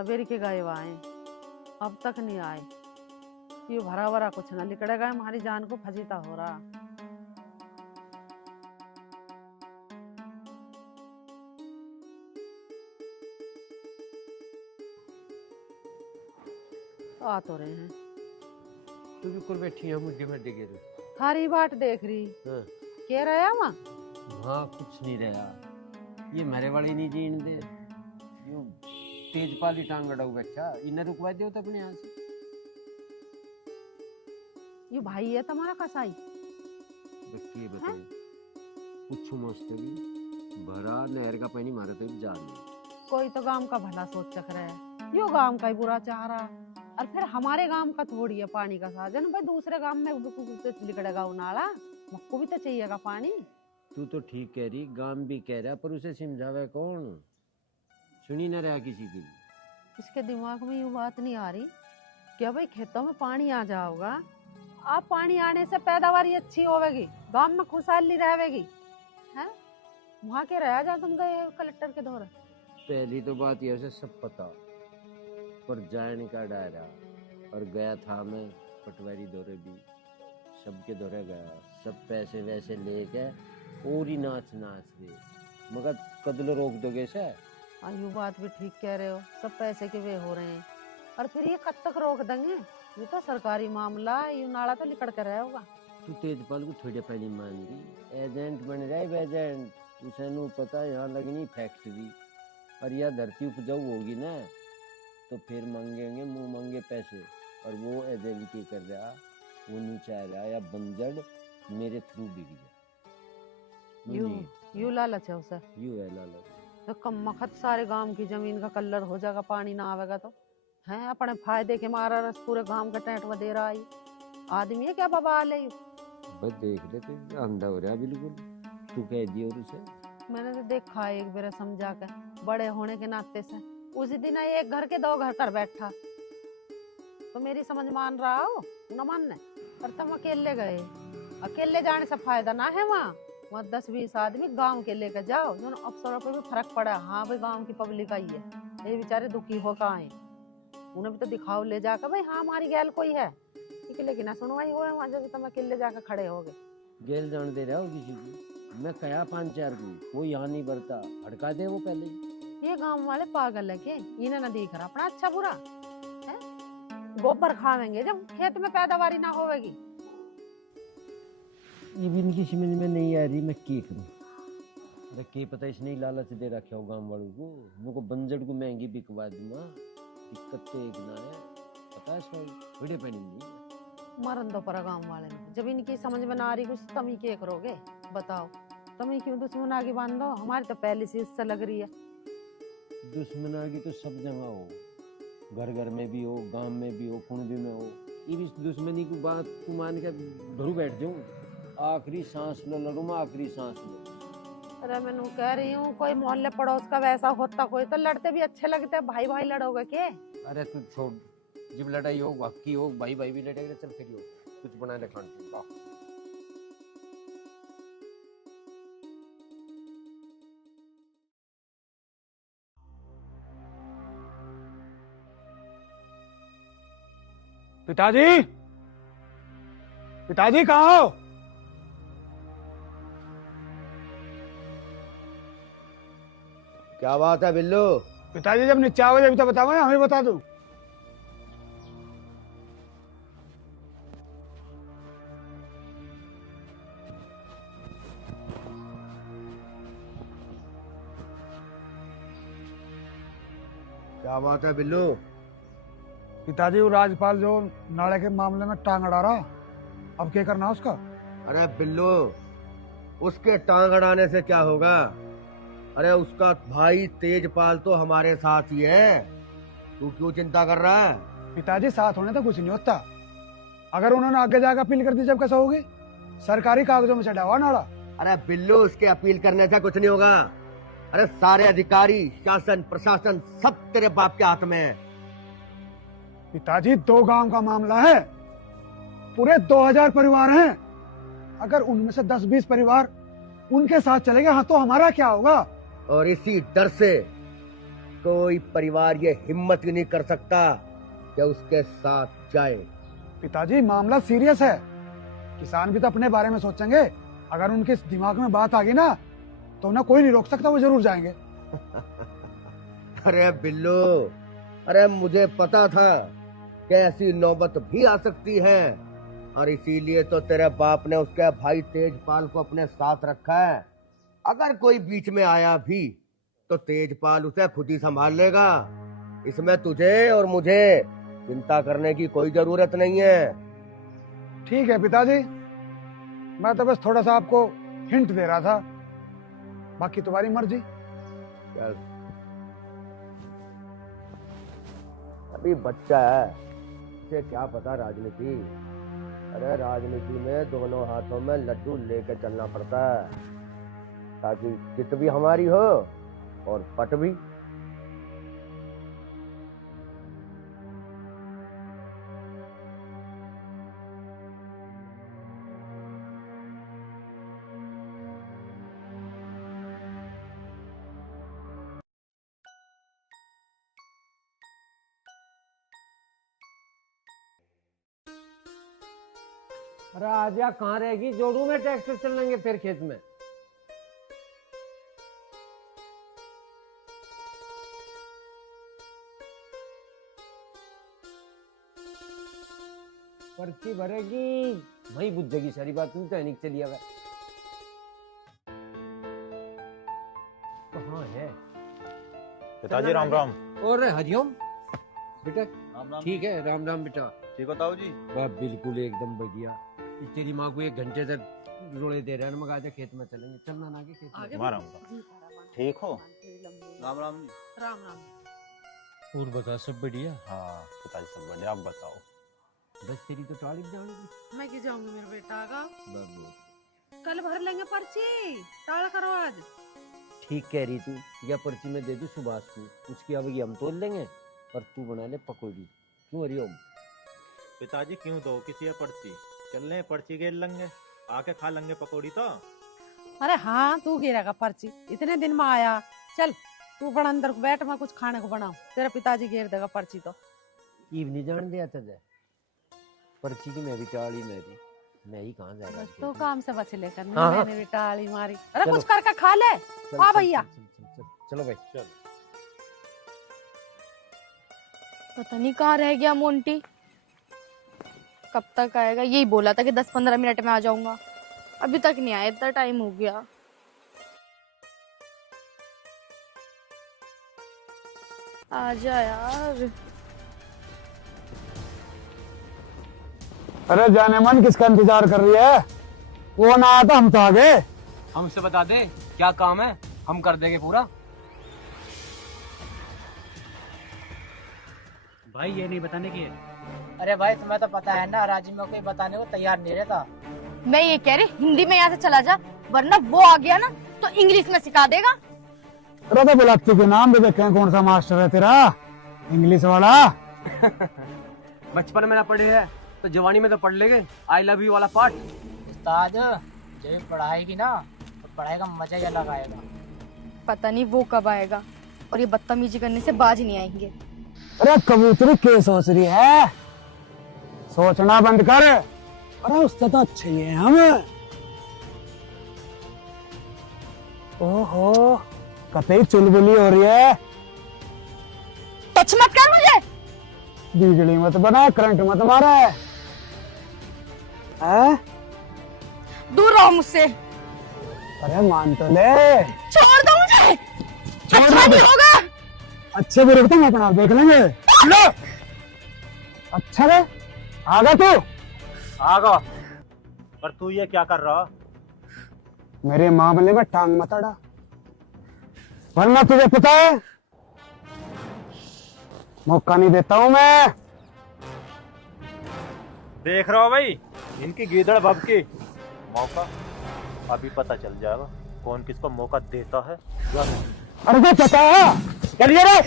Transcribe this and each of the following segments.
सवेरे के गए आए, अब तक नहीं आए। ये भरा भरा कुछ ना निकलेगा, हमारी जान को फजीता हो रहा। तो आ तो रहे हैं। तू भी कुल बैठी है मुझे में डिगे रे। थारी बाट देख रही। हाँ। क्या रहा वहाँ? हाँ कुछ नहीं रहा। ये मेरे वाली नहीं जीन दे। यो तेजपाली टांग अड़ाऊ बच्चा इन्हें रुकवा दियो तो अपने यहाँ से। ये भाई है तुम्हारा कसाई? बच्ची बताइए। कुछ मस्त भी भरा नहर का पानी मारे तो जान नहीं। कोई तो गांव का भला सोच चक रहा है, यो गांव का ही बुरा चाह रहा। और फिर हमारे गांव का थोड़ी है पानी का साधन, भाई दूसरे गांव में निकलेगा उनाला, मक्को भी तो चाहिएगा पानी। तू तो ठीक कह रही, गांव भी कह रहा, पर उसे समझावे कौन? सुनी न रहा किसी की। इसके दिमाग में ये बात नहीं आ रही क्या भाई खेतों में पानी आ जाओगा, आप पानी आने से पैदावारी अच्छी होगी, गांव में खुशहाली रहेगी। हैं वहाँ के रह जा तुम गए कलेक्टर के दौरे? पहली तो बात यह से सब पता, पर जाने का डरा। और गया था मैं पटवारी दौरे भी, सबके दौरे गया, सब पैसे वैसे लेके और ही नाच रहे, मगर कदलो रोक दोगे से? यू बात भी ठीक कह रहे हो, सब पैसे के वे हो रहे हैं। और फिर ये कब तक रोक देंगे? ये तो सरकारी मामला, ये नाला तो निकल कर रहा होगा। तू तेजपाल को थोड़े पहले मान दी, एजेंट बन जाए एजेंट। उसे नु पता यहाँ लगनी फैक्ट्री, और यह धरती उपजाऊ होगी ना तो फिर मांगेंगे मुंह मांगे पैसे। और वो एजेंट की कर रहा, वो नहीं चाह रहा या बंजर मेरे थ्रू बिक जाए। यू लालच है उसे। यू है लालच। तो कम मखत सारे गांव की जमीन का कलर हो जाएगा, पानी ना आवेगा तो हैं अपने फायदे के मारा रस पूरे गांव का टेंट में दे रहा है। आदमी है क्या बाबा ले? बस देख ले तो अंधा हो रहा बिल्कुल। तू कह दियो उसे। मैंने तो देखा एक बार समझा के, बड़े होने के नाते से। उसी दिन एक घर के दो घर कर बैठा, तो मेरी समझ मान रहा हो न मानने? पर तुम अकेले गए, अकेले जाने से फायदा ना है। वहाँ 10-20 आदमी गांव के लेकर जाओ, जो अफसरों पर भी फर्क पड़ा। हाँ भाई गांव की पब्लिक आई है, ये बेचारे दुखी होकर आए, उन्हें भी तो दिखाओ ले जाकर भाई हाँ हमारी गैल कोई है। लेकिन ना सुनवाई हो वहाँ जब तुम अकेले जाकर खड़े हो गए। गैल जान दे रहा हो किसी की? मैं कहा 5-4 की, कोई यहाँ नहीं बढ़ता, हड़का दे वो पहले। ये गांव वाले पागल है के? इन्हें ना दिख रहा अपना अच्छा बुरा है? गोबर खावेंगे जब खेत में पैदावारी ना होगी। ये भी इनकी समझ में नहीं आ रही, मैं क्या करूं? अरे क्या पता इसने लालच दे रखा हो गांव वालों को, उनको बंजर को महंगी बिकवा दूंगा। दिक्कत तो एक ना है, पता है सो बड़े पैनी नहीं मरन दो पर गांव वाले ने। जब इनकी समझ में ना आ रही कुछ, तुम ही क्या करोगे बताओ? तुम ही क्यों दुश्मन आगे बांध दो? हमारी तो पहले से इससे लग रही है। दुश्मन आगे तो सब जगह हो, घर घर में भी हो, गांव में भी हो, कुंडी में हो। ये दुश्मनी की बात तू मान के भरू बैठ जाऊं, आखिरी सांस लो लड़ू मैं, आखिरी सांस लो। अरे मैं कह रही हूँ कोई मोहल्ले पड़ोस का वैसा होता कोई तो लड़ते भी अच्छे लगते। भाई भाई लड़ोगे के? अरे तू छोड़, जब लड़ाई हो हक्की हो, भाई भाई भी लड़ेगा, चल फिर हो कुछ बना ले खाने को। पिताजी, पिताजी कहाँ हो? क्या बात है बिल्लू? पिताजी जब नीचे आओगे जब तो बताओ, हमें बता दो। क्या बात है बिल्लू? पिताजी वो राजपाल जो नाले के मामले में टांग अड़ा रहा, अब क्या करना उसका? अरे बिल्लू, उसके टांग अड़ाने से क्या होगा? अरे उसका भाई तेजपाल तो हमारे साथ ही है, तू क्यों चिंता कर रहा है? पिताजी साथ होने तो कुछ नहीं होता, अगर उन्होंने आगे जाकर अपील कर दी जब कैसा होगी? सरकारी कागजों में चढ़ा हुआ नाला। अरे बिल्लू, उसके अपील करने से कुछ नहीं होगा। अरे सारे अधिकारी, शासन, प्रशासन सब तेरे बाप के हाथ में है। पिताजी 2 गांव का मामला है, पूरे 2000 परिवार हैं, अगर उनमें से 10-20 परिवार उनके साथ चलेंगे हाँ तो हमारा क्या होगा? और इसी डर से कोई परिवार ये हिम्मत ही नहीं कर सकता कि उसके साथ जाए। पिताजी मामला सीरियस है, किसान भी तो अपने बारे में सोचेंगे। अगर उनके दिमाग में बात आ गई ना तो उन्हें कोई नहीं रोक सकता, वो जरूर जाएंगे। अरे बिल्लू, अरे मुझे पता था कि ऐसी नौबत भी आ सकती है, और इसीलिए तो तेरे बाप ने उसके भाई तेजपाल को अपने साथ रखा है। अगर कोई बीच में आया भी तो तेजपाल उसे खुद ही संभाल लेगा। इसमें तुझे और मुझे चिंता करने की कोई जरूरत नहीं है। ठीक है पिताजी, मैं तो बस थोड़ा सा आपको हिंट दे रहा था, बाकी तुम्हारी मर्जी। चल, अभी बच्चा है, इसे क्या पता राजनीति। अरे राजनीति में दोनों हाथों में लड्डू लेके चलना पड़ता है, ताकि जित भी हमारी हो और पट भी। अरे आजा, कहाँ रहेगी? जोड़ू में ट्रैक्टर चलेंगे फिर खेत में। पर्ची भरेगी वही बुझ जाएगी सारी बात। तू तो नहीं चली आवे। कहाँ है? पिताजी राम राम। और हरिओम बेटा। राम राम। ठीक है, राम राम बेटा। ठीक हो ताऊ जी? वाह बिल्कुल एकदम बढ़िया। तेरी माँ को 1 घंटे तक रोड़े दे रहे हैं, मगर आजा खेत में चलेंगे। चलना ना के खेत में। मारा ठीक हो? राम राम जी। राम राम। और बता, सब बढ़िया? हाँ पिताजी सब बढ़िया, आप बताओ। बस तेरी तो टाली जाऊंगी। मैं की जाऊंगी मेरे बेटा का। बाबू कल भर लेंगे पर्ची, टाल करो आज। ठीक कह रही तू। या पर्ची में दे दू सुभाष को, उसकी अब हम तोल लेंगे और तू बना ले पकौड़ी। क्यों हरिओम? पिताजी क्यों दो किसी है पर्ची? चलने पर्ची गेल लेंगे, आके खा लेंगे पकौड़ी तो। अरे हाँ, तू गिरेगा पर्ची, इतने दिन में आया। चल तू बड़ा अंदर को बैठ, मैं कुछ खाने को बनाऊं। तेरा पिताजी घेर देगा पर्ची तो। ईव नहीं जान दिया था पर्ची की। मैं भी टाली मेरी, मैं ही कहाँ जाएगा। बस तो काम से बच लेकर हाँ, हाँ। मैंने भी टाली मारी। अरे चलो। कुछ करके खा ले। चल, हाँ चल, भैया। चल, चल, चल, चल, चलो भाई चल। पता नहीं कहाँ रह गया मोंटी, कब तक आएगा? यही बोला था कि 10-15 मिनट में आ जाऊंगा, अभी तक नहीं आया। इतना टाइम हो गया। आजा यार। अरे जाने मन किसका इंतजार कर रही है? वो ना आता हम तो आ गए। हमसे बता दे क्या काम है, हम कर देंगे पूरा। भाई ये नहीं बताने की है। अरे भाई तुम्हें तो पता है ना, राजी में कोई बताने को तैयार नहीं रहता। मैं ये कह रही, हिंदी में यहाँ से चला जा, वरना वो आ गया ना तो इंग्लिश में सिखा देगा। अरे तो बुलाती के नाम भी देखें, कौन सा मास्टर है तेरा इंग्लिश वाला? बचपन में ना पढ़े है तो जवानी में तो पढ़ लेंगे आई लव यू वाला पाठ। उस्ताद जब पढ़ाएगी ना तो पढ़ाई का मजा ही अलग आएगा। पता नहीं वो कब आएगा, और ये बदतमीजी करने से बाज नहीं आएंगे। अरे कबूतरी क्या सोच रही है? सोचना बंद कर। अरे उससे तो अच्छे ही है हम। ओहो, कतई चुलबुली हो रही है। टच मत कर मुझे। बिजली मत बना, करंट मत मारा है। दूर रहो मुझसे। अरे मान तो ले। छोड़ दो मुझे। छोड़ अच्छा दो। नहीं होगा। अच्छे बुरे तो हम अपना आप देख लेंगे। लो। अच्छा रे, आगा तू। आगा, पर तू ये क्या कर रहा? मेरे मामले में टांग मत अड़ा, वरना तुझे पता है मौका नहीं देता हूं मैं। देख रहा हो भाई, इनकी गीदड़ भभकी। मौका अभी पता चल जाएगा कौन किसको मौका देता है। अरे तो पता है, चलिए रे।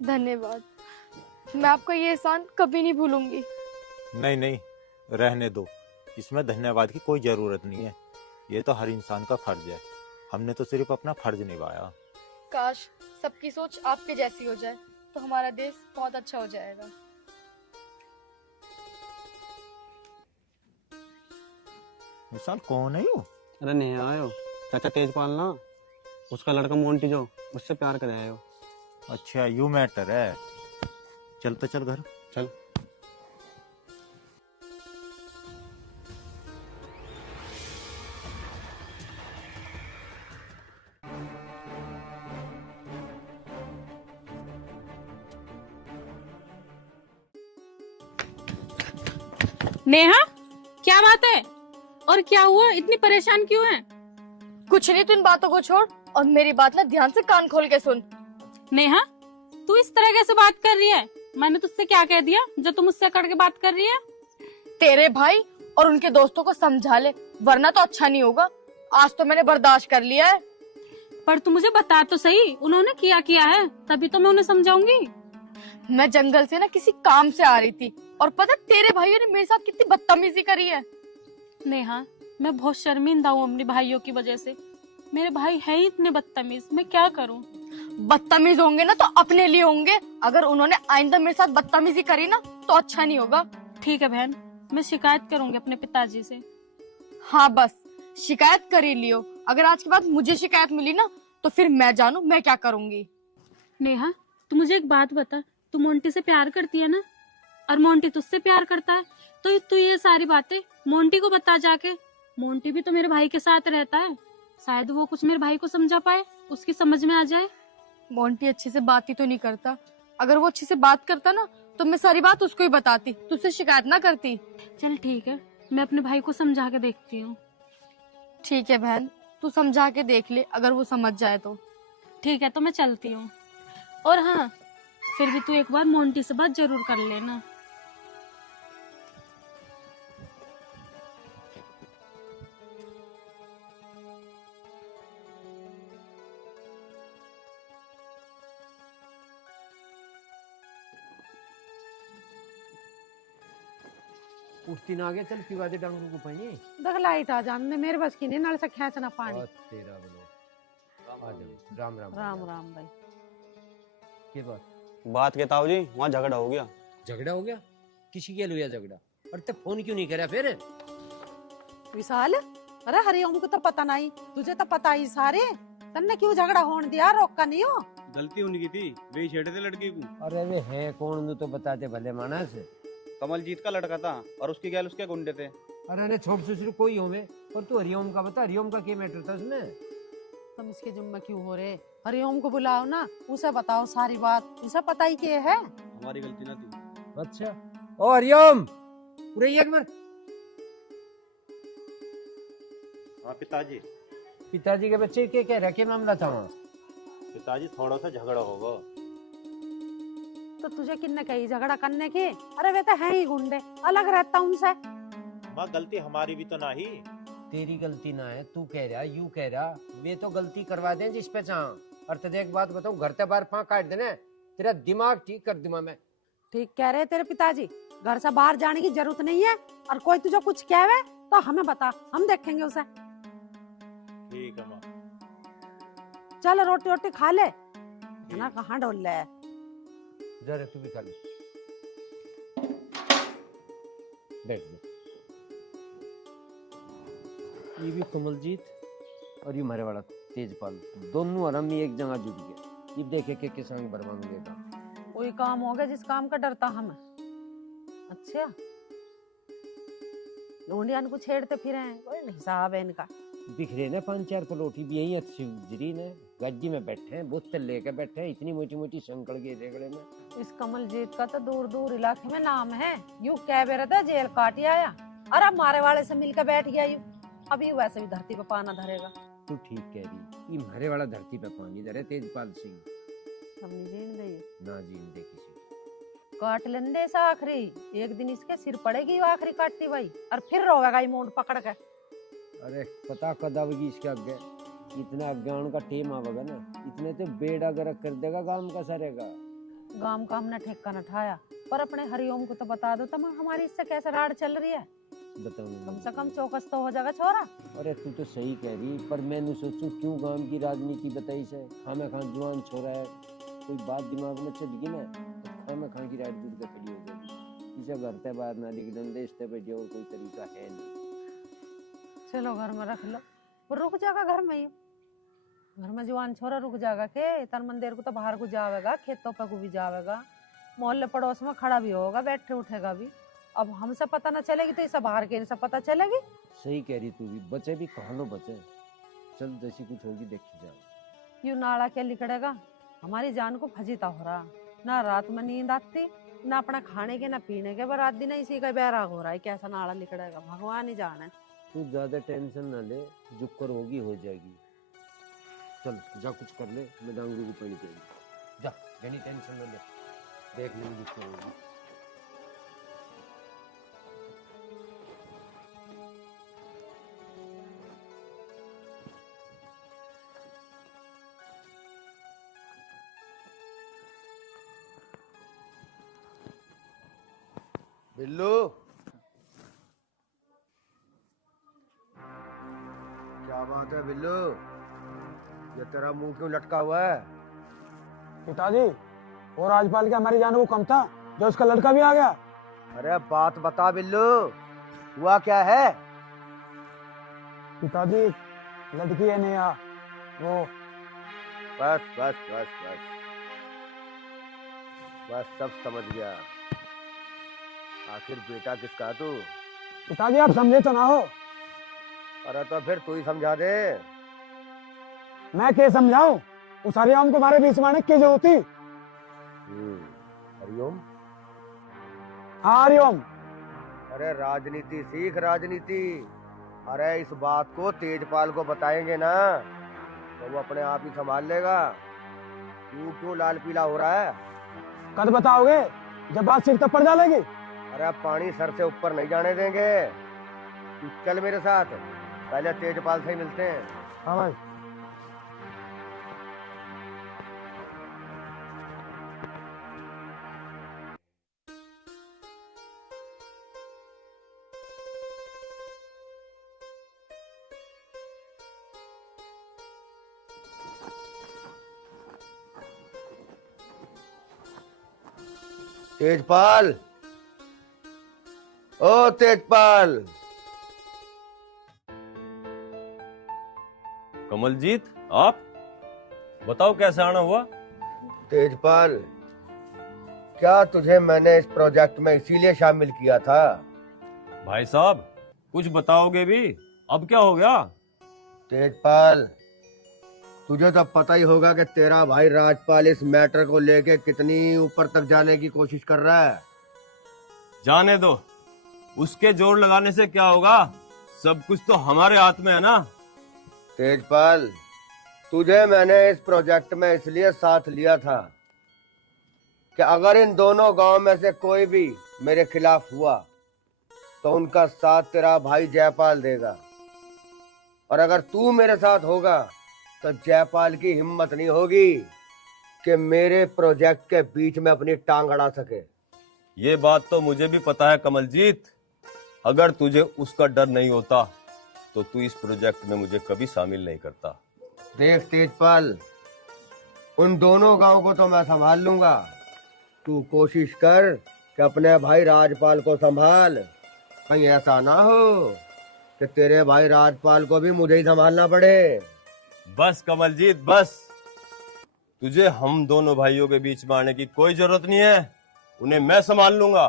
धन्यवाद, मैं आपका ये एहसान कभी नहीं भूलूंगी। नहीं नहीं, रहने दो, इसमें धन्यवाद की कोई जरूरत नहीं है। ये तो हर इंसान का फर्ज है, हमने तो सिर्फ अपना फर्ज निभाया। काश सबकी सोच आपके जैसी हो जाए तो हमारा देश बहुत अच्छा हो जाएगा। विशाल कौन है यू? अरे नहीं आयो, चाचा तेजपाल ना, उसका लड़का मोंटी जो, उससे प्यार कर आयो। अच्छा यू मैटर है, चल तो चल घर चल। नेहा, क्या बात है और क्या हुआ, इतनी परेशान क्यों है? कुछ नहीं, तू इन बातों को छोड़ और मेरी बात ना ध्यान से कान खोल के सुन। नेहा, तू इस तरह कैसे बात कर रही है? मैंने तुझसे क्या कह दिया जो तुम मुझसे अकड़ के बात कर रही है? तेरे भाई और उनके दोस्तों को समझा ले, वरना तो अच्छा नहीं होगा। आज तो मैंने बर्दाश्त कर लिया है। पर तू मुझे बता तो सही, उन्होंने किया है, तभी तो मैं उन्हें समझाऊंगी। मैं जंगल से ना किसी काम से आ रही थी और पता तेरे भाइयों ने मेरे साथ कितनी बदतमीजी करी है। नेहा, मैं बहुत शर्मिंदा हूँ अपने भाइयों की वजह से। मेरे भाई है ही इतने बदतमीज, मैं क्या करूँ? बदतमीज होंगे ना तो अपने लिए होंगे। अगर उन्होंने आइंदा मेरे साथ बदतमीजी करी ना तो अच्छा नहीं होगा। ठीक है बहन, मैं शिकायत करूंगी अपने पिताजी से। हाँ बस शिकायत कर ही लियो। अगर आज के बाद मुझे शिकायत मिली ना तो फिर मैं जानू मैं क्या करूंगी। नेहा, तू मुझे एक बात बता, तू मोंटी से प्यार करती है ना, और मोंटी तुझसे प्यार करता है, तो तू ये सारी बातें मोंटी को बता जाके। मोंटी भी तो मेरे भाई के साथ रहता है, शायद वो कुछ मेरे भाई को समझा पाए, उसकी समझ में आ जाए। मोंटी अच्छे से बात ही तो नहीं करता। अगर वो अच्छे से बात करता ना तो मैं सारी बात उसको ही बताती, तुझसे शिकायत ना करती। चल ठीक है, मैं अपने भाई को समझा के देखती हूँ। ठीक है बहन, तू समझा के देख ले, अगर वो समझ जाए तो। ठीक है, तो मैं चलती हूँ। और हाँ, फिर भी तू एक बार मोंटी से बात जरूर कर लेना। उठती ना आगे, चल पिवा दे डांगरू को पानी। देख लाइट आ जाने, मेरे बस की नहीं, नल से खींचना पानी। तेरा बोलो, आ जाओ। राम राम राम राम भाई। के बात? बात के ताऊ जी, वहाँ झगड़ा हो गया। झगड़ा हो गया? किसी के लिए झगड़ा? और ते फोन क्यों नहीं करा फिर? विशाल, अरे हरिओम को तो पता नहीं, तुझे तो पता ही सारे। तन्ने क्यों झगड़ा होने दिया? रोका नहीं हो? गलती उनकी थी, वे छेड़े थे लड़की को। अरे वे है कौन तो बताते भले मानस। कमलजीत का लड़का था और उसकी गैल उसके गुंडे थे। अरे छोट ससुर कोई होवे, पर तू हरिओम का बता, हरिओम का क्या मैटर था उसमें? तुम इसके जुम्मे क्यों हो रहे? हरिओम को बुलाओ ना, उसे बताओ सारी बात, उसे पता ही क्या है। हमारी गलती ना थी। अच्छा, ओ हरिओम, पूरे एक बार। हाँ पिताजी। पिताजी के बच्चे के क्या रखे मामला था वहाँ? पिताजी थोड़ा सा झगड़ा होगा। तो तुझे किन्ने कही झगड़ा करने की? अरे वे तो है ही गुंडे, अलग रहता उनसे। माँ गलती हमारी भी तो ना ही। तेरी गलती ना है, तू कह रहा यू कह रहा, वे तो गलती करवा दें जिस पे चाह। और तुझे एक बात बताऊं, घर से बाहर फांक काट देना, तेरा दिमाग ठीक कर दूंगा मैं। ठीक कह रहे तेरे पिताजी, घर से बाहर जाने की जरूरत नहीं है। और कोई तुझे कुछ कहे तो हमें बता, हम देखेंगे उसे। ठीक है माँ। चल रोटी वोटी खा ले ना, कहाँ डोल ले। जरा तू भी खा ले, बैठ जा। ये भी कमलजीत और ये मारे वाला तेजपाल, दोनों आरामी एक जगह जुट गए। ये देखे के किसान बर्बाद होगा। कोई काम हो गया जिस काम का डरता हमें। अच्छा, ढूंढियान को छेड़ते फिरे हैं, कोई हिसाब है इनका। बिखरे ने 5-4 पलोटी भी यही अच्छी गुजरी ने, गज्जी में बैठे हैं, बोतल लेके बैठे हैं, इतनी मोटी मोटी संकड़ के रेगड़े में। इस कमलजीत का तो दूर दूर इलाके में नाम है। यू कह बेरा था जेल काट आया, और अब मारे वाले से मिलकर बैठ गया। यू अभी वैसे भी धरती पे पाना धरेगा। तू ठीक कह रही, ये मारे वाला धरती पे पानी धरे तेजपाल सिंह। हमने जीन दे ना जीन दे किसी। काट लेंदे सा आखिरी, एक दिन इसके सिर पड़ेगी वो आखिरी काटती भाई, और फिर रोवेगा ये मुंड पकड़ के। अरे पता कद आवेगी इसके आगे, इतना अज्ञान का टेम आवेगा ना, इतने तो बेड़ा गर्क कर देगा काम का सारेगा। गांव का हमने ठेका न उठाया, पर अपने हरिओम को तो बता दो तम हमारी इससे कैसे राड़ चल रही है। बताओ कम से कम चौकस तो हो जाएगा छोरा। अरे तू तो सही कह रही, पर मैंने सोचूं क्यों गांव की राजनीति बताई से। खामे खां जवान छोरा है, कोई बात दिमाग में चल गई ना तो खामे खां की रात जुड़ के खड़ी हो गई। इसे घर से बाहर ना लिख दंडे इससे बैठे और कोई तरीका है नहीं। चलो घर में रख लो, पर रुक जाएगा घर में ही। घर में जवान छोरा रुक जाएगा के तर मंदिर को तो बाहर को जावेगा, खेतों पे को भी जावेगा, मोहल्ले पड़ोस में खड़ा भी होगा, बैठे उठेगा भी। अब हमसे पता ना चलेगी तो इसे बाहर के इनसे पता चलेगी। सही कह रही तू भी, बचे भी कहानो बचे। चल जैसी कुछ होगी देखी जाओ। यूं नाड़ा क्या लिकड़ेगा, हमारी जान को फजीता हो रहा। ना रात में नींद आती, ना अपना खाने के ना पीने के, पर रात दिन इसी का बैराग हो रहा है। कैसा नाड़ा लिकड़ेगा भगवान ही जाने। तू ज्यादा टेंशन ना ले, जो कर होगी हो जाएगी। चल जा कुछ कर ले, मैं डांगरू को पानी पिलाऊंगा। जा, यानी टेंशन ना ले, देख लेंगे जो कर होगी। बिल्लू, क्या बात है बिल्लू, ये तेरा मुंह क्यों लटका हुआ है? पिताजी, वो राजपाल के हमारी जान को कम था जो उसका लड़का भी आ गया। अरे बात बता बिल्लू, हुआ क्या है? पिताजी, लड़की है नेहा, वो बस बस बस बस बस सब समझ गया। आखिर बेटा किसका तू? पिताजी आप समझे तो ना हो। अरे तो फिर तू ही समझा दे। मैं क्या समझाऊं? उस हरिओम को हमारे बीच में की जरूरत थी। हरिओम? हाँ हरिओम। अरे राजनीति सीख, राजनीति। अरे इस बात को तेजपाल को बताएंगे ना तो वो अपने आप ही संभाल लेगा। तू क्यों लाल पीला हो रहा है? कद बताओगे जब बात सिर तक पड़ जाएगी। अरे पानी सर से ऊपर नहीं जाने देंगे। तू चल मेरे साथ, पहले तेजपाल से ही मिलते हैं। हाँ भाई। तेजपाल, ओ तेजपाल। कमलजीत, आप बताओ कैसे आना हुआ? तेजपाल, क्या तुझे मैंने इस प्रोजेक्ट में इसीलिए शामिल किया था? भाई साहब कुछ बताओगे भी? अब क्या हो गया? तेजपाल, तुझे तो पता ही होगा कि तेरा भाई राजपाल इस मैटर को लेके कितनी ऊपर तक जाने की कोशिश कर रहा है। जाने दो, उसके जोर लगाने से क्या होगा? सब कुछ तो हमारे हाथ में है ना। तेजपाल, तुझे मैंने इस प्रोजेक्ट में इसलिए साथ लिया था कि अगर इन दोनों गांव में से कोई भी मेरे खिलाफ हुआ तो उनका साथ तेरा भाई जयपाल देगा, और अगर तू मेरे साथ होगा तो जयपाल की हिम्मत नहीं होगी कि मेरे प्रोजेक्ट के बीच में अपनी टांग अड़ा सके। ये बात तो मुझे भी पता है कमलजीत। अगर तुझे उसका डर नहीं होता तो तू इस प्रोजेक्ट में मुझे कभी शामिल नहीं करता। देख तेजपाल, उन दोनों गांव को तो मैं संभाल लूंगा। तू कोशिश कर कि अपने भाई राजपाल को संभाल। कहीं ऐसा ना हो कि तेरे भाई राजपाल को भी मुझे ही संभालना पड़े। बस कमलजीत बस, तुझे हम दोनों भाइयों के बीच में आने की कोई जरूरत नहीं है। उन्हें मैं संभाल लूंगा।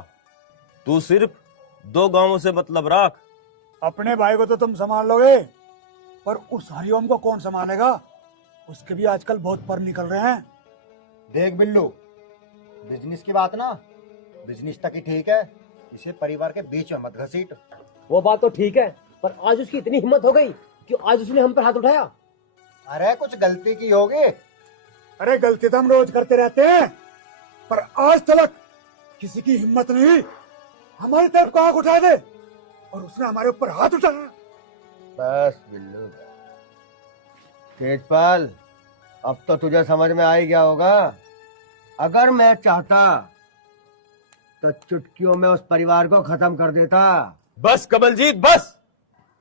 तू सिर्फ 2 गांवों से मतलब रख। अपने भाई को तो तुम संभाल लोगे, पर उस हरिओम को कौन संभालेगा? उसके भी आजकल बहुत पर निकल रहे हैं। देख बिल्लू, बिजनेस की बात ना बिजनेस तक ही ठीक है, इसे परिवार के बीच में मत घसीट। वो बात तो ठीक है, पर आज उसकी इतनी हिम्मत हो गई कि आज उसने हम पर हाथ उठाया। अरे कुछ गलती की होगी। अरे गलती तो हम रोज करते रहते हैं, पर आज तक किसी की हिम्मत नहीं हमारी तरफ को आंख उठा दे, और उसने हमारे ऊपर हाथ उठाया। बस बिल्लू, तेजपाल, अब तो तुझे समझ में आ ही गया होगा। अगर मैं चाहता तो चुटकियों में उस परिवार को खत्म कर देता। बस कमलजीत बस।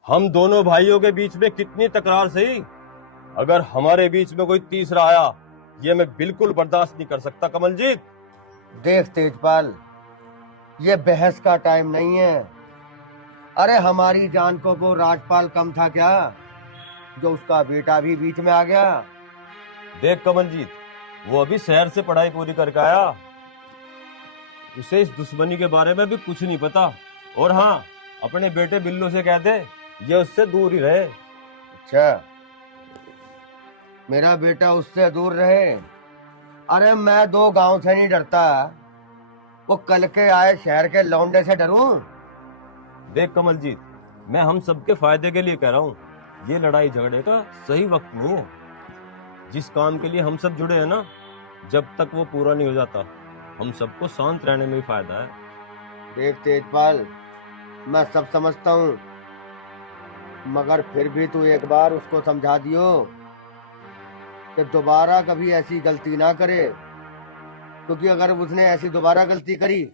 हम दोनों भाइयों के बीच में कितनी तकरार सही, अगर हमारे बीच में कोई तीसरा आया ये मैं बिल्कुल बर्दाश्त नहीं कर सकता कमलजीत। देख तेजपाल, ये बहस का टाइम नहीं है। अरे हमारी जान को वो राजपाल कम था क्या, जो उसका बेटा भी बीच में आ गया। देख कमलजीत, वो अभी शहर से पढ़ाई पूरी करके आया, उसे इस दुश्मनी के बारे में भी कुछ नहीं पता। और हाँ, अपने बेटे बिल्लू से कह दे ये उससे दूर ही रहे। अच्छा, मेरा बेटा उससे दूर रहे। अरे मैं 2 गांव से नहीं डरता, वो कल के आए शहर के लौंडे से डरूं। देख कमलजीत, मैं हम सबके फायदे के लिए कह रहा हूँ, ये लड़ाई झगड़े का सही वक्त नहीं है। जिस काम के लिए हम सब जुड़े हैं ना, जब तक वो पूरा नहीं हो जाता हम सबको शांत रहने में ही फायदा है। देख तेजपाल, मैं सब समझता हूँ, मगर फिर भी तू एक बार उसको समझा दियो कि दोबारा कभी ऐसी गलती ना करे, क्योंकि अगर उसने ऐसी दोबारा गलती करी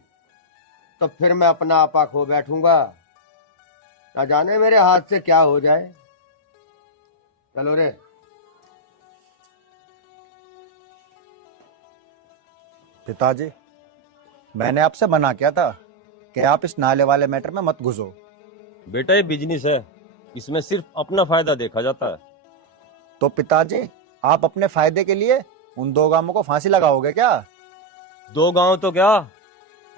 तो फिर मैं अपना आपा खो बैठूंगा। ना जाने मेरे हाथ से क्या हो जाए। चलो रे। पिताजी, मैंने आपसे मना किया था कि आप इस नाले वाले मैटर में मत घुसो। बेटा ये बिजनेस है, इसमें सिर्फ अपना फायदा देखा जाता है। तो पिताजी, आप अपने फायदे के लिए उन 2 गांवों को फांसी लगाओगे क्या? 2 गांव तो क्या,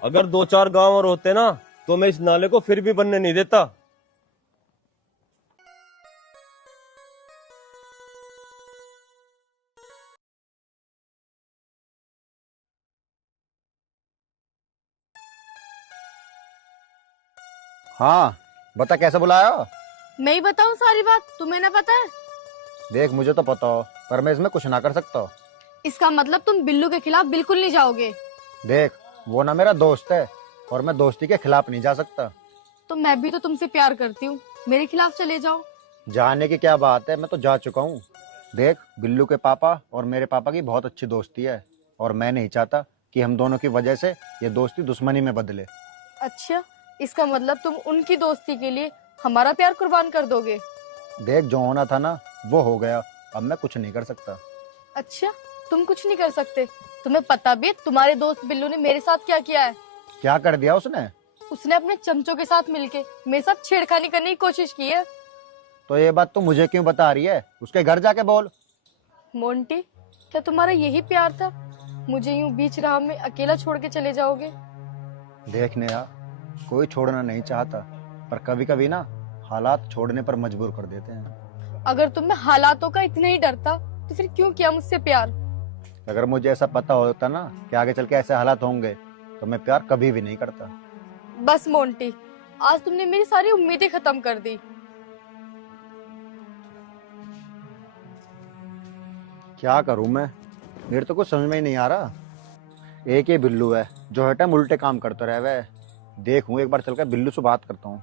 अगर 2-4 गांव और होते ना तो मैं इस नाले को फिर भी बनने नहीं देता। हाँ बता, कैसे बुलाया? मैं ही बताऊं सारी बात, तुम्हें ना पता है? देख, मुझे तो पता हो, पर मैं इसमें कुछ ना कर सकता। इसका मतलब तुम बिल्लू के खिलाफ बिल्कुल नहीं जाओगे? देख, वो ना मेरा दोस्त है और मैं दोस्ती के खिलाफ नहीं जा सकता। तो मैं भी तो तुमसे प्यार करती हूँ, मेरे खिलाफ चले जाओ। जाने की क्या बात है, मैं तो जा चुका हूँ। देख, बिल्लू के पापा और मेरे पापा की बहुत अच्छी दोस्ती है और मैं नहीं चाहता कि हम दोनों की वजह से ये दोस्ती दुश्मनी में बदले। अच्छा, इसका मतलब तुम उनकी दोस्ती के लिए हमारा प्यार कुर्बान कर दोगे? देख, जो होना था ना वो हो गया, अब मैं कुछ नहीं कर सकता। अच्छा, तुम कुछ नहीं कर सकते? तुम्हें पता भी है तुम्हारे दोस्त बिल्लू ने मेरे साथ क्या किया है? क्या कर दिया उसने? उसने अपने चमचों के साथ मिलके मेरे साथ छेड़खानी करने की कोशिश की है। तो ये बात तू मुझे क्यों बता रही है? उसके घर जाके बोल। मोंटी, क्या तुम्हारा यही प्यार था? मुझे यूं बीच राह में अकेला छोड़ के चले जाओगे? देख नेहा, कोई छोड़ना नहीं चाहता, पर कभी कभी ना हालात छोड़ने पर मजबूर कर देते हैं। अगर तुम्हें हालातों का इतना ही डर था तो फिर क्यों किया मुझसे प्यार? अगर मुझे ऐसा पता होता ना कि आगे चल के ऐसे हालात होंगे तो मैं प्यार कभी भी नहीं करता। बस मोंटी, आज तुमने मेरी सारी उम्मीदें खत्म कर दी। क्या करूं मैं, मेरे तो कुछ समझ में ही नहीं आ रहा। एक ये बिल्लू है जो हर टाइम उल्टे काम करता रहे है। देखूं, एक बार चलकर बिल्लू से बात करता हूँ।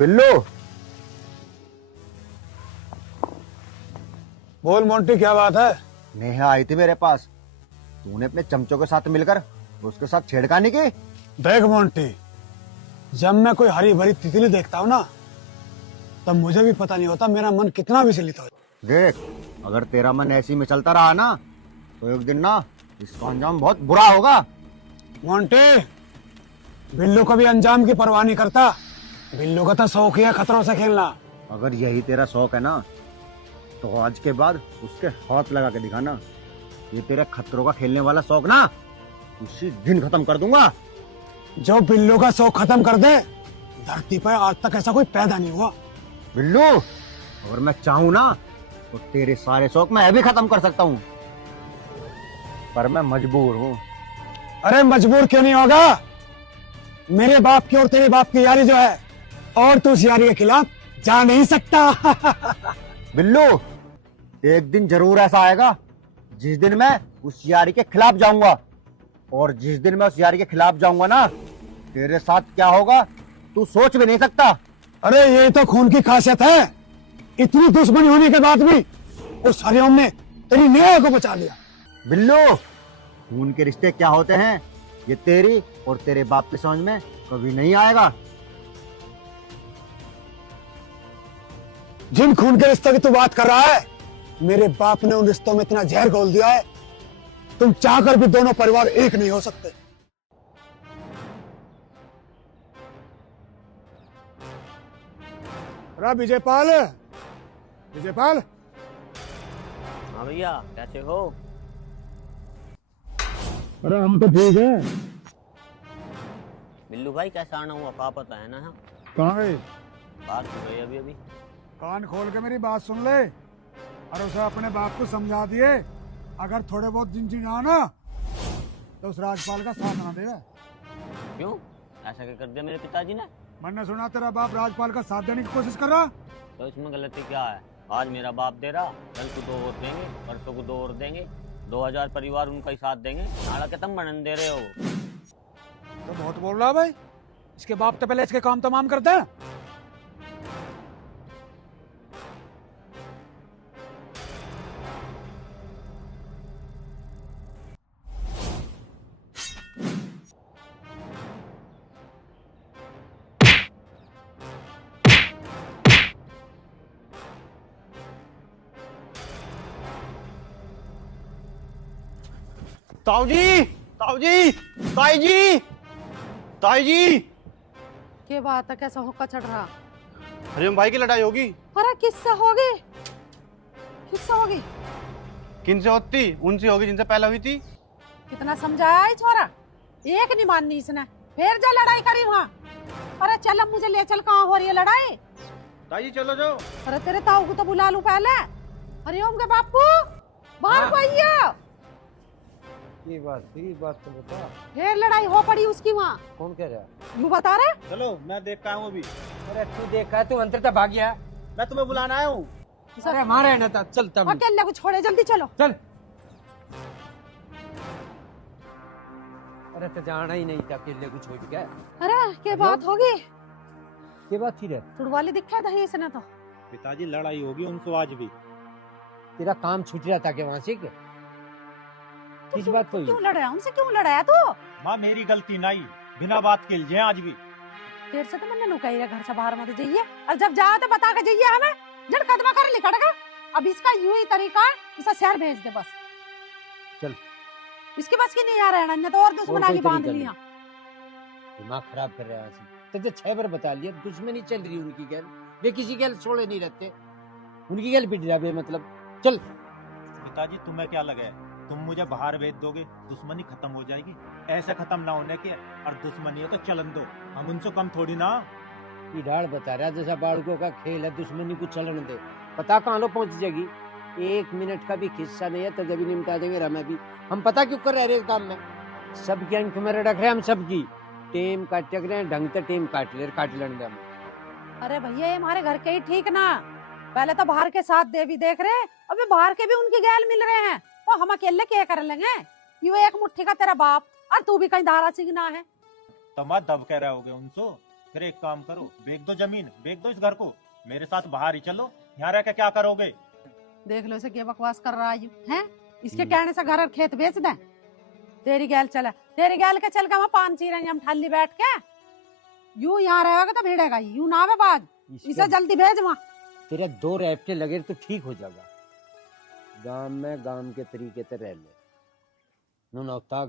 बिल्लू, बोल मोंटी, क्या बात है? नेहा आई थी मेरे पास, तूने अपने चमचों के साथ मिलकर उसके साथ छेड़खानी की। देख मोंटी, जब मैं कोई हरी भरी तितली देखता हूँ ना, तब मुझे भी पता नहीं होता मेरा मन कितना विचलित हो। देख, अगर तेरा मन ऐसी में चलता रहा ना तो एक दिन ना इसका अंजाम बहुत बुरा होगा। मोंटी, बिल्लू कभी अंजाम की परवाह नहीं करता। बिल्लू का तो शौक ही है खतरों से खेलना। अगर यही तेरा शौक है ना तो आज के बाद उसके हाथ लगा के दिखाना। ये तेरा खतरों का खेलने वाला शौक ना उसी दिन खत्म कर दूंगा। जो बिल्लू का शौक खत्म कर दे, धरती पर आज तक ऐसा कोई पैदा नहीं हुआ। बिल्लू, अगर मैं चाहूं ना तो तेरे सारे शौक मैं भी खत्म कर सकता हूँ, पर मैं मजबूर हूँ। अरे मजबूर क्यों नहीं होगा? मेरे बाप की और तेरे बाप की यारी जो है, और तू उस यारी के खिलाफ जा नहीं सकता। बिल्लू, एक दिन जरूर ऐसा आएगा जिस दिन मैं उस यारी के खिलाफ जाऊंगा, और जिस दिन मैं उस यारी के खिलाफ जाऊंगा ना, तेरे साथ क्या होगा तू सोच भी नहीं सकता। अरे ये तो खून की खासियत है, इतनी दुश्मनी होने के बाद भी उस हरिओम ने तेरी नेहा को बचा लिया। बिल्लू, खून के रिश्ते क्या होते हैं ये तेरी और तेरे बाप की समझ में कभी नहीं आएगा। जिन खून के रिश्तों की तू बात कर रहा है, मेरे बाप ने उन रिश्तों में इतना जहर घोल दिया है, तुम चाहकर भी दोनों परिवार एक नहीं हो सकते। अरे विजयपाल, विजयपाल। हाँ भैया, कैसे हो? अरे हम तो ठीक है। बिल्लू भाई कैसा आना हुआ, पापा तो है ना? हम कहाँ गए? बात हो गई अभी अभी। कान खोल के मेरी बात सुन ले, और उसे अपने बाप को समझा दिए, अगर थोड़े बहुत दिन जीना ना तो उस राजपाल का साथ ना देगा। क्यों, ऐसा क्या कर दिया मेरे पिताजी ने? मैंने सुना तेरा बाप राजपाल का साथ देने की कोशिश कर रहा। तो इसमें गलती क्या है? आज मेरा बाप दे रहा, कल को 2 और देंगे, परसों को 2 और देंगे, 2000 परिवार उनका ही साथ देंगे। नाड़ा के तुम बनन दे रहे हो। तो बहुत बोल रहा भाई, इसके बाप तो पहले इसके काम तमाम करते हैं। ताऊ जी, ताऊ जी, ताई जी, ताई जी। क्या बात है, कैसा होका चढ़ रहा? हरिओम भाई की लड़ाई होगी। अरे किससे होगी? किससे होगी? किनसे होती? उनसे होगी जिनसे पहले हुई थी। कितना समझाया है छोरा, एक नहीं माननी इसने, फिर जा लड़ाई करी वहाँ। अरे चल, अब मुझे ले चल, कहाँ हो रही है लड़ाई? ताई जी चलो जाओ। अरे तेरे ताऊ को तो बुला लूं पहले। हरिओम के बापू बाहर को आइए। ये बात तो बता। फिर लड़ाई हो पड़ी उसकी वहाँ। कौन कह रहा है? यू बता रहे? चलो मैं देख का हूँ अभी। अरे तू देखा है, तू अंतर तक भाग गया। मैं तुम्हें बुलाना आया हूँ। अरे हमारे ना था, चल तब अकेले को छोड़े, जल्दी चलो। चल। अरे तो जाना ही नहीं था, अकेले को छोड़ के। अरे क्या बात होगी? क्या बात थी रे? छुड़वाली दिखा था इसने तो। पिताजी लड़ाई होगी उनसे आज भी। तेरा काम छूट रहा था क्या वहाँ से? किस बात को? क्यों लड़ाया उनसे, क्यों लड़ाया तू? माँ मेरी गलती नहीं, बिना बात के लिए आज भी। देर से तो मैंने नुकाई घर से बाहर मत जाइए, और जब जाओ तो बता के जाइए हमें। जड़ कदमा कर लिखड़ेगा। अब इसका यूं ही तरीका है, इसे शहर भेज दे बस। चल। इसकी बस की नहीं आ रहा है, तो और दुश्मन आगे बांध लिया। दिमाग खराब कर रहा है। तो 6 बार बता लिया, दुश्मनी चल रही उनकी गैल। वे किसी गैल छोड़े नहीं रहते, उनकी गैल पिट जाए मतलब। चल। पिताजी तुम्हें क्या लगा है, तुम मुझे बाहर भेज दोगे दुश्मनी खत्म हो जाएगी? ऐसे खत्म ना होने की, और दुश्मनी है तो चलन दो, हम उनसे कम थोड़ी ना। ये ढाल बता रहा जैसा बालकों का खेल है, दुश्मनी को चलन दे, पता कहाँ लो पहुंच जाएगी। 1 मिनट का भी खिस्सा नहीं है तो जब निपटा देंगे रमे भी। हम पता क्यों कर रहे काम में, सबकी अंक में रख रहे हम, सबकी टेम काट रहे हैं, ढंग से टेम काट लेने दे हम। अरे भैया ये हमारे घर के ही ठीक ना, पहले तो बाहर के साथ दे भी देख रहे, अभी बाहर के भी उनकी गैल मिल रहे हैं, तो हम अकेले क्या कर लेंगे? यू एक मुट्ठी का तेरा बाप, और तू भी कहीं धारा सिंह ना है। तुम दब कह रहे होगे उनसे, फिर एक काम करो, बेच दो जमीन, बेच दो इस घर को, मेरे साथ बाहर ही चलो, यहाँ रह के क्या करोगे? देख लो इसे क्या बकवास कर रहा है? इसके कहने से घर और खेत बेच दे? तेरी गैल चला, तेरी गैल के चल के वहाँ 5 चीरेंगे हम ठल्ली बैठ के। यू यहाँ रहेगा तो भिड़ेगा, यू ना आवे बाज, इसे जल्दी भेज वहाँ। तेरा 2 रैप्टे लगे तो ठीक हो जाएगा। गांव में गांव के तरीके से रह ले, नौता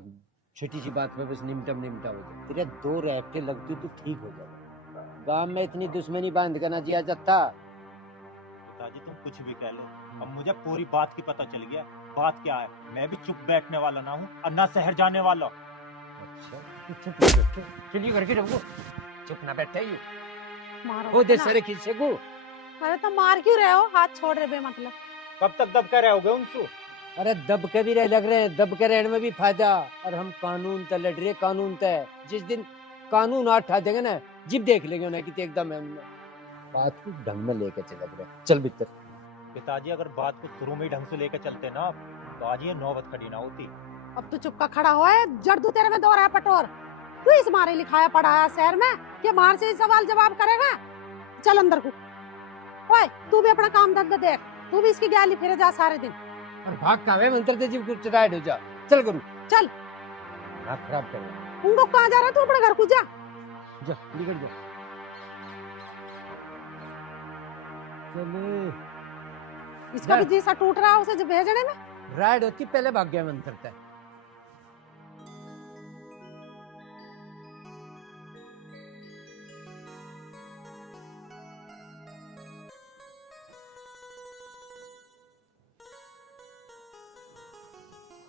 छोटी सी बात में बस निमटा हो जाए। तेरे 2 रैप्टे लगती तो ठीक हो जाएगा। गांव में इतनी दुश्मनी बांध कर ना जिया जाता। पिताजी तुम कुछ भी कह लो, अब मुझे पूरी बात की पता चल गया। बात क्या है, मैं भी चुप बैठने वाला ना हूँ और ना शहर जाने वाला। अच्छा चुप बैठो, चलिए घर के रहो, चुप ना बैठे ही मारो दे सारे किस्से को। अरे तो मार क्यों रहे हो, हाथ छोड़ रहे बे मतलब। कब तक दब कर रहोगे उनसे? अरे दब के भी रह लग रहे हैं, दब के रहने में भी फायदा। और हम कानून तय लड़ रहे, कानून तय। जिस दिन कानून हाथ उठा देंगे ना, जिब देख लेंगे उन्हें कि एकदम है उनमें। बात को ढंग में लेके चले रहे। चल भीतर। पिताजी अगर बात को शुरू में ही ढंग से लेकर चलते ना, तो आज ये नौबत खड़ी ना होती। अब तू चुपका खड़ा हुआ है, जड़ दू तेरे में दो रहा पटोर। तू इस मारे लिखाया पढ़ाया शहर में कि मार से ही सवाल जवाब करेगा। चल अंदर को। ओए तू भी अपना काम धंधा देख, तू भी इसकी गाली फिरे जा सारे दिन। और भाग का वे मंत्र ते जीव कुछ राइड हो जा। चल गुरु चल। ना खराब कर रहा। उनको कहाँ जा रहा है तू? अपने घर को जा। जा निकल जा। चले। इसका भी जी सा टूट रहा है उसे जो भेजने में। राइड होती पहले भाग गया मंत्र ते।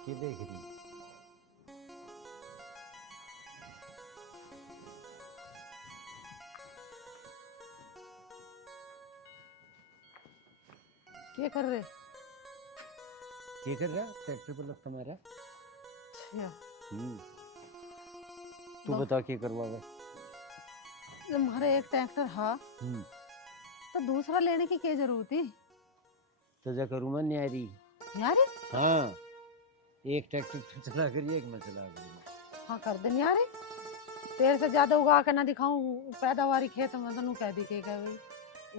ये देख रही क्या कर रहे? क्या कर रहा है? ट्रैक्टर पर लगता मारा। अच्छा। तू बता क्या करवा रहा? जब हमारे एक ट्रैक्टर हा तो दूसरा लेने की क्या जरूरत थी? तो जा करूँ मैं न्यारी। न्यारी? हाँ, एक ट्रैक्टर तो चला करिए, एक मैं चला करूँ। हाँ कर दे न्यारी। तेरे से ज्यादा उगा के ना दिखाऊं पैदावारी खेत में तो कह दी के भाई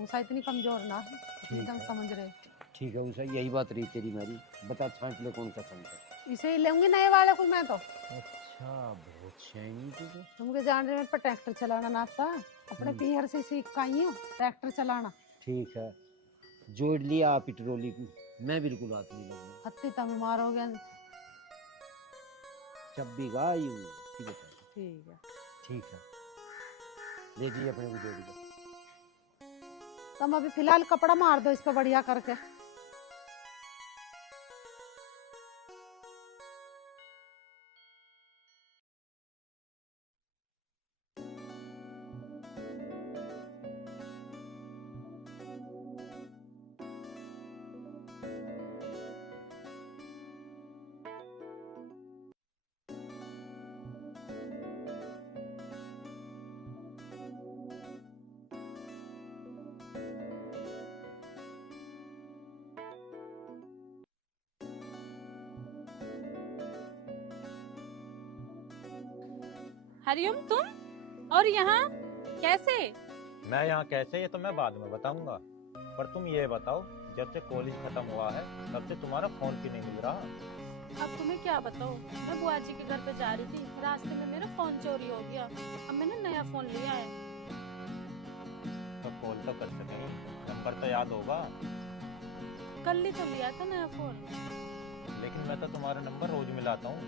उसा इतनी कमजोर ना है। एकदम समझ रहे। ठीक है उषा, यही बात रही तेरी मारी। बता छांट ले कौन सा संत? इसे ही लेंगे नए वाले को मैं तो। अच्छा बहुत शाइनी तू तो। तुमके जान रहे पर ट्रैक्टर चलाना ना आता। अपने पीहर से सीख पाई हूँ ट्रैक्टर चलाना। ठीक है जोड़ लिया पेट्रोली को। मैं बिल्कुल हाथ नहीं लगूंगा। हत्ती तम मारोगे। चब्बी गायू। ठीक है ठीक है। ठीक है ले दिए अपने को जोड़ के। तुम अभी फिलहाल कपड़ा मार दो इस पे बढ़िया करके। हरिओम तुम और यहाँ कैसे? मैं यहाँ कैसे, ये तो मैं बाद में बताऊंगा। पर तुम ये बताओ, जब से कॉलेज खत्म हुआ है तब से तुम्हारा फोन क्यों नहीं मिल रहा? अब तुम्हें क्या बताऊँ, मैं बुआ जी के घर पे जा रही थी, रास्ते में मेरा फोन चोरी हो गया। अब मैंने नया फोन लिया है। तो कॉल तो कर सके, नंबर तो याद होगा। कल ही तो लिया था नया फोन। लेकिन मैं तो तुम्हारा नंबर रोज मिलाता हूँ,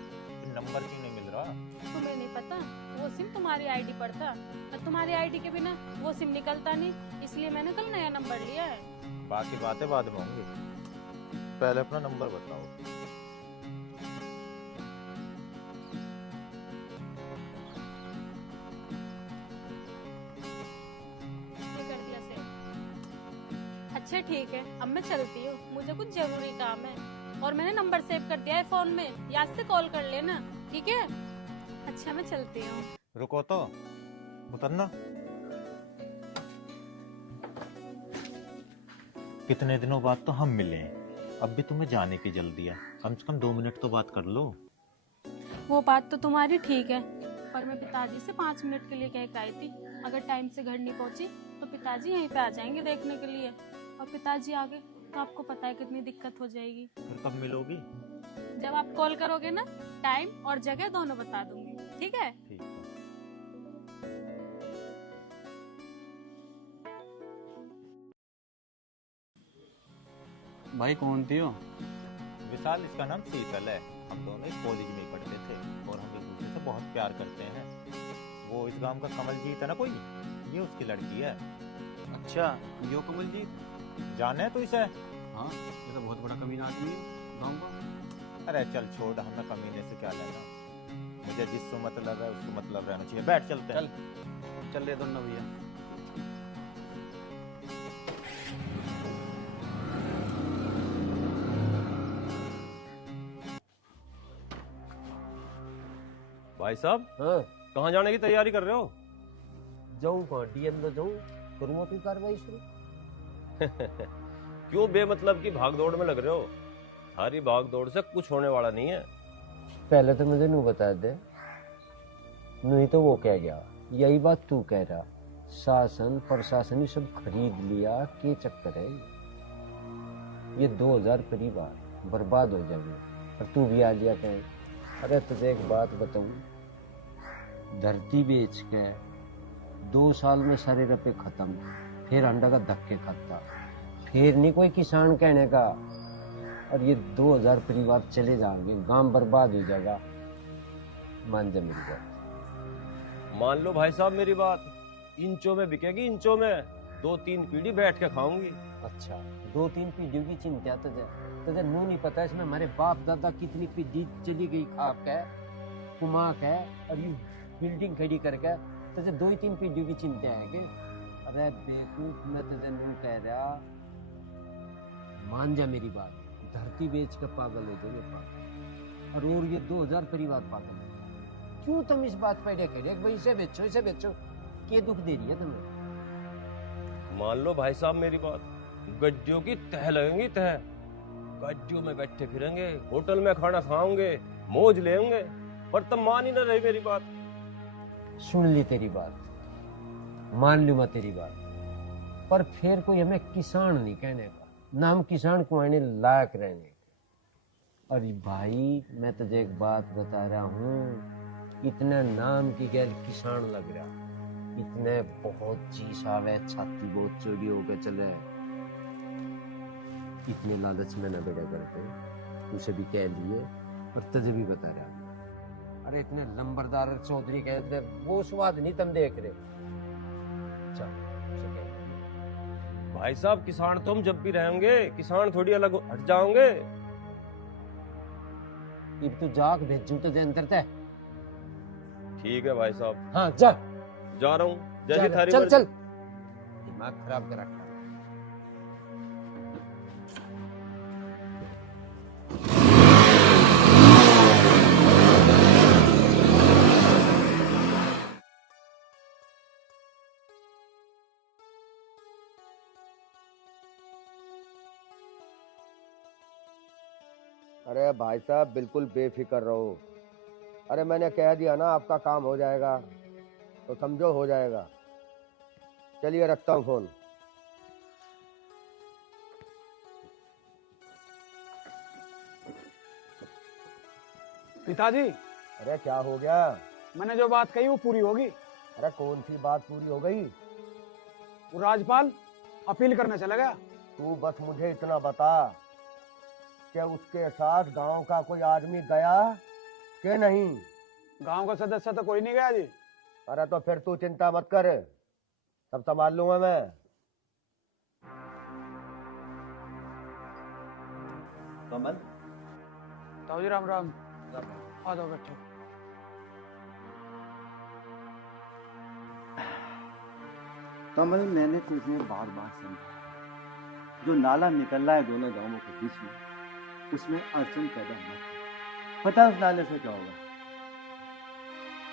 नंबर क्यों नहीं मिल रहा? तुम्हें नहीं पता, वो सिम तुम्हारी आईडी पर था और तुम्हारी आईडी के बिना वो सिम निकलता नहीं, इसलिए मैंने कल नया नंबर लिया है। बाकी बातें बाद में होंगी, पहले अपना नंबर बताओ। ये कर दिया सेव। अच्छा ठीक है, अब मैं चलती हूँ, मुझे कुछ जरूरी काम है। और मैंने नंबर सेव कर दिया है फोन में, याद से कॉल कर लेना, ठीक है? अच्छा मैं चलती हूँ। रुको तो, उतरना। कितने दिनों बाद तो हम मिले हैं, अब भी तुम्हें जाने की जल्दी है। कम से कम 2 मिनट तो बात कर लो। वो बात तो तुम्हारी ठीक है, पर मैं पिताजी से 5 मिनट के लिए कह के आई थी। अगर टाइम से घर नहीं पहुंची तो पिताजी यहीं पे आ जाएंगे देखने के लिए, और पिताजी आ गए तो आपको पता है कितनी दिक्कत हो जाएगी। फिर कब मिलोगी? जब आप कॉल करोगे ना, टाइम और जगह दोनों बता दूंगी, ठीक है? ठीक है। भाई कौन थी वो? विशाल, इसका नाम शीतल है। हम दोनों एक कॉलेज में ही पढ़ते थे और हम एक दूसरे से बहुत प्यार करते हैं। वो इस गांव का कमलजीत है ना कोई, ये उसकी लड़की है। अच्छा, यो कमलजीत जाने तो इसे? हाँ, ये तो बहुत बड़ा कमीना आदमी है गाँव का। अरे चल छोड़, हमें कमीने से क्या लेना। मुझे जिससे मतलब है उसको मतलब रहना चाहिए। बैठ चलते हैं। चल ले दोनों भैया। भाई साहब, हाँ कहाँ जाने की तैयारी कर रहे हो? जाऊँ कहाँ, डीएम में जाऊँ, करूँगा कोई कार्रवाई शुरू। क्यों बेमतलब की भाग दौड़ में लग रहे हो? सारी भाग दौड़ से कुछ होने वाला नहीं है। पहले तो मुझे नू बता दे, नहीं तो वो कह गया, यही बात तू कह रहा, शासन प्रशासन ही सब खरीद लिया, के चक्कर है ये 2000 परिवार बर्बाद हो जाएंगे और तू भी आ लिया कहे। अरे तुझे एक बात बताऊं, धरती बेच के 2 साल में सारे रुपए खत्म, फिर अंडा का धक्के खाता, फिर नहीं कोई किसान कहने का, और ये 2000 परिवार चले जाएंगे, गांव बर्बाद हो जाएगा। मान जा मेरी बात। मान लो भाई साहब मेरी बात, इंचों में बिकेगी, इंचों में 2-3 पीढ़ी बैठ के खाऊंगी। अच्छा 2-3 पीढ़ियों की चिंता तुझे नू नहीं पता, इसमें हमारे बाप दादा कितनी पीढ़ी चली गई खाप के कुमा के, और ये बिल्डिंग खड़ी करके तुझे 2-3 पीढ़ियों की चिंता है कि? अरे बेवकूफ, मैं तुझे नू कह रहा, मान जा मेरी बात, धरती बेच के पागल हो जाएंगे पागल, और ये 2000 परिवार पागल है। क्यों तुम इस बात पर करे भाई इसे बेचो, क्या दुख दे रही है तुम्हें? मान लो भाई साहब मेरी बात, गड्डियों की तह लगेंगी तह, गड्डियों में बैठे फिरेंगे, होटल में खाना खाओगे, मौज लेंगे, पर तुम मान ही ना रही मेरी बात। सुन ली तेरी बात, मान लूँ मैं तेरी बात, पर फिर कोई हमें किसान नहीं कहने का, ना हम किसान को आने लायक रहने का। और भाई मैं तुझे एक बात बता रहा हूँ, इतना नाम की गैर किसान लग रहा, इतने बहुत चीज आवे, छाती बहुत चौड़ी होकर चले, इतने लालच में न बेड़ा करते, उसे भी कह लिए और तुझे भी बता रहा। अरे इतने लंबरदार चौधरी कहते, वो स्वाद नहीं तुम देख रहे। चल भाई साहब किसान तुम जब भी रहेंगे, किसान थोड़ी अलग हट जाओगे। अब तू जाग भेजू तुझे अंदर तय। ठीक है भाई साहब, हाँ जा रहा हूँ, जैसी थारी चल मर्जी। चल, दिमाग खराब कर रखा। अरे भाई साहब बिल्कुल बेफिक्र रहो। अरे मैंने कह दिया ना आपका काम हो जाएगा, तो समझो हो जाएगा। चलिए रखता हूँ फोन। पिताजी, अरे क्या हो गया? मैंने जो बात कही वो पूरी होगी। अरे कौन सी बात पूरी हो गई? वो राजपाल अपील करने चला गया। तू बस मुझे इतना बता कि उसके साथ गांव का कोई आदमी गया कि नहीं? गांव का सदस्य तो कोई नहीं गया जी। अरे तो फिर तू चिंता मत कर, सब संभाल लूंगा मैं। कमल, ताऊ जी राम राम। आ जाओ बैठो। कमल, मैंने तुझे बार बार समझाया, जो नाला निकल रहा है दोनों गांवों के बीच में, उसमें अड़चन पैदा मत कर। पता है उस नाले से क्या होगा?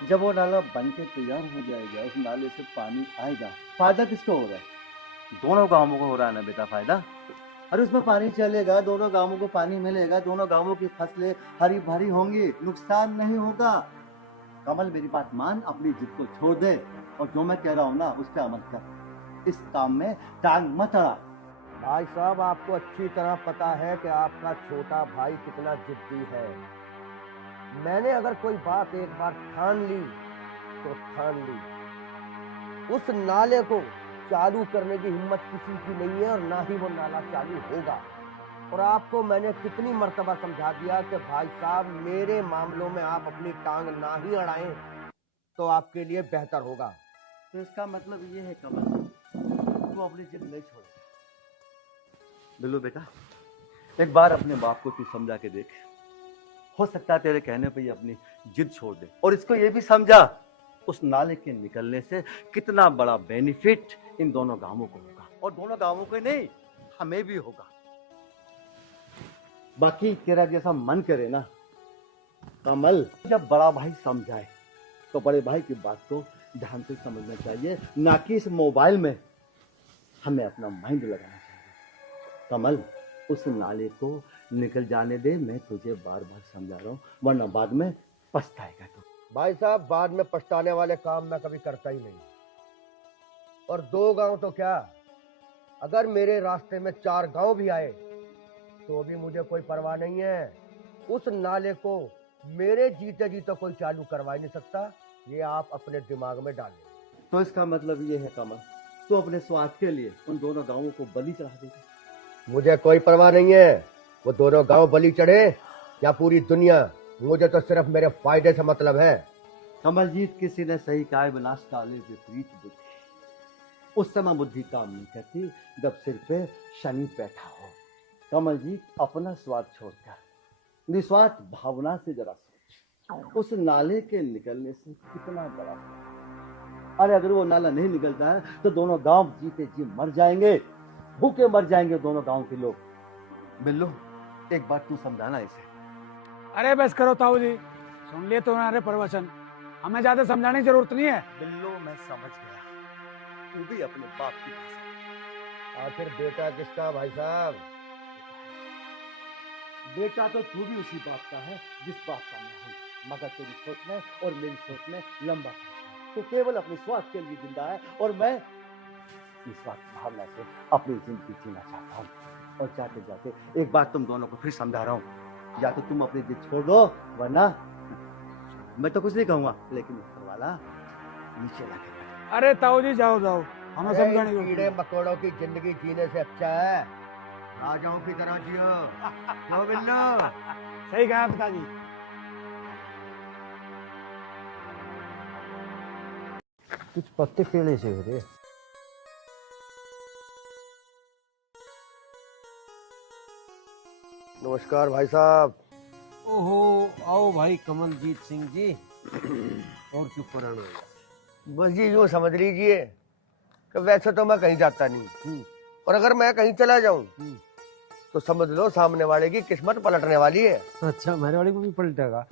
जब वो नाला बन के तैयार हो जाएगा, उस नाले से पानी आएगा, फायदा किसको हो रहा है? दोनों गांवों को हो रहा है ना बेटा फायदा। अरे उसमें पानी चलेगा, दोनों गांवों को पानी मिलेगा, दोनों गांवों की फसलें हरी भरी होंगी, नुकसान नहीं होगा। कमल मेरी बात मान, अपनी जिद को छोड़ दे और जो मैं कह रहा हूँ ना उस पर अमल कर। इस काम में टांग मत अड़ा। भाई साहब आपको अच्छी तरह पता है कि आपका छोटा भाई कितना जिद्दी है। मैंने अगर कोई बात एक बार ठान ली तो ठान ली। उस नाले को चालू करने की हिम्मत किसी की नहीं है और ना ही वो नाला चालू होगा। और आपको मैंने कितनी मर्तबा समझा दिया कि भाई साहब मेरे मामलों में आप अपनी टांग ना ही अड़ाएं तो आपके लिए बेहतर होगा। तो इसका मतलब ये है कमल, वो अपनी जिद नहीं छोड़ेगा। बिल्लू बेटा, एक बार अपने बाप को तू समझा के देख, हो सकता है तेरे कहने पे ये अपनी जिद छोड़ दे। और इसको ये भी समझा, उस नाले के निकलने से कितना बड़ा बेनिफिट इन दोनों गांवों को होगा, और दोनों गांवों को नहीं हमें भी होगा। बाकी तेरा जैसा मन करे ना कमल, जब बड़ा भाई समझाए तो बड़े भाई की बात को ध्यान से समझना चाहिए, ना कि इस मोबाइल में हमें अपना माइंड लगाना चाहिए। कमल, उस नाले को निकल जाने दे, मैं तुझे बार बार समझा रहा हूँ, वरना बाद में पछताएगा तू। भाई साहब, बाद में पछताने वाले काम मैं कभी करता ही नहीं। और 2 गांव तो क्या, अगर मेरे रास्ते में 4 गांव भी आए तो भी मुझे कोई परवाह नहीं है। उस नाले को मेरे जीते जी तो कोई चालू करवा ही नहीं सकता, ये आप अपने दिमाग में डाल लें। तो इसका मतलब ये है कमल, तो अपने स्वार्थ के लिए उन दोनों गांवों को बलि चढ़ा देगा। मुझे कोई परवाह नहीं है, वो दोनों गांव बलि चढ़े या पूरी दुनिया, मुझे तो सिर्फ मेरे फायदे से मतलब है। कमलजीत, किसी ने सही कहा, विनाश काले विपरीत बुद्धि। उस समय बुद्धि काम नहीं करती जब सिर पे शनि बैठा हो। कमलजीत, अपना स्वार्थ छोड़कर निस्वार्थ भावना से जरा सोच, उस नाले के निकलने से कितना बड़ा है। अरे अगर वो नाला नहीं निकलता है तो दोनों गांव जीते जी मर जाएंगे, भूखे मर जाएंगे दोनों गांव के लोग। बिल्लू, एक बात तू समझाना इसे। अरे बस करो ताऊ जी, सुन लिए तो हमारे प्रवचन, हमें ज्यादा समझाने की जरूरत नहीं है। बिल्लू, मैं समझ गया, तू भी अपने बाप की भाषा। आखिर बेटा किसका भाई साहब? बेटा तो तू भी उसी बाप का है जिस बाप का मैं हूँ, मगर तेरी सोच में और मेरी सोच में लंबा फर्क है। तू केवल अपने स्वार्थ के लिए जिंदा है और मैं निस्वार्थ भावना से अपनी जिंदगी जीना चाहता हूँ। और जाते जाते एक बात तुम दोनों को फिर समझा रहा हूँ, या तो तुम अपनी जिद छोड़ दो, वरना मैं तो कुछ नहीं कहूंगा, लेकिन ऊपर वाला नीचे लाके। अरे ताऊ जी, जाओ जाओ, हमें समझाने की कीड़े मकोड़ों की जिंदगी जीने से अच्छा है राजाओं की तरह जियो। क्यों बिल्लू? सही कहा पिताजी। कुछ पत्ते पेड़े से हो रहे। नमस्कार भाई साहब। ओहो, आओ भाई कमलजीत सिंह जी। और क्यों पुराना है? बस जी यूँ समझ लीजिए कि वैसे तो मैं कहीं जाता नहीं, और अगर मैं कहीं चला जाऊं तो समझ लो सामने वाले की किस्मत पलटने वाली है। अच्छा, हमारे वाले को भी पलटेगा?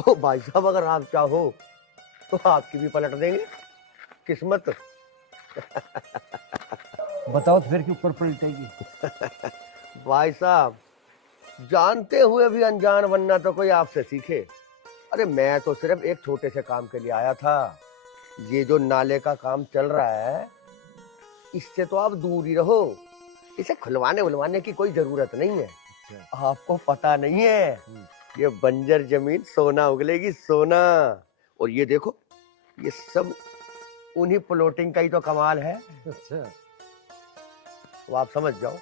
ओ भाई साहब, अगर आप चाहो तो आपकी भी पलट देंगे किस्मत। बताओ तो फिर क्यों ऊपर पलटेगी? भाई साहब, जानते हुए भी अनजान बनना तो कोई आपसे सीखे। अरे मैं तो सिर्फ एक छोटे से काम के लिए आया था। ये जो नाले का काम चल रहा है, इससे तो आप दूर ही रहो, इसे खुलवाने उलवाने की कोई जरूरत नहीं है। आपको पता नहीं है, ये बंजर जमीन सोना उगलेगी, सोना। और ये देखो, ये सब उन्हीं प्लॉटिंग का ही तो कमाल है। अच्छा, तो आप समझ जाओ।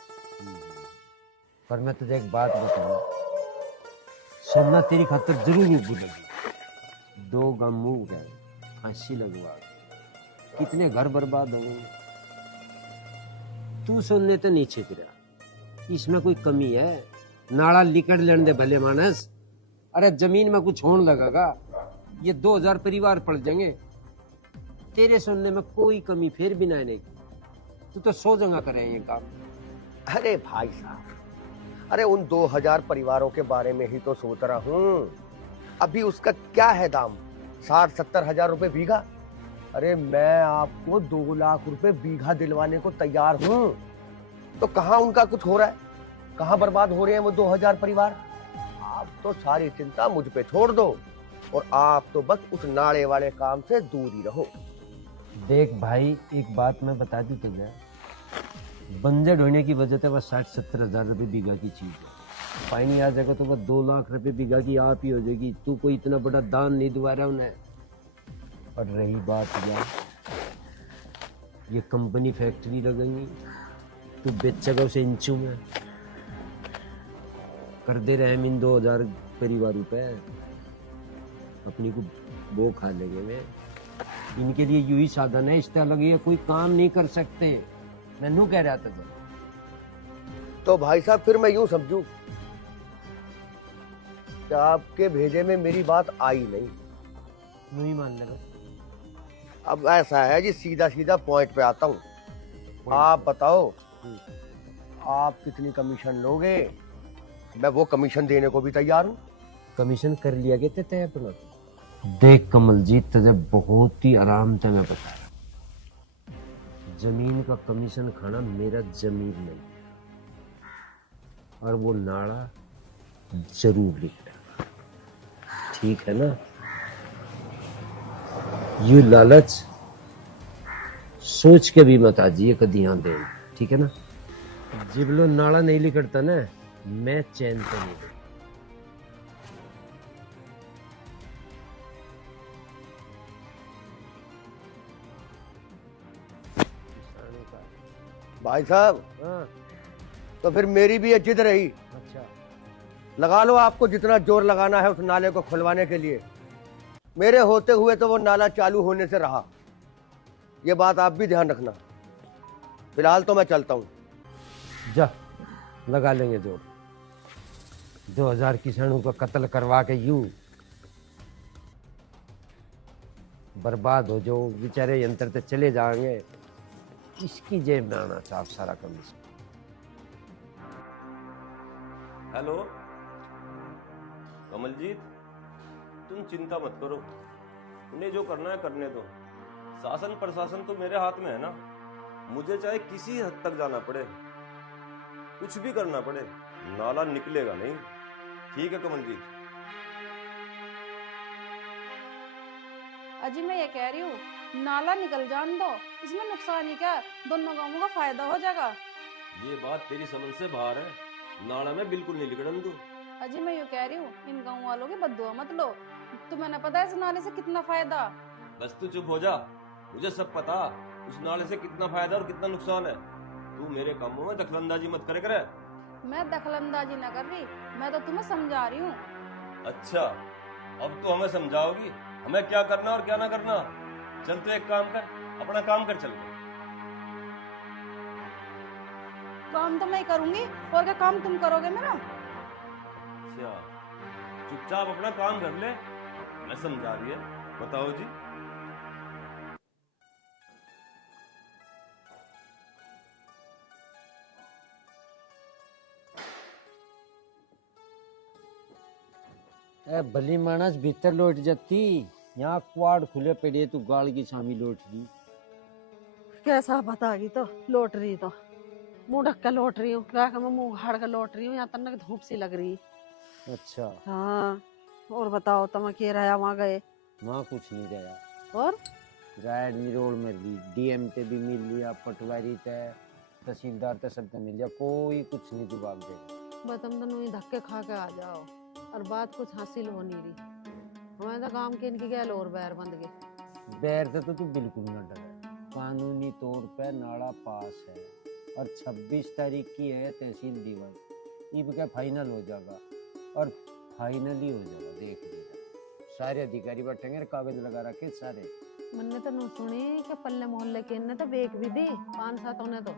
पर मैं तुझे एक बात बताऊं, सोना तेरी खातर जरूर उगलेगी। 2 गम मुंह गए, फांसी लगवा, कितने घर बर्बाद हो गए। तू सुनने तो नीचे गिरा, इसमें कोई कमी है? नाड़ा लिकड़ लेने दे भले मानस। अरे जमीन में कुछ होने लगेगा, ये 2000 परिवार पड़ जाएंगे। तेरे सुनने में कोई कमी फिर भी नहीं। तू तो 100 जगह करे ये काम। अरे भाई साहब, अरे उन 2000 परिवारों के बारे में ही तो सोच रहा हूँ। अभी उसका क्या है दाम? 60-70 हजार रुपए बीघा। अरे मैं आपको 2 लाख रुपए बीघा दिलवाने को तैयार हूँ। तो कहाँ उनका कुछ हो रहा है, कहाँ बर्बाद हो रहे हैं वो 2000 परिवार? आप तो सारी चिंता मुझ पे छोड़ दो, और आप तो बस उस नाले वाले काम से दूर ही रहो। देख भाई, एक बात मैं बता दी तुझे, बंजर होने की वजह से बस 60-70 हजार रुपए बीघा की चीज है। पानी आ जाएगा तो बस 2 लाख रुपए बीघा की आप ही हो जाएगी। तू कोई इतना बड़ा दान नहीं दुआ रहा उन्हें। और रही बात यार, ये कंपनी फैक्ट्री लगेंगी, तू बेचेगा उसे इंचू में। कर दे रहे हम इन 2000 परिवार रुपए, अपनी को वो खा लेंगे। वे इनके लिए यू ही साधन है, इससे अलग ये कोई काम नहीं कर सकते। मैं नू कह रहा था तो भाई साहब, फिर मैं यूं समझूं कि आपके भेजे में मेरी बात आई नहीं? नहीं मान लगा। अब ऐसा है जी, सीधा सीधा पॉइंट पे आता हूँ। आप बताओ, आप कितनी कमीशन लोगे? मैं वो कमीशन देने को भी तैयार हूँ। कमीशन कर लिया गया तय अपना। देख कमलजीत, तुझे बहुत ही आराम से मैं बता रहा हूं, जमीन का कमीशन खाना मेरा जमीन नहीं है, और वो नाड़ा जरूर लिखना, ठीक है ना? ये लालच सोच के भी मत आजिए कभी यहाँ दे, ठीक है ना? जब लो नाड़ा नहीं लिखता ना, मैं चैन से नहीं दे। भाई साहब, तो फिर मेरी भी जिद रही। अच्छा, लगा लो आपको जितना जोर लगाना है उस नाले को खुलवाने के लिए। मेरे होते हुए तो वो नाला चालू होने से रहा, ये बात आप भी ध्यान रखना। फिलहाल तो मैं चलता हूँ। जा, लगा लेंगे जोर। 2000 किसानों का कत्ल करवा के यूं बर्बाद हो जो बेचारे यंत्र तो चले जाएंगे, इसकी जेब में आना साफ सारा कमीशन। हेलो कमलजीत, तुम चिंता मत करो, उन्हें जो करना है करने दो। शासन प्रशासन तो मेरे हाथ में है ना, मुझे चाहे किसी हद तक जाना पड़े, कुछ भी करना पड़े, नाला निकलेगा नहीं। ठीक है कमलजीत? अजी मैं ये कह रही हूँ, नाला निकल जान दो, इसमें नुकसान ही क्या, दोनों गांवों का फायदा हो जाएगा। ये बात तेरी समझ से बाहर है, नाला में बिल्कुल नहीं निकलने दूं। अजी मैं यूँ कह रही हूँ, इन गाँव वालों की बद्दुआ मत लो, तुम्हें ना पता है इस नाले से कितना फायदा। बस तू चुप हो जा, मुझे सब पता उस नाले से कितना फायदा और कितना नुकसान है। तू मेरे कामों में दखलंदाजी मत करे करे। मैं दखलंदाजी ना कर रही, मैं तो तुम्हें समझा रही हूँ। अच्छा, अब तो हमें समझाओगी हमें क्या करना और क्या ना करना। चल तो एक काम कर, अपना काम कर चल। काम तो मैं ही करूंगी, और क्या काम तुम करोगे मेरा? अच्छा, चुपचाप अपना काम कर ले, मैं समझा रही है। बताओ जी। ए भली मानस भीतर लौट जाती, यहाँ क्वाड खुले पड़े, तू गाल की शामी लौट रही। कैसा बतागी तो लौट रही, तो मुंह ढक के लौट रही हूँ, मैं मुंह हाड़ के लौट रही हूँ, यहाँ तक धूप सी लग रही। अच्छा, हाँ, और बताओ तुम के रहा वहाँ गए? वहाँ कुछ नहीं रहा, और गायड निरोल में ली, डीएम ते भी मिल लिया, पटवारी ते, तहसीलदार ते सब ते मिल लिया, कोई कुछ नहीं जवाब देगा। बस तुम तो धक्के खा के आ जाओ, और बात कुछ हासिल हो नहीं रही। हमारे तो काम के इनकी गैल और बैर बंद गए। बैर से तो तू बिल्कुल न डरे, कानूनी तौर पे नाड़ा पास है, और 26 तारीख की है तहसील दिवस, इब का फाइनल हो जाएगा, और फाइनली हो जाएगा, देख लीजिए। सारे अधिकारी बैठेंगे, कागज लगा रखे सारे। मैंने तो न सुनी कि पल्ले मोहल्ले के इनने तो बेच भी दी, 5-7 होने तो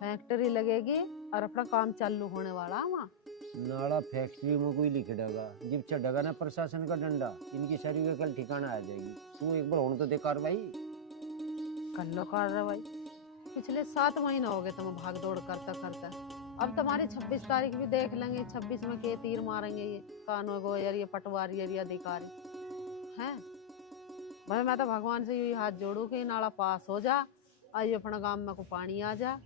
फैक्ट्री लगेगी और अपना काम चालू होने वाला वहाँ। नाड़ा फैक्ट्री में कोई लिख देगा, जब चढ़ेगा ना प्रशासन का डंडा, इनकी सारी का कल ठिकाना आ जाएगी। तू एक बार होने तो दे कार्रवाई, कर लो कार्रवाई। पिछले 7 महीना हो गए तुम भाग दौड़ करता करता, अब तुम्हारी 26 तारीख भी देख लेंगे। 26 में के तीर मारेंगे ये कानून गोयर, ये पटवारी, ये अधिकारी हैं। भाई मैं तो भगवान से यही हाथ जोड़ू कि नाला पास हो जा, आइए अपना गांव में को पानी आ जा,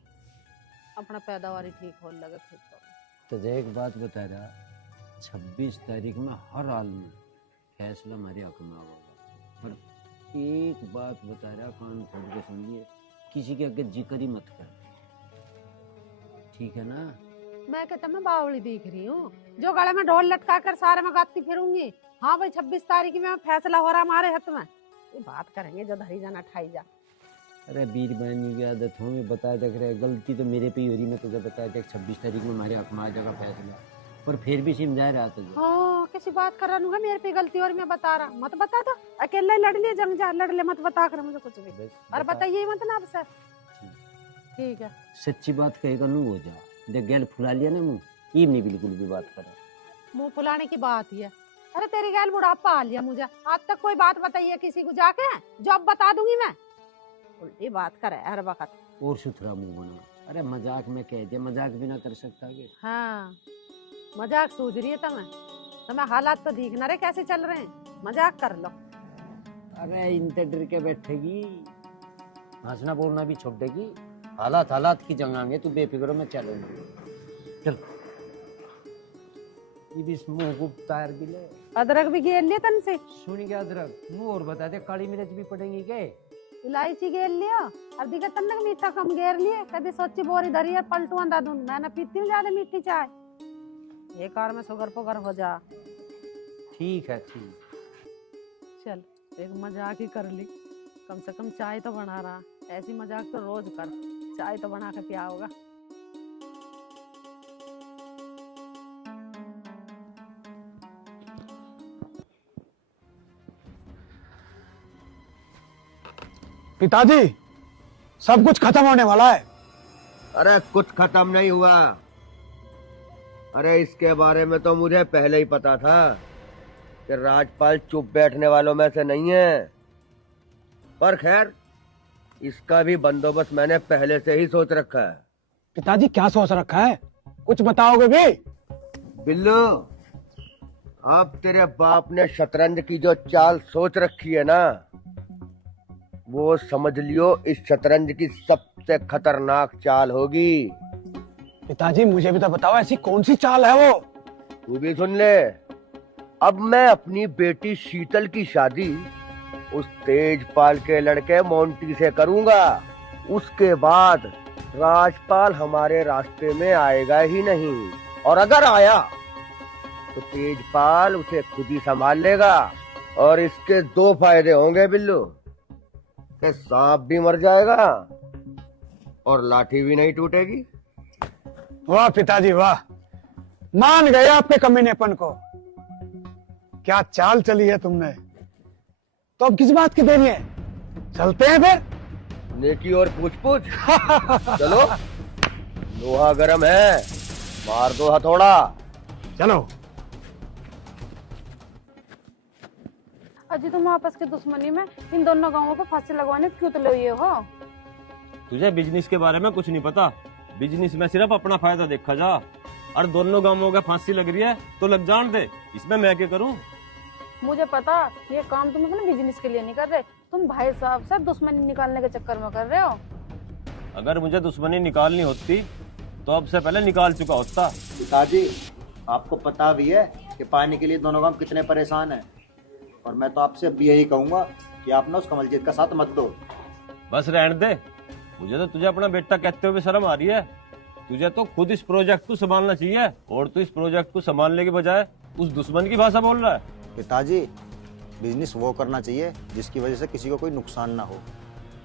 अपना पैदावारी ठीक हो लगे खेतों। तो एक बात बता रहा, 26 तारीख में हर हाल में फैसला हमारे हक में होगा। पर एक बात बता रहा, कान खोल के सुनिए, किसी के आगे जिक्र ही मत कर, ठीक है ना? मैं कहता मैं बावली दिख रही हूँ जो गले में ढोल लटका कर सारे में गाती फिरूंगी? हाँ भाई 26 तारीख में फैसला हो रहा हमारे हाथ में, ये बात करेंगे जो धरी जाना ठाई जा। अरे वीर बहनी की आदत हो, मैं बताया देख रहे, गलती तो मेरे पे ही हो रही। मैं तुझे बताया देख 26 तारीख में हमारे हक में आ जाएगा फैसला, पर फिर भी समझा रहा तुझे। हाँ, किसी बात कर रहा मेरे पे गलती और मैं बता रहा, मत बता तो अकेले लड़ लिए, जंग जा लड़ ले, मत बता कर मुझे कुछ भी, और बताइए मत ना अब सर। ठीक है, सच्ची बात कहेगा नू हो जा, देख गैल फुला लिया ना मुँह, ये नहीं बिल्कुल भी बात करे। मुँह फुलाने की बात ही है। अरे तेरी गैल बुढ़ापा आ लिया मुझे, आज तक कोई बात बताइए किसी को जाके, जो अब बता दूंगी मैं, उल्टी बात करे हर वक्त। और सुथरा मुंह बना, अरे मजाक में कह दे, मजाक भी ना कर सकता के। हाँ, मजाक सूझ रही है तुम्हें हालात तो दिख ना रहे कैसे चल रहे हैं। मजाक कर लो। अरे इनते डर के बैठेगी, हंसना बोलना भी छोड़ देगी। हालात हालात की जंगांगे, तू बेफिक्र में चलेंगे। चल ये भी मुंह को तार भी ले। अदरक भी घेर लिया तन से। सुन के अदरक मुंह और बता दे, काली मिर्च भी पड़ेंगी के? इलायची घेर लिया और दिखा तन का मीठा कम घेर लिए। कभी सोची बोरी धरी है पलटू अंदा दूं, मैंने पीती हूँ ज्यादा मीठी चाय। ये कार में शुगर पुगर हो जा। ठीक है ठीक। चल एक मजाक ही कर ली, कम से कम चाय तो बना रहा। ऐसी मजाक तो रोज कर, चाय तो बना के पिया होगा। पिताजी सब कुछ खत्म होने वाला है। अरे कुछ खत्म नहीं हुआ। अरे इसके बारे में तो मुझे पहले ही पता था कि राजपाल चुप बैठने वालों में से नहीं है। पर खैर इसका भी बंदोबस्त मैंने पहले से ही सोच रखा है। पिताजी क्या सोच रखा है, कुछ बताओगे भी? बिल्लू, अब तेरे बाप ने शतरंज की जो चाल सोच रखी है ना, वो समझ लियो इस शतरंज की सबसे खतरनाक चाल होगी। पिताजी मुझे भी तो बताओ, ऐसी कौन सी चाल है वो? तू भी सुन ले। अब मैं अपनी बेटी शीतल की शादी उस तेजपाल के लड़के मोंटी से करूंगा। उसके बाद राजपाल हमारे रास्ते में आएगा ही नहीं, और अगर आया तो तेजपाल उसे खुद ही संभाल लेगा। और इसके दो फायदे होंगे बिल्लू, कि सांप भी मर जाएगा और लाठी भी नहीं टूटेगी। वाह पिताजी वाह, मान गए आपके कमीनेपन को। क्या चाल चली है तुमने। तो अब किस बात की देरी है, चलते हैं फिर। नेकी और पूछ पूछ। चलो, लोहा गरम है, मार दो हथौड़ा। चलो। अजी तुम आपस की दुश्मनी में इन दोनों गांवों पे फांसी लगवाने क्यों तो लिए हो? तुझे बिजनेस के बारे में कुछ नहीं पता। बिजनेस में सिर्फ अपना फायदा देखा जा। और दोनों गांवों का फांसी लग रही है तो लग जान दे, इसमें मैं क्या करूं? मुझे पता ये काम तुम अपने बिजनेस के लिए नहीं कर रहे, तुम भाई साहब से दुश्मनी निकालने के चक्कर में कर रहे हो। अगर मुझे दुश्मनी निकालनी होती तो अब से पहले निकाल चुका होता। पिताजी आपको पता भी है कि पानी के लिए दोनों गांव कितने परेशान हैं, और मैं तो आपसे अब भी यही कहूंगा कि आप ना उस कमलजीत का साथ मत दो। बस रहने दे, मुझे तो तुझे अपना बेटा कहते हुए शर्म आ रही है। तुझे तो खुद इस प्रोजेक्ट को संभालना चाहिए, और तू इस प्रोजेक्ट को संभालने के बजाय उस दुश्मन की भाषा बोल रहा है। पिताजी बिजनेस वो करना चाहिए जिसकी वजह से किसी को कोई नुकसान ना हो,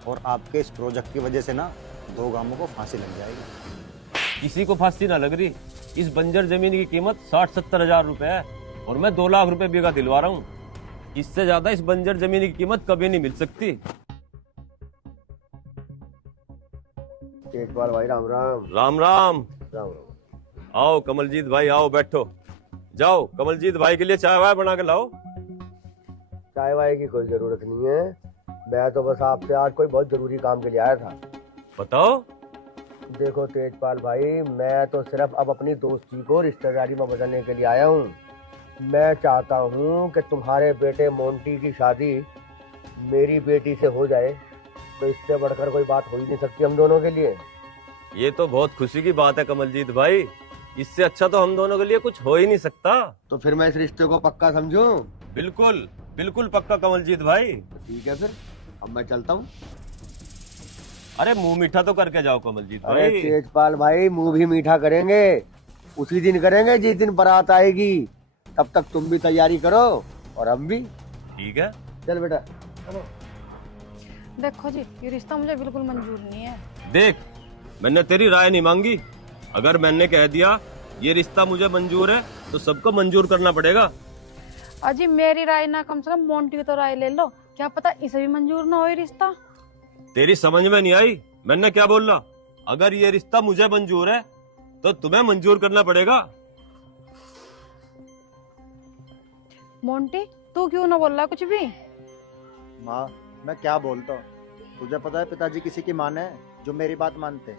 और आपके इस प्रोजेक्ट की वजह से ना दो गांवों को फांसी लग जाएगी। किसी को फांसी ना लग रही। इस बंजर जमीन की कीमत 60-70 हजार रुपए है, और मैं 2 लाख रुपए बीघा दिलवा रहा हूँ। इससे ज्यादा इस बंजर जमीन की कीमत कभी नहीं मिल सकती। तेजपाल भाई राम राम। राम राम। राम राम। आओ कमलजीत भाई, आओ बैठो। जाओ कमलजीत भाई के लिए चाय वाय बना के लाओ। चाय वाय की कोई जरूरत नहीं है, मैं तो बस आपसे आज कोई बहुत जरूरी काम के लिए आया था। बताओ। देखो तेजपाल भाई, मैं तो सिर्फ अब अपनी दोस्ती को रिश्तेदारी में बदलने के लिए आया हूँ। मैं चाहता हूँ कि तुम्हारे बेटे मोंटी की शादी मेरी बेटी से हो जाए, तो इससे बढ़कर कोई बात हो ही नहीं सकती हम दोनों के लिए। ये तो बहुत खुशी की बात है कमलजीत भाई, इससे अच्छा तो हम दोनों के लिए कुछ हो ही नहीं सकता। तो फिर मैं इस रिश्ते को पक्का समझूं? बिल्कुल बिल्कुल पक्का कमलजीत भाई। ठीक है फिर, अब मैं चलता हूँ। अरे मुंह मीठा तो करके जाओ कमलजीत अरे भाई। तेजपाल भाई, मुंह भी मीठा करेंगे, उसी दिन करेंगे जिस दिन बारात आएगी। तब तक तुम भी तैयारी करो और हम भी। ठीक है, चल बेटा। देखो जी, ये रिश्ता मुझे बिल्कुल मंजूर नहीं है। देख मैंने तेरी राय नहीं मांगी, अगर मैंने कह दिया ये रिश्ता मुझे मंजूर है तो सबको मंजूर करना पड़ेगा। अजी मेरी राय ना, कम से कम मोंटी की तो राय ले लो, क्या पता इसे भी मंजूर ना हो ये रिश्ता। तेरी समझ में नहीं आई मैंने क्या बोला। अगर ये रिश्ता मुझे मंजूर है तो तुम्हें मंजूर करना पड़ेगा। मोंटी तू क्यों ना बोल रहा कुछ भी? माँ मैं क्या बोलता हूँ, तुझे पता है पिताजी किसी की माने जो मेरी बात मानते।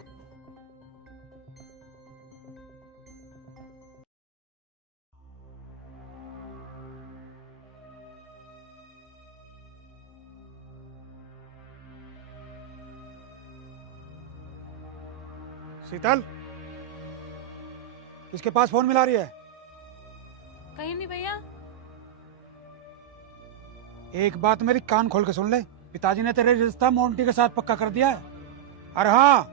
शीतल, किसके पास फोन मिला रही है? कहीं नहीं भैया। एक बात मेरी कान खोल के सुन ले, पिताजी ने तेरे रिश्ता मोंटी के साथ पक्का कर दिया है। और हाँ,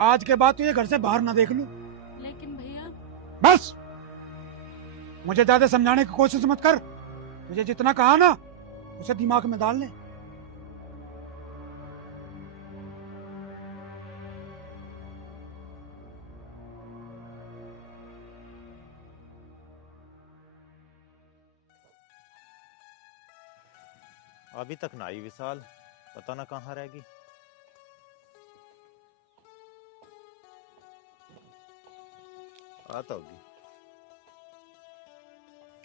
आज के बाद तू ये घर से बाहर ना देख लूं। लेकिन भैया। बस, मुझे ज्यादा समझाने की कोशिश मत कर। मुझे जितना कहा ना उसे दिमाग में डाल ले। अभी तक ना आई विशाल, पता ना कहाँ रहेगी। आता होगी।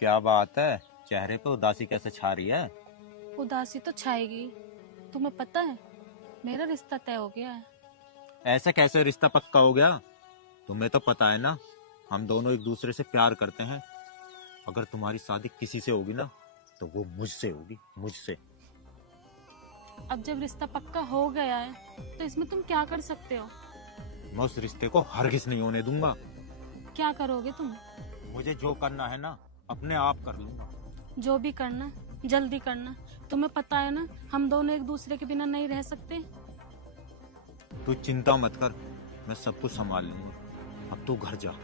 क्या बात है, चेहरे पे उदासी कैसे छा रही है? उदासी तो छाएगी। तुम्हें पता है मेरा रिश्ता तय हो गया है। ऐसे कैसे रिश्ता पक्का हो गया? तुम्हें तो पता है ना, हम दोनों एक दूसरे से प्यार करते हैं। अगर तुम्हारी शादी किसी से होगी ना तो वो मुझसे होगी, मुझसे। अब जब रिश्ता पक्का हो गया है तो इसमें तुम क्या कर सकते हो? मैं उस रिश्ते को हरगिज नहीं होने दूंगा। क्या करोगे तुम? मुझे जो करना है ना अपने आप कर लूंगा। जो भी करना जल्दी करना। तुम्हें पता है ना हम दोनों एक दूसरे के बिना नहीं रह सकते। तू चिंता मत कर, मैं सब कुछ संभाल लूंगा। अब तू घर जा।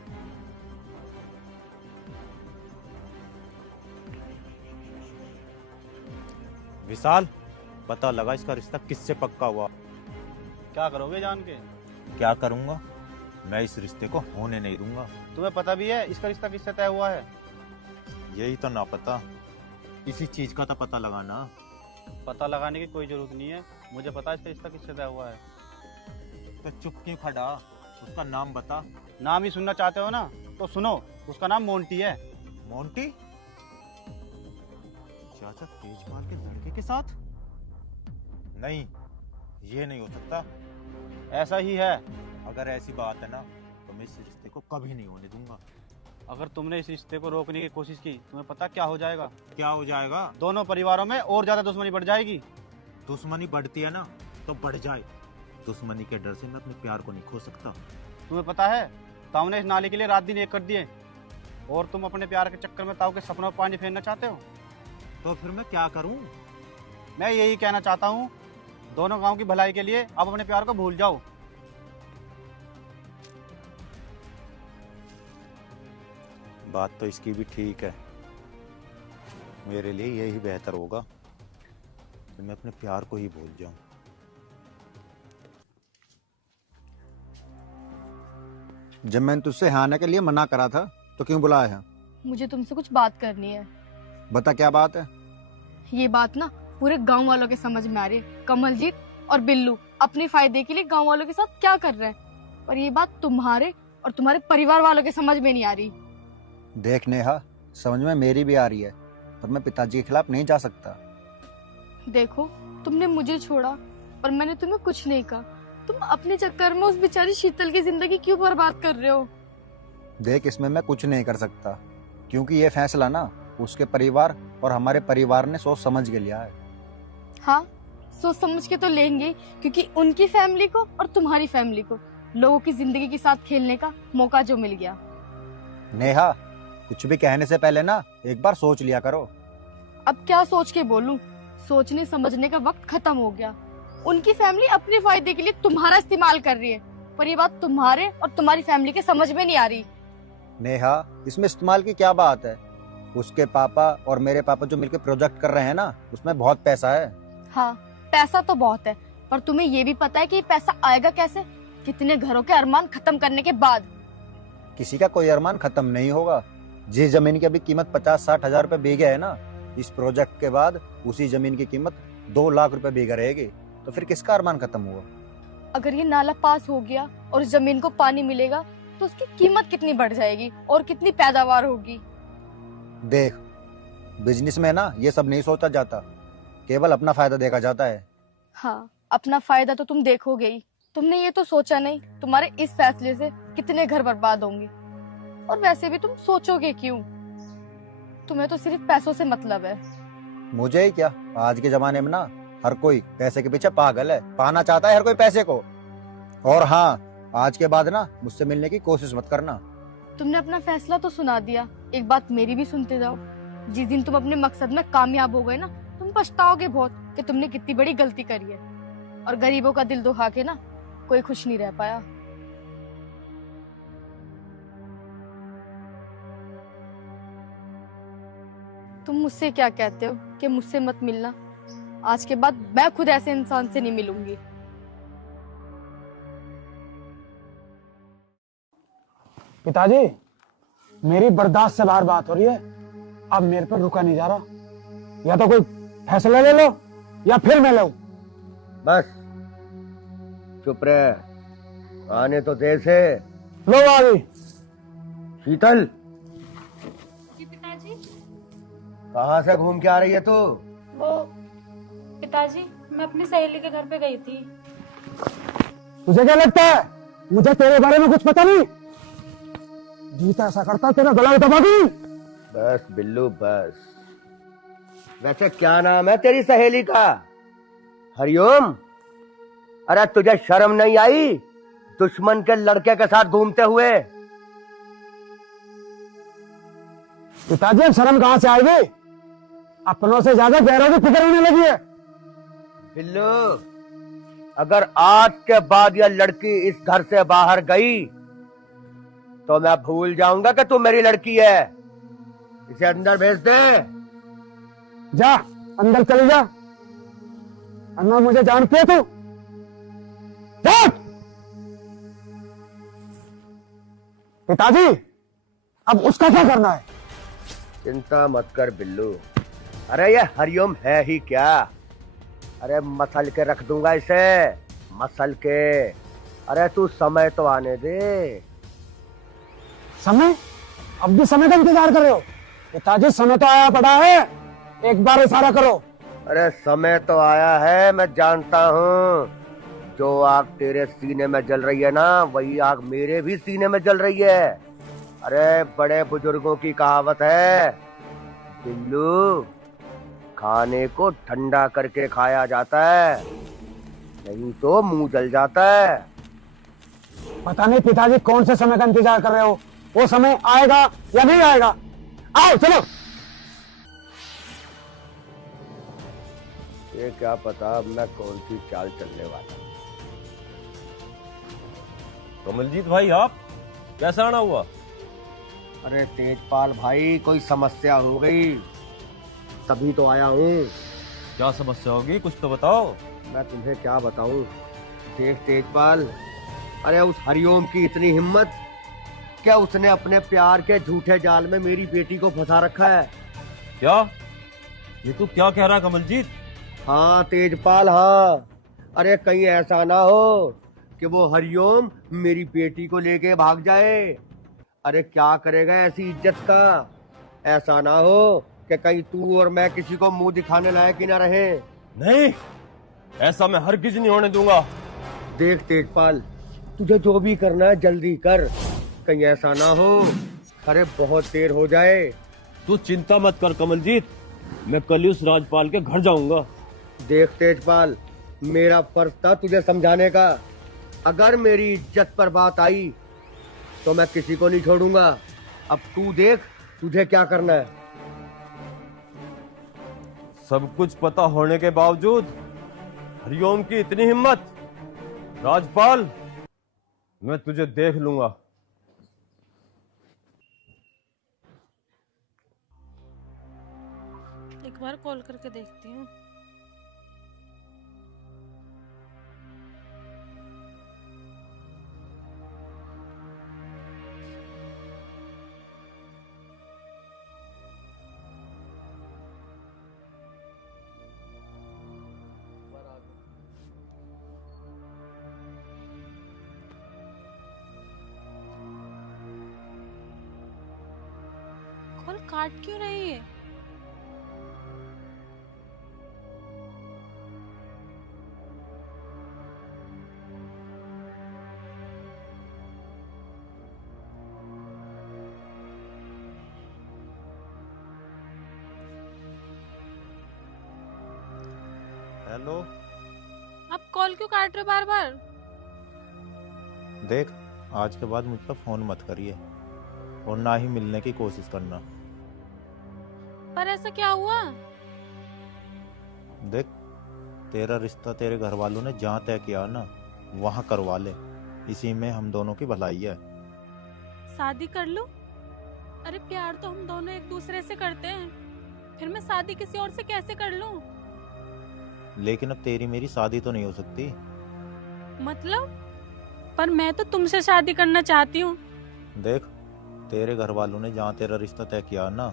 विशाल, पता लगा इसका रिश्ता किससे पक्का हुआ। क्या करोगे जान के? क्या करूंगा? मैं इस रिश्ते को होने नहीं दूंगा। तुम्हें पता भी है इसका रिश्ता किससे तय हुआ है? यही तो ना पता, इसी चीज का तो पता लगाना। पता लगाने की कोई जरूरत नहीं है, मुझे पता है इसका रिश्ता किससे तय हुआ है। तो चुप क्यों खड़ा? उसका नाम बता। नाम ही सुनना चाहते हो ना तो सुनो, उसका नाम मोंटी है। मोंटी? चाचा तेजपाल के लड़के के साथ? नहीं, ये नहीं हो सकता। ऐसा ही है। अगर ऐसी बात है ना तो मैं इस रिश्ते को कभी नहीं होने दूंगा। अगर तुमने इस रिश्ते को रोकने की कोशिश की, तुम्हें पता क्या हो जाएगा? क्या हो जाएगा? दोनों परिवारों में और ज्यादा दुश्मनी बढ़ जाएगी। दुश्मनी बढ़ती है ना तो बढ़ जाए। दुश्मनी के डर से मैं अपने प्यार को नहीं खो सकता। तुम्हें पता है ताऊ ने इस नाली के लिए रात दिन एक कर दिए, और तुम अपने प्यार के चक्कर में ताऊ के सपनों में पानी फेरना चाहते हो। तो फिर मैं क्या करूं? मैं यही कहना चाहता हूँ, दोनों गांव की भलाई के लिए अब अपने प्यार को भूल जाओ। बात तो इसकी भी ठीक है। मेरे लिए यही बेहतर होगा कि मैं अपने प्यार को ही भूल जाऊं। जब मैंने तुझसे यहाँ आने के लिए मना करा था तो क्यों बुलाया है? मुझे तुमसे कुछ बात करनी है। बता क्या बात है? ये बात ना पूरे गांव वालों के समझ में आ रही है। कमलजीत और बिल्लू अपने फायदे के लिए गांव वालों के साथ क्या कर रहे हैं, और ये बात तुम्हारे और तुम्हारे परिवार वालों के समझ में नहीं आ रही। देख नेहा, समझ में मेरी भी आ रही है, पर मैं पिताजी के खिलाफ नहीं जा सकता। देखो, तुमने मुझे छोड़ा और मैंने तुम्हें कुछ नहीं कहा। तुम अपने चक्कर में उस बेचारी शीतल की जिंदगी क्यों बर्बाद कर रहे हो? देख, इसमें मैं कुछ नहीं कर सकता, क्योंकि ये फैसला ना उसके परिवार और हमारे परिवार ने सोच समझ के लिया है। हाँ, सोच समझ के तो लेंगे, क्योंकि उनकी फैमिली को और तुम्हारी फैमिली को लोगों की जिंदगी के साथ खेलने का मौका जो मिल गया। नेहा, कुछ भी कहने से पहले ना एक बार सोच लिया करो। अब क्या सोच के बोलूं? सोचने समझने का वक्त खत्म हो गया। उनकी फैमिली अपने फायदे के लिए तुम्हारा इस्तेमाल कर रही है, पर ये बात तुम्हारे और तुम्हारी फैमिली के समझ में नहीं आ रही। नेहा, इसमें इस्तेमाल की क्या बात है? उसके पापा और मेरे पापा जो मिलकर प्रोजेक्ट कर रहे हैं ना, उसमें बहुत पैसा है। हाँ, पैसा तो बहुत है, पर तुम्हें ये भी पता है कि पैसा आएगा कैसे? कितने घरों के अरमान खत्म करने के बाद। किसी का कोई अरमान खत्म नहीं होगा। जिस जमीन की अभी कीमत 50-60 हजार रुपए बीघे है ना, इस प्रोजेक्ट के बाद उसी जमीन की कीमत 2 लाख रुपए बीघा रहेगी। तो फिर किसका अरमान खत्म हुआ? अगर ये नाला पास हो गया और इस जमीन को पानी मिलेगा तो उसकी कीमत कितनी बढ़ जाएगी और कितनी पैदावार होगी। देख, बिजनेस में ना ये सब नहीं सोचा जाता, केवल अपना फायदा देखा जाता है। हाँ, अपना फायदा तो तुम देखोगे ही। तुमने ये तो सोचा नहीं तुम्हारे इस फैसले से कितने घर बर्बाद होंगे, और वैसे भी तुम सोचोगे क्यों? तुम्हें तो सिर्फ पैसों से मतलब है। मुझे ही क्या, आज के जमाने में ना हर कोई पैसे के पीछे पागल है, पाना चाहता है हर कोई पैसे को। और हाँ, आज के बाद ना मुझसे मिलने की कोशिश मत करना। तुमने अपना फैसला तो सुना दिया, एक बात मेरी भी सुनते जाओ। जिस दिन तुम अपने मकसद में कामयाब हो गए ना, तुम पछताओगे बहुत कि तुमने कितनी बड़ी गलती करी है। और गरीबों का दिल दुखा के ना कोई खुश नहीं रह पाया। तुम मुझसे क्या कहते हो कि मुझसे मत मिलना? आज के बाद मैं खुद ऐसे इंसान से नहीं मिलूंगी। पिताजी, मेरी बर्दाश्त से बाहर बात हो रही है, अब मेरे पर रुका नहीं जा रहा। या तो कोई फैसला ले लो या फिर मैं लूं। बस चुप रहे, आने तो दे से। लो आ गई। शीतल, जी पिताजी। कहाँ से घूम के आ रही है तू? वो पिताजी, मैं अपनी सहेली के घर पे गई थी। तुझे क्या लगता है मुझे तेरे बारे में कुछ पता नहीं? जीता ऐसा करता तेरा गला दबा दूं। बस बिल्लू बस। वैसे क्या नाम है तेरी सहेली का? हरिओम? अरे तुझे शर्म नहीं आई दुश्मन के लड़के के साथ घूमते हुए? पिताजी, अब शर्म कहां से आएगी? अपनों से ज्यादा गैरों की फिक्र होने लगी है। बिल्लू, अगर आज के बाद यह लड़की इस घर से बाहर गई तो मैं भूल जाऊंगा कि तू मेरी लड़की है। इसे अंदर भेज दे। जा अंदर चली जा, अन्ना मुझे जानती है तू। जा। पिताजी, अब उसका क्या करना है? चिंता मत कर बिल्लू। अरे ये हरिओम है ही क्या? अरे मसल के रख दूंगा इसे, मसल के। अरे तू समय तो आने दे। समय? अब भी समय का इंतजार कर रहे हो? पिताजी, समय तो आया पड़ा है, एक बार इशारा करो। अरे समय तो आया है, मैं जानता हूँ। जो आग तेरे सीने में जल रही है ना, वही आग मेरे भी सीने में जल रही है। अरे बड़े बुजुर्गों की कहावत है, बिल्लू, खाने को ठंडा करके खाया जाता है, नहीं तो मुंह जल जाता है। पता नहीं पिताजी कौन से समय का इंतजार कर रहे हो, वो समय आएगा या नहीं आएगा। आओ चलो। ये क्या पता मैं कौन सी चाल चलने वाला। कमलजीत भाई, आप कैसा आना हुआ? अरे तेजपाल भाई, कोई समस्या हो गई तभी तो आया हूँ। क्या समस्या होगी, कुछ तो बताओ। मैं तुम्हें क्या बताऊं। देख तेजपाल, अरे उस हरिओम की इतनी हिम्मत, क्या उसने अपने प्यार के झूठे जाल में मेरी बेटी को फंसा रखा है। क्या? ये तू क्या कह रहा है कमलजीत? हाँ तेजपाल, हाँ। अरे कहीं ऐसा ना हो कि वो हरिओम मेरी बेटी को लेके भाग जाए। अरे क्या करेगा ऐसी इज्जत का? ऐसा ना हो कि कहीं तू और मैं किसी को मुंह दिखाने लायक ही ना रहे। नहीं, ऐसा मैं हरगिज नहीं होने दूंगा। देख तेजपाल, तुझे जो भी करना है जल्दी कर, कहीं ऐसा ना हो अरे बहुत देर हो जाए। तू चिंता मत कर कमलजीत, मैं कल ही उस राजपाल के घर जाऊंगा। देख तेजपाल, मेरा फर्ज था तुझे समझाने का। अगर मेरी इज्जत पर बात आई तो मैं किसी को नहीं छोड़ूंगा। अब तू देख तुझे क्या करना है। सब कुछ पता होने के बावजूद हरिओम की इतनी हिम्मत। राजपाल, मैं तुझे देख लूंगा। एक बार कॉल करके देखती हूँ। कॉल काट क्यों रही है? हेलो, आप कॉल क्यों काट रहे हो बार बार? देख, आज के बाद मुझ पर फोन मत करिए और ना ही मिलने की कोशिश करना। पर ऐसा क्या हुआ? देख, तेरा रिश्ता तेरे घर वालों ने जहाँ तय किया ना वहाँ करवा ले, इसी में हम दोनों की भलाई है। शादी कर लूं? अरे प्यार तो हम दोनों एक दूसरे से करते हैं, फिर मैं शादी किसी और से कैसे कर लूं? लेकिन अब तेरी मेरी शादी तो नहीं हो सकती। मतलब? पर मैं तो तुमसे शादी करना चाहती हूँ। देख, तेरे घर वालों ने जहाँ तेरा रिश्ता तय किया ना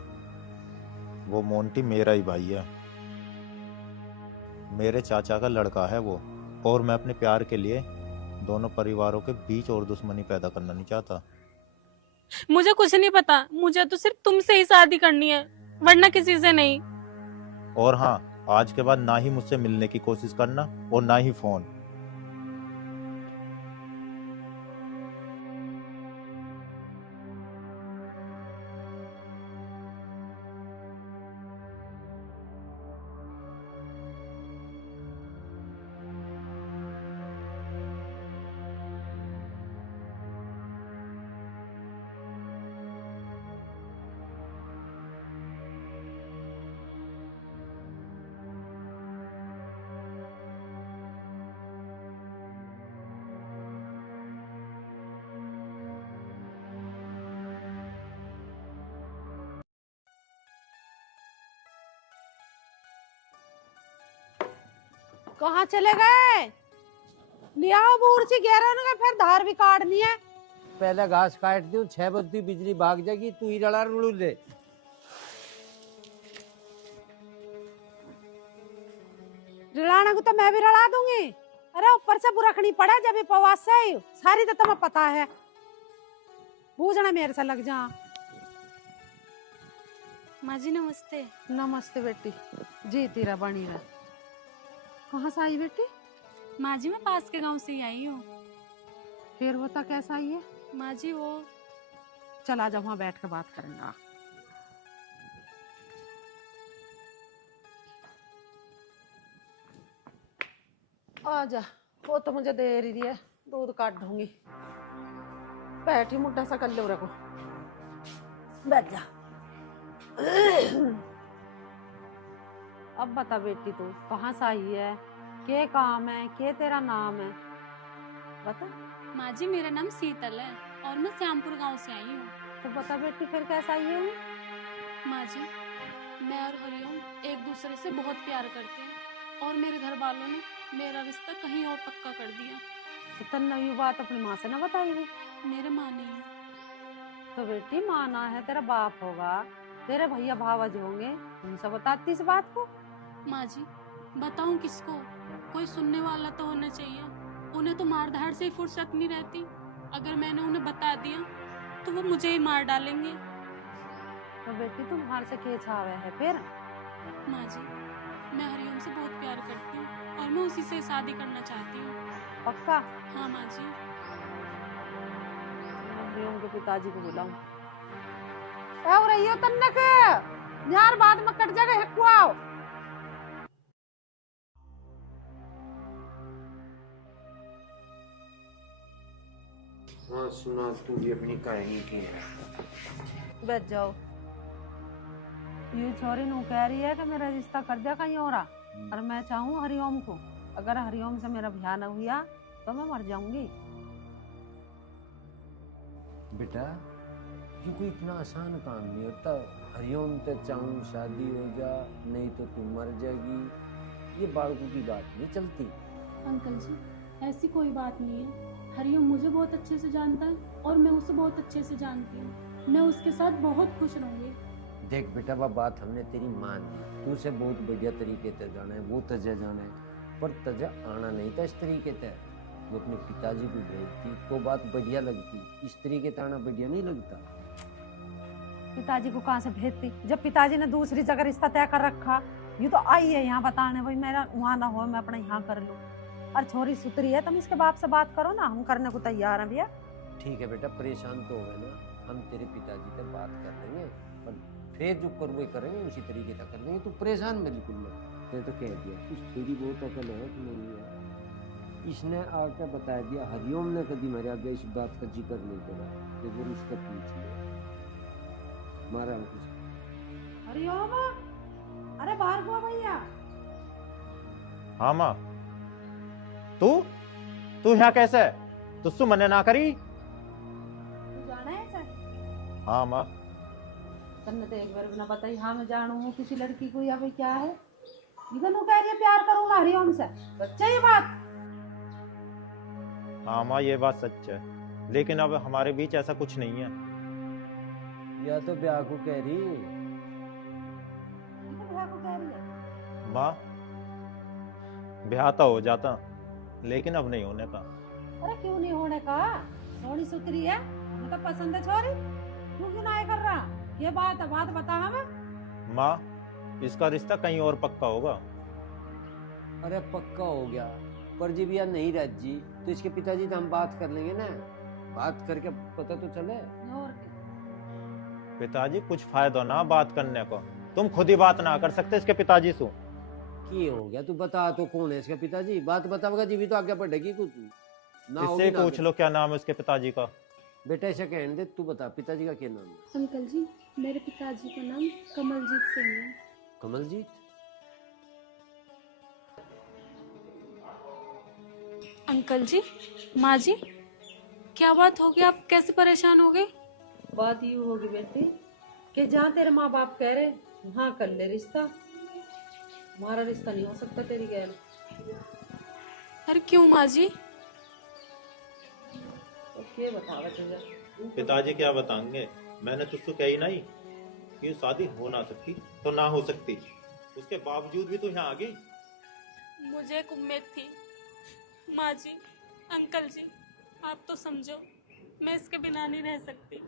वो मोंटी मेरा ही भाई है, मेरे चाचा का लड़का है वो, और मैं अपने प्यार के लिए दोनों परिवारों के बीच और दुश्मनी पैदा करना नहीं चाहता। मुझे कुछ नहीं पता, मुझे तो सिर्फ तुमसे ही शादी करनी है, वरना किसी से नहीं। और हाँ, आज के बाद ना ही मुझसे मिलने की कोशिश करना और ना ही फोन। कहाँ चले गए? लिया बूरची गेरन के फिर धार भी काटनी है। पहले घास काट दूं, 6 बजती बिजली भाग जाएगी, तू ही रड़ा रुड़ू दे। रिलाना को तो मैं भी रड़ा दूंगी। अरे ऊपर से बुरखनी पड़े जब भी पवास से सारी तो तुम्हें पता है, बूझना मेरे से लग जा। माँ जी नमस्ते। नमस्ते बेटी, जी तेरा बनी रहा। कहाँ से आई बेटी? माँ जी मैं पास के गांव से ही आई हूँ। फिर बता कैसा आई है? माँ जी वो चला जा, वहां बैठ के बात करेंगे। आजा, वो तो मुझे दे रही है, दूध काट दूंगी। बैठी मुड्ढा सा कर लो, रखो बैठ जा। अब बता बेटी, तू कहाँ से आई है, क्या काम है, क्या तेरा नाम है, बता। माँ जी मेरा नाम शीतल है और मैं श्यामपुर गांव से आई हूँ। तो बता बेटी फिर कैसा आई है? माँ जी मैं और हरिओम एक दूसरे से बहुत प्यार करते हैं और मेरे घर वालों ने मेरा रिश्ता कहीं और पक्का कर दिया। तो तन्ना ये बात अपनी माँ से ना बताई हुई? मेरे माँ नहीं है। तो बेटी माँ ना है, तेरा बाप होगा, तेरे भैया भावज होंगे, उनसे बताती इस बात को। माँ जी बताऊं किसको, कोई सुनने वाला तो होना चाहिए। उन्हें तो मार धाड़ से ही फुर्सत नहीं रहती, अगर मैंने उन्हें बता दिया तो वो मुझे ही मार डालेंगे। तो बेटी तुम्हारे से क्या छावे है फिर? माँ जी मैं हरिओम से बहुत प्यार करती हूँ और मैं उसी से शादी करना चाहती हूँ। पक्का? हाँ माँ जी। हरिओम के पिताजी को बुलाऊं। और रहियो तन्नक, यार बाद में कट जाएगा हेकुआओ। हाँ सुना, तू भी अपनी कहानी की है। बैठ जाओ। ये छोरी नू कह रही है कि मेरा रिश्ता कर दिया कहीं और, और मैं चाहूँ हरिओम को। अगर हरिओम से मेरा ब्याह न हुआ तो मैं मर जाऊंगी। बेटा ये कोई इतना आसान काम नहीं होता। हरिओम तो चाहूँ शादी हो जा, नहीं तो तू मर जाएगी, ये बालकों की बात नहीं चलती। अंकल जी ऐसी कोई बात नहीं है, हरिओम मुझे बहुत अच्छे से जानता है और मैं उसे बहुत अच्छे से जानती हूँ। मैं उसके साथ बहुत खुश रहूंगी। देख बेटा, वह बात हमने तेरी मान ली, तू से बहुत बढ़िया तरीके से जाना है, वो तजे जाना है, पर तजे आना नहीं था इस तरीके से। वो अपने पिताजी को भेजती तो बात बढ़िया लगती, इस तरीके से आना बढ़िया नहीं लगता। पिताजी को कहाँ से भेजती, जब पिताजी ने दूसरी जगह रिश्ता तय कर रखा। ये तो आई है यहाँ बताने, भाई मेरा वहाँ ना हो, मैं अपना यहाँ कर लूँ। और छोरी सुतरी है, तुम इसके बाप से बात करो ना, हम करने को तैयार हैं भैया। ठीक है बेटा, परेशान तो हो ना, हम तेरे पिताजी से बात कर लेंगे, पर फिर जो कर वो करेंगे उसी तरीके से कर लेंगे। तू परेशान बिल्कुल मत। तो कह दिया कुछ थोड़ी बहुत अकल है तुम्हारी। इसने आके बता दिया, हरिओम ने कभी मेरे आगे इस बात का जिक्र नहीं करा कि वो उसका पूछ लिया मारा कुछ। हरिओम, अरे बाहर को भैया। हाँ माँ, तू तू यहाँ कैसे? तुझसे मने ना करी? तू जाना है सर? हाँ माँ। तन्ने तो एक बार बिना बताई हाँ मैं जानू हूँ किसी लड़की को या भाई क्या है? इधर कह रही है प्यार करूंगा हरिओम से, सच्चा ये बात? हाँ माँ, ये बात सच है, लेकिन अब हमारे बीच ऐसा कुछ नहीं है। या तो ब्याह को कह रही ये तो ब्याह को कह रही है। माँ, ब्याह तो हो जाता, लेकिन अब नहीं होने का। अरे क्यों नहीं होने का? थोड़ी सुतरी है, मैं तो पसंद है छोरी, तू क्यों ना कर रहा? ये बात बता हमें। माँ, इसका रिश्ता कहीं और पक्का होगा। अरे पक्का हो गया, पर जब यह नहीं राजी तो इसके पिताजी तो हम बात कर लेंगे ना, बात करके पता तो चले। और पिताजी कुछ फायदा ना बात करने को, तुम खुद ही बात ना कर सकते इसके पिताजी से? की हो गया तू बता तो कौन है इसका पिताजी? बात बताओगा जी भी तो आगे बढ़ेगी कुछ ना। इससे पूछ लो क्या नाम है उसके पिताजी का। बेटा ऐसा कहने दे, तू बता पिताजी का क्या नाम है? अंकल जी, मेरे पिताजी का नाम कमलजीत सिंह है। कमलजीत? अंकल जी, माँ जी, क्या बात हो गई? आप कैसे परेशान हो गए? बात यूँ होगी बेटी कि जहाँ तेरे माँ बाप कह रहे वहाँ कर ले रिश्ता, हमारा रिश्ता नहीं हो सकता तेरी गैर। अरे क्यों माँ जी? तो क्या बतावा तुझे? पिताजी क्या बताएंगे? मैंने तुझको कही नहीं कि शादी हो ना सकती तो ना हो सकती, उसके बावजूद भी तू यहाँ आ गई। मुझे एक उम्मीद थी माँ जी, अंकल जी, आप तो समझो, मैं इसके बिना नहीं रह सकती।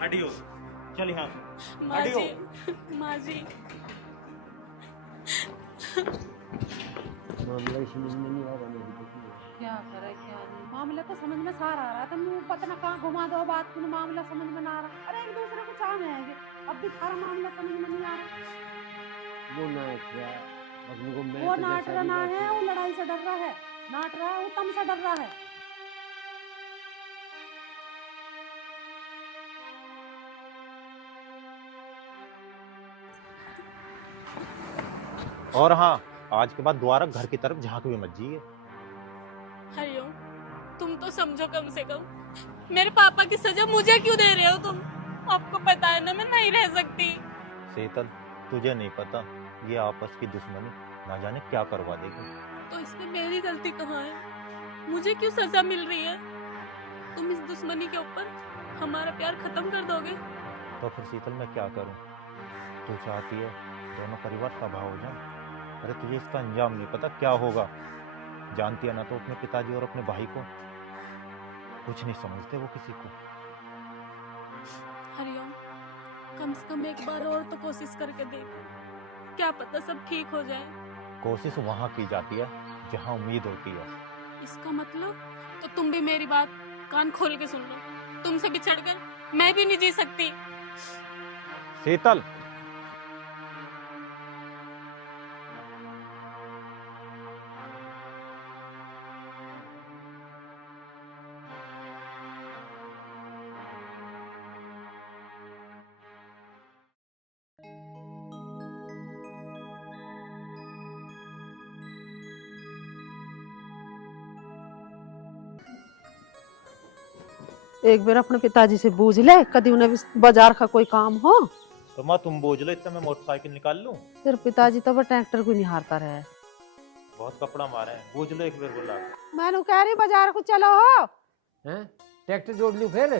हटियो, चल यहाँ। माँ हटियो। जी, माँ जी। मामला ही समझ में नहीं आ रहा मेरी बेटी। क्या करे क्या नहीं, मामला तो समझ में सारा आ रहा था, मुँह पता ना कहाँ घुमा दो बात, तुम मामला समझ में ना आ रहा। अरे एक दूसरे को चाह आएंगे, अब भी थारा मामला समझ में नहीं आ रहा। वो नाट रहा है, अब उनको मैं वो तो नाट जैसा भी रहा बात है, वो लड़ाई से डर रहा है, नाट रहा है, वो तम से डर रहा है। और हाँ, आज के बाद दोबारा घर की तरफ झांक भी मत जाइए। हरिओम, तुम तो समझो कम से कम, मेरे पापा की सजा मुझे क्यों दे रहे हो तुम? आपको पता है ना मैं नहीं रह सकती। शीतल, तुझे नहीं पता, ये आपस की दुश्मनी ना जाने क्या करवा देगी। तो इसमें मेरी गलती कहाँ है? मुझे क्यों सजा मिल रही है? तुम इस दुश्मनी के ऊपर हमारा प्यार खत्म कर दोगे? तो फिर शीतल मैं क्या करूं? तू चाहती है दोनों परिवार तबाह हो जाए। अरे तुझे इसका अंजाम नहीं पता क्या होगा। जानती है ना तो अपने पिताजी और अपने भाई को कुछ नहीं समझते वो किसी को। हरिओम, कम से कम एक बार और तो कोशिश करके देखो, क्या पता सब ठीक हो जाए। कोशिश वहां की जाती है जहां उम्मीद होती है। इसका मतलब तो तुम भी मेरी बात कान खोल के सुन लो, तुमसे बिछड़कर मैं भी नहीं जी सकती। शीतल, एक बार अपने पिताजी से पूछ ले, कभी उन्हें भी बाजार का कोई काम हो तो माँ तुम बोझ लो, इतना मैं मोटरसाइकिल निकाल लूं। तेरे पिताजी तो वो ट्रैक्टर को निहारता रहे। बहुत कपड़ा मारे हैं, बोझ लो एक बार बुला। मैंने कह रही बाजार को चलो हो। हैं? ट्रैक्टर जोड़ लूं फिर?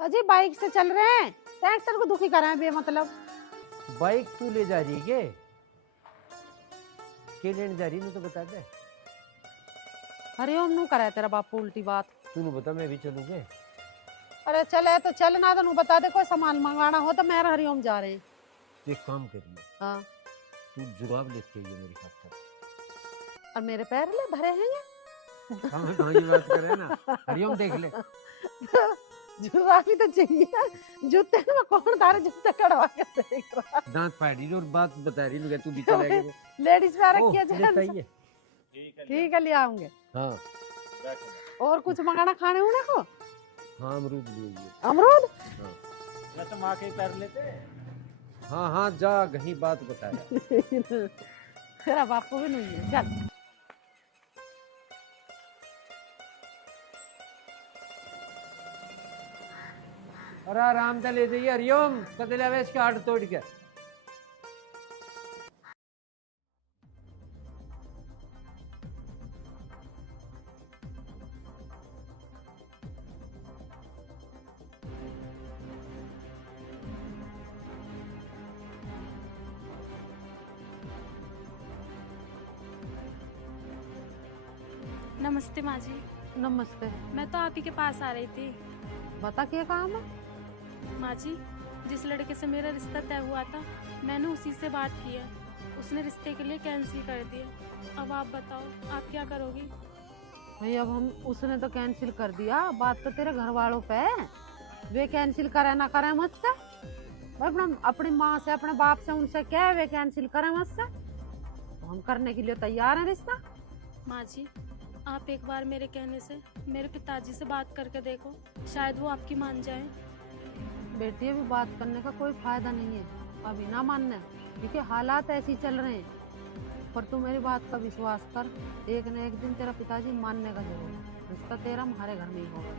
अजी बाइक से चल रहे हैं, ट्रैक्टर को दुखी कर रहे हैं बेमतलब। बाइक तू ले जा रही है के लेने जा रही? तो बता दे। हरिओम नू करे तेरा बापू उल्टी बात। तू बता, मैं भी चलूंगे। अरे चले तो चल, ना तो नू बता दे, कोई सामान मंगाना हो तो मेरा हरिओम जा रहे हैं। तू एक काम करिए, हाँ, तू जुराब लेके आइए मेरे खातिर। और मेरे पैर ले भरे हैं ये। कहाँ की बात कर रहे हैं ना, हरिओम देख ले। जुर्रा भी तो चाहिए, जूते में कौन तारे जूते कड़वा के देख रहा। दांत फाड़ रही और बात बता रही है, तू भी चला लेडीज पे रखिए जान। ठीक है ले आऊंगे। हाँ और कुछ मंगाना खाने होने को? हाँ अमरूद लीजिए। अमरूद? मैं तो माँ के ही पैर लेते। हाँ हाँ जा, कहीं बात बताया। तेरा बाप को भी नहीं है, चल। अरे आराम से ले जाइए। हरिओम कदले वेश का हाथ तोड़ के। नमस्ते माँ जी। नमस्ते। मैं तो आप ही के पास आ रही थी। बता क्या काम है? माँ जी, जिस लड़के से मेरा रिश्ता तय हुआ था, मैंने उसी से बात की है। उसने रिश्ते के लिए कैंसिल कर दिया। अब आप बताओ, आप क्या करोगी? भाई अब हम, उसने तो कैंसिल कर दिया, बात तो तेरे घर वालों पे है। वे कैंसिल करे ना करे मुझसे, अपनी माँ से अपने बाप से उनसे क्या है, वे कैंसिल करे मुझसे, तो हम करने के लिए तैयार हैं रिश्ता। माँ जी, आप एक बार मेरे कहने से मेरे पिताजी से बात करके देखो, शायद वो आपकी मान जाए। बेटी अभी बात करने का कोई फायदा नहीं है, अभी ना मानना, क्योंकि हालात ऐसे ही चल रहे हैं। पर तू मेरी बात का विश्वास कर, एक न एक दिन तेरा पिताजी मानने का जरूर है। रिश्ता तेरा हमारे घर में ही होगा,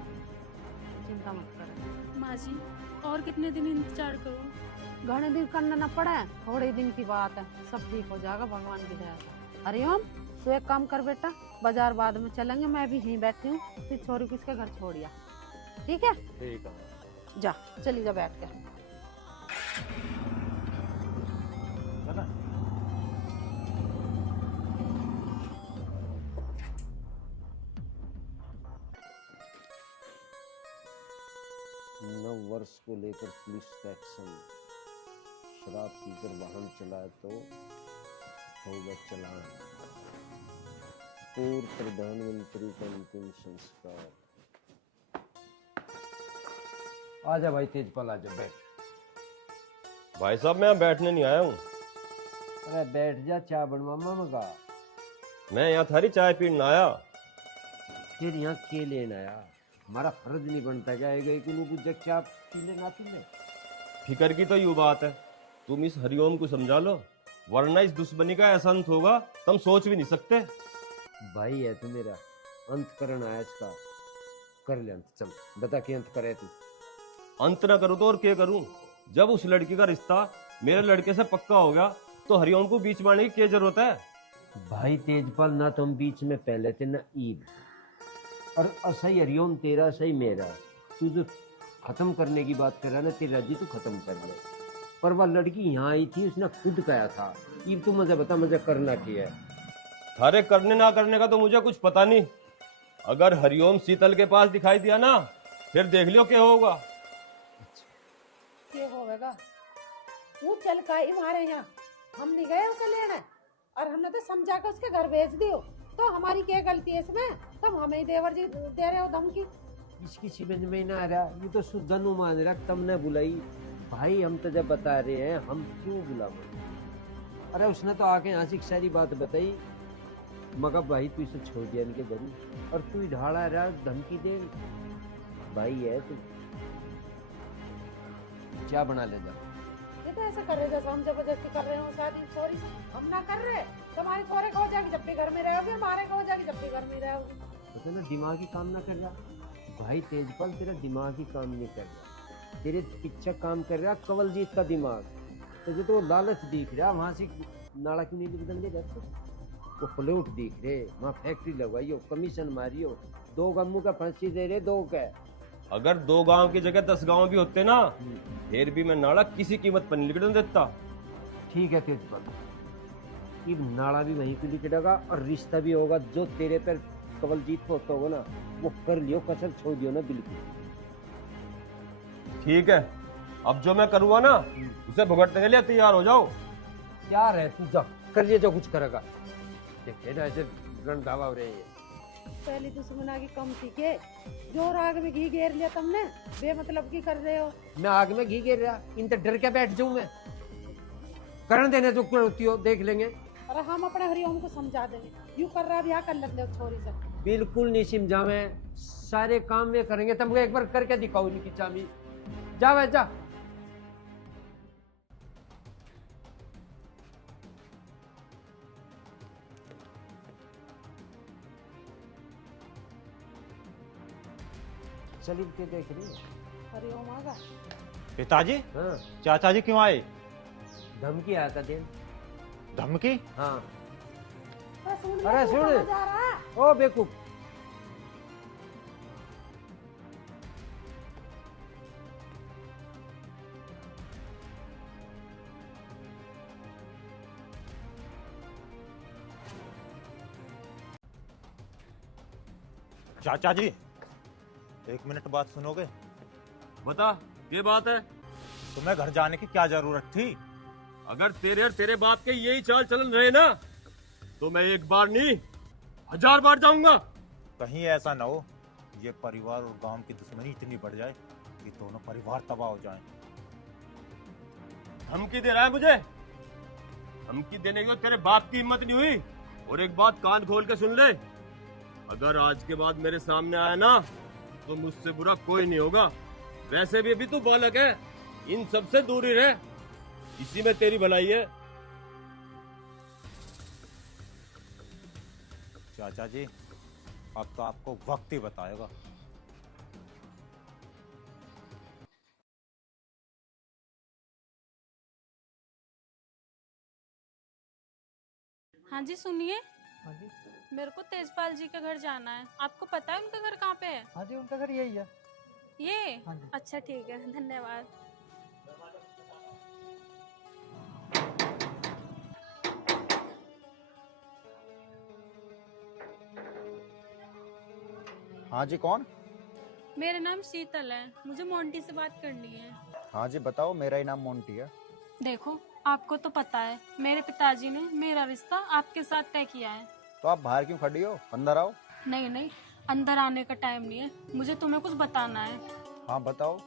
चिंता मत कर। माँ जी, और कितने दिन इंतजार करूँ? घने दिन करना न पड़े, थोड़े दिन की बात है, सब ठीक हो जाएगा भगवान की दया से। हरिओम, तू एक काम कर बेटा, बाजार बाद में चलेंगे, मैं भी यहीं बैठी हूँ, फिर छोरी को इसके घर छोड़िया, ठीक है? ठीक है। जा, चली जा बैठ के। नौ वर्ष को लेकर पुलिस का एक्शन, शराब पीकर वाहन चलाए तो होगा चालान। पूर्व प्रधानमंत्री का अंतिम संस्कार। आजा भाई तेजपाल, आजा बैठ। भाई साहब मैं यहाँ बैठने नहीं आया हूँ। अरे बैठ जा, चाय बनवा मगा। मैं यहाँ थारी चाय पीने आया। फिर यहाँ के लेना आया? हमारा फर्ज नहीं बनता क्या है कि कुछ जग चाय पी ले ना पी ले। फिकर की तो यूँ बात है, तुम इस हरिओम को समझा लो, वरना इस दुश्मनी का ऐसा अंत होगा तुम सोच भी नहीं सकते। भाई है तू मेरा, अंत करना है इसका, कर ले अंत। चल बता के अंत करे तू। अंत ना करूँ तो और क्या करूँ? जब उस लड़की का रिश्ता मेरे लड़के से पक्का हो गया तो हरिओम को बीच में आने की क्या जरूरत है? भाई तेजपाल, ना तुम बीच में पहले थे ना ईद, और सही हरिओम तेरा, सही मेरा। तू जो खत्म करने की बात कर रहा ना, तेरा जी तू खत्म कर ले। पर वह लड़की यहाँ आई थी, उसने खुद कहा था। ईब तू मुझे बता, मुझे करना क्या है? थारे करने ना करने का तो मुझे कुछ पता नहीं। अगर हरिओम शीतल के पास दिखाई दिया ना, फिर देख लियो क्या होगा। क्या होगा? वो चल का ही मारे यहाँ, हम नहीं गए उसे लेने, और हमने तो समझा कर उसके घर भेज दियो, तो हमारी क्या गलती है इसमें? तुम हमें देवर जी दे रहे हो धमकी। इसकी समझ में ना आ रहा, ये तो सुधनु मान रहा, तुमने बुलाई। भाई हम तो जब बता रहे हैं, हम क्यों बुलावे? अरे उसने तो आके यहाँ से सारी बात बताई, मगर भाई तू इसे छोड़ दिया इनके घर, और तू ढाड़ा रहा धमकी दे। भाई है तू, क्या बना ले जा। ये तो ऐसा कर रहे जैसा हम जबरदस्ती कर रहे हो शादी। सॉरी हम ना कर रहे, तुम्हारे छोरे को हो जाएगी जब भी घर में रहोगे, हमारे को हो जाएगी जब भी घर में रहोगे। पता ना दिमागी काम ना कर रहा। भाई तेजपाल, तेरा दिमागी काम नहीं कर रहा, तेरे पीछे काम कर रहा कंवलजीत का दिमाग। तुझे तो लालच दिख रहा, वहां से नाला क्यों नहीं बदल दे जाते? वो प्लॉट दिख रहे, वहाँ फैक्ट्री लगवाई हो, कमीशन मारी हो, 2 गम्मू का फांसी दे रहे, 2 का। अगर 2 गांव की जगह 10 गांव भी होते ना, फिर भी मैं नाला किसी कीमत पर नहीं लिखने देता। ठीक है तेजपाल, ये नाला भी वहीं पे लिखेगा, और रिश्ता भी होगा। जो तेरे पर कंवलजीत को होता होगा ना, वो कर लियो, कसर छोड़ दियो ना बिल्कुल। ठीक है, अब जो मैं करूँगा ना, उसे भुगतने के लिए तैयार हो जाओ। क्या रहे तू, जा कर लिए जो कुछ करेगा। देखे ना ऐसे रंडावा हो रहे हैं। पहली दुश्मना की कम थी के जो राग में घी घेर लिया तुमने बेमतलब की कर रहे हो। मैं आग में घी गिर रहा, इन तो डर के बैठ जाऊं मैं। करण देने जो होती हो देख लेंगे। अरे हम अपने हरिओम को समझा देंगे, यूं कर रहा ब्याह कर लेते हो छोरी से। बिल्कुल नहीं समझावे, सारे काम में करेंगे। तुमको एक बार करके दिखाओ इनकी चाबी। जा भाई जा। चल इनके देख रही है। हरिओम आगा। पिताजी, हाँ। चाचा जी क्यों आए? धमकी आया था दिन। धमकी? हाँ। अरे सुन, ओ बेवकूफ। चाचा जी, एक मिनट बात सुनोगे? बता, ये बात है। तुम्हें घर जाने की क्या जरूरत थी? अगर तेरे और तेरे बाप के यही चाल चलन रहे ना, तो मैं एक बार नहीं 1000 बार जाऊंगा। कहीं ऐसा ना हो ये परिवार और गांव की दुश्मनी इतनी बढ़ जाए कि दोनों परिवार तबाह हो जाएं। धमकी दे रहा है मुझे? धमकी देने की तेरे बाप की हिम्मत नहीं हुई। और एक बात कान खोल के सुन ले, अगर आज के बाद मेरे सामने आया ना तो मुझसे बुरा कोई नहीं होगा। वैसे भी अभी तू बालक है, इन सबसे दूर ही रह, इसी में तेरी भलाई है। चाचा जी, अब तो आपको वक्त ही बताएगा। हाँ जी सुनिए, हाँ जी। मेरे को तेजपाल जी के घर जाना है। आपको पता है उनका घर कहाँ पे है? हाँ जी, उनका घर यही है। ये? हाँ जी। अच्छा ठीक है, धन्यवाद। हाँ जी, कौन? मेरा नाम शीतल है, मुझे मोंटी से बात करनी है। हाँ जी बताओ, मेरा ही नाम मोंटी है। देखो, आपको तो पता है मेरे पिताजी ने मेरा रिश्ता आपके साथ तय किया है। तो आप बाहर क्यों खड़ी हो? अंदर आओ। नहीं नहीं, अंदर आने का टाइम नहीं है, मुझे तुम्हें कुछ बताना है। हाँ बताओ।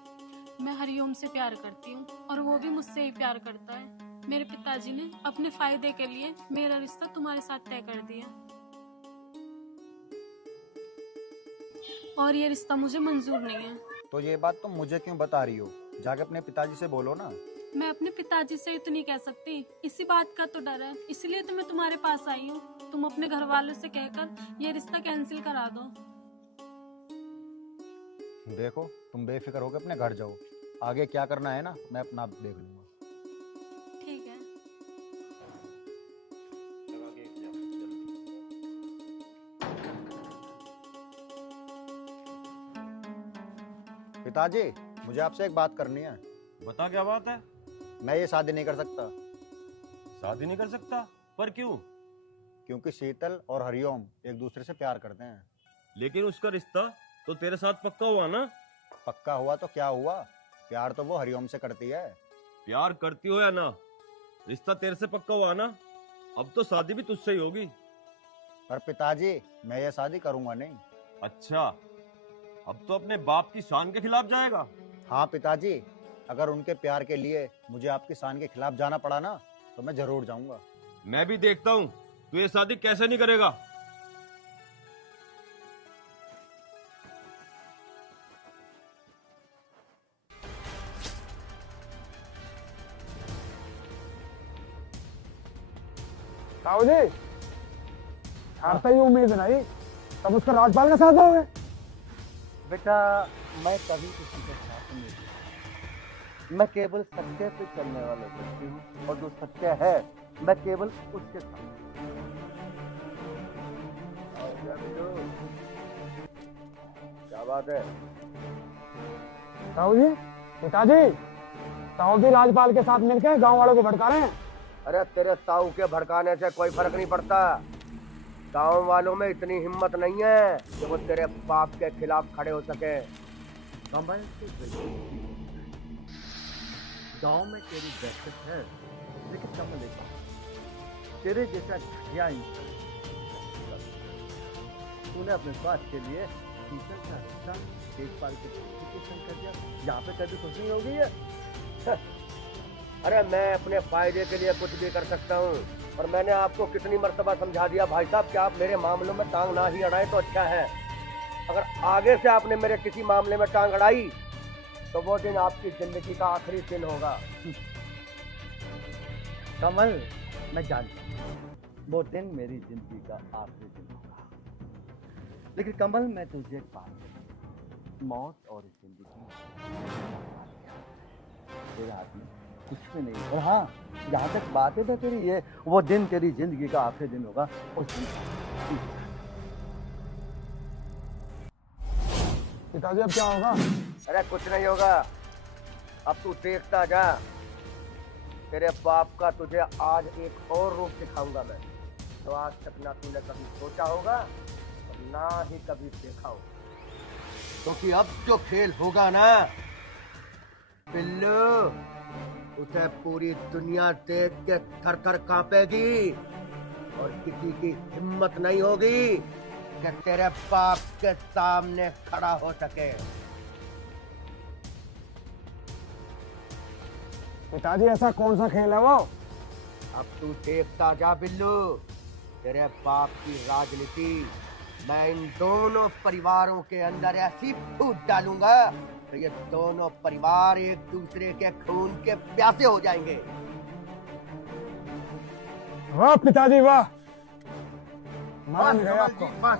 मैं हरिओम से प्यार करती हूँ और वो भी मुझसे ही प्यार करता है। मेरे पिताजी ने अपने फायदे के लिए मेरा रिश्ता तुम्हारे साथ तय कर दिया और ये रिश्ता मुझे मंजूर नहीं है। तो ये बात तुम मुझे क्यों बता रही हो? जाके अपने पिताजी से बोलो ना। मैं अपने पिताजी से तो नहीं कह सकती, इसी बात का तो डर है, इसलिए तो मैं तुम्हारे पास आई हूँ। तुम अपने घर वालों से कहकर ये रिश्ता कैंसिल करा दो। देखो, तुम बेफिक्र होकर अपने घर जाओ। आगे क्या करना है ना, मैं अपना आप देख लूंगा। ठीक है। पिताजी, मुझे आपसे एक बात करनी है। बता, क्या बात है? मैं ये शादी नहीं कर सकता। शादी नहीं कर सकता? पर क्यों? क्योंकि शीतल और हरिओम एक दूसरे से प्यार करते हैं। लेकिन उसका रिश्ता तो तेरे साथ पक्का हुआ ना? पक्का हुआ तो क्या हुआ, प्यार तो वो हरिओम से करती है। प्यार करती हो या ना, रिश्ता तेरे से पक्का हुआ ना। अब तो शादी भी तुझसे ही होगी। पर पिताजी, मैं ये शादी करूंगा नहीं। अच्छा, अब तो अपने बाप की शान के खिलाफ जाएगा? हाँ पिताजी, अगर उनके प्यार के लिए मुझे आपकी शान के खिलाफ जाना पड़ा ना, तो मैं जरूर जाऊंगा। मैं भी देखता हूँ तू ये शादी कैसे नहीं करेगा। ताऊ जी, हारता ही उम्मीद नहीं, तब उसका राजपाल का साथ दोगे? बेटा, मैं कभी किसी के साथ नहीं, मैं केवल सत्य पे चलने वाले व्यक्ति हूँ, और जो सत्य है मैं केवल उसके साथ। क्या बात है? ताऊ जी, पिताजी, ताऊ जी राजपाल के साथ मिलकर गांव वालों को भड़का रहे हैं। अरे तेरे ताऊ के भड़काने से कोई फर्क नहीं पड़ता। गांव वालों में इतनी हिम्मत नहीं है कि वो तेरे बाप के खिलाफ खड़े हो सके। कमल की गांव में तेरी दहशत है, लेकिन कमल तेरे जैसा घटिया इंसान तूने अपने स्वास्थ्य के लिए शीशम का रिश्ता देखभाल के पसंद कर दिया। यहाँ पे कभी खुश नहीं होगी है? अरे मैं अपने फायदे के लिए कुछ भी कर सकता हूँ, और मैंने आपको कितनी मर्तबा समझा दिया भाई साहब कि आप मेरे मामलों में टांग ना ही अड़ाएं तो अच्छा है। अगर आगे से आपने मेरे किसी मामले में टांग अड़ाई तो वो दिन आपकी जिंदगी का आखिरी दिन होगा। कमल, मैं जानता हूँ वो दिन मेरी जिंदगी का आखिरी दिन होगा, लेकिन कमल मैं तुझे एक बात कहूं, मौत और जिंदगी तेरे हाथ में कुछ भी नहीं। और हाँ, जहाँ तक बात है तो तेरी ये वो दिन तेरी जिंदगी का आखिरी दिन होगा। उस दिन पिताजी अब क्या होगा? अरे कुछ नहीं होगा, अब तू देखता जा। तेरे बाप का तुझे आज एक और रूप दिखाऊंगा मैं, तो आज तक ना तूने कभी सोचा होगा और ना ही कभी देखा होगा। क्योंकि अब जो खेल होगा ना बिल्लू, उसे पूरी दुनिया देख के थर थर कांपेगी और किसी की हिम्मत नहीं होगी कि तेरे बाप के सामने खड़ा हो सके। पिताजी ऐसा कौन सा खेल है वो? अब तू देखता जा बिल्लू, तेरे बाप की राजनीति मैं इन दोनों परिवारों के अंदर ऐसी फूट डालूंगा तो ये दोनों परिवार एक दूसरे के खून के प्यासे हो जाएंगे। वाह पिताजी वाह, मान बस गए कमल आपको। जी, बस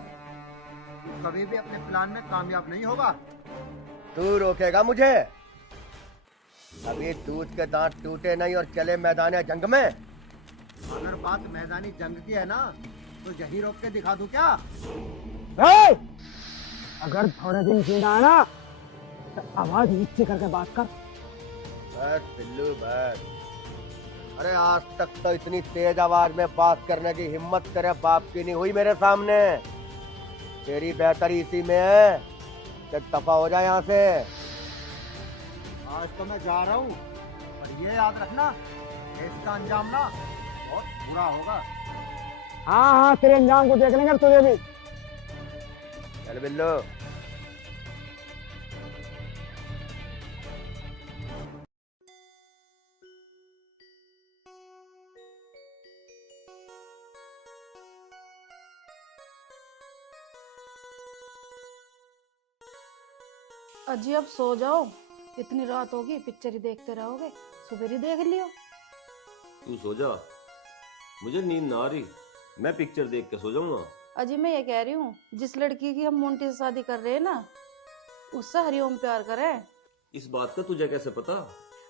तू कभी भी अपने प्लान में कामयाब नहीं होगा। तू रोकेगा मुझे? अभी दूध के दांत टूटे नहीं और चले मैदान जंग में। अगर बात मैदानी जंग की है ना तो यही रोक के दिखा दूं क्या? अगर थोड़े दिन जीना है ना तो आवाज नीचे करके बात कर। बस बिल्लू बस। अरे आज तक तो इतनी तेज आवाज में बात करने की हिम्मत तेरे बाप की नहीं हुई मेरे सामने। तेरी बेहतरी इसी में है कि दफा हो जाए यहाँ से। आज तो मैं जा रहा हूँ, पर ये याद रखना इसका अंजाम ना बहुत बुरा होगा। हाँ हाँ, तेरे अंजाम को देख लेंगे तुझे भी। चल बिल्लू। अजी अब सो जाओ, इतनी रात होगी, पिक्चर ही देखते रहोगे, सुबह ही देख लियो। तू सो जा, मुझे नींद ना आ रही, मैं पिक्चर देख के सो जाऊंगा। अजी मैं ये कह रही हूँ, जिस लड़की की हम मोंटी से शादी कर रहे हैं ना, उससे हरिओम प्यार करें। इस बात का तुझे कैसे पता?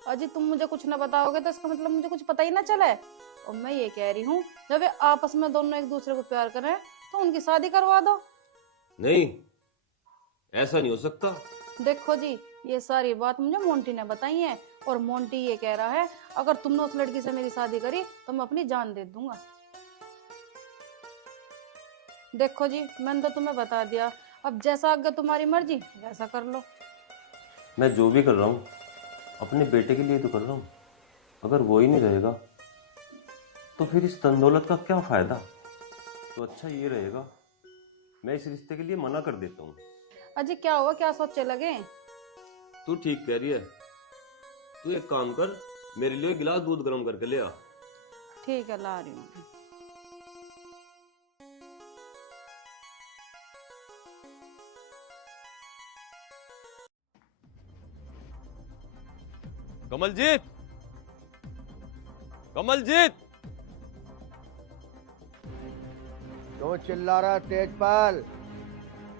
अजी तुम मुझे कुछ ना बताओगे तो इसका मतलब मुझे कुछ पता ही ना चले। और मैं ये कह रही हूँ, जब वे आपस में दोनों एक दूसरे को प्यार करें तो उनकी शादी करवा दो। नहीं, ऐसा नहीं हो सकता। देखो जी, ये सारी बात मुझे मोंटी ने बताई है, और मोंटी ये कह रहा है अगर तुमने उस लड़की से मेरी शादी करी तो मैं अपनी जान दे दूंगा। देखो जी, मैंने तो तुम्हें बता दिया, अब जैसा आगे तुम्हारी मर्जी वैसा कर लो। मैं जो भी कर रहा हूँ अपने बेटे के लिए तो कर रहा हूँ। अगर वो ही नहीं रहेगा तो फिर इस धन दौलत का क्या फायदा? तो अच्छा ये रहेगा मैं इस रिश्ते के लिए मना कर देता हूँ। अजी क्या हुआ, क्या सोचे लगे? तू ठीक कह रही है। तू एक काम कर, मेरे लिए गिलास दूध गर्म करके ले आ। ठीक है, ला रही हूँ। कमलजीत, कमलजीत! क्यों चिल्ला रहा तेजपाल?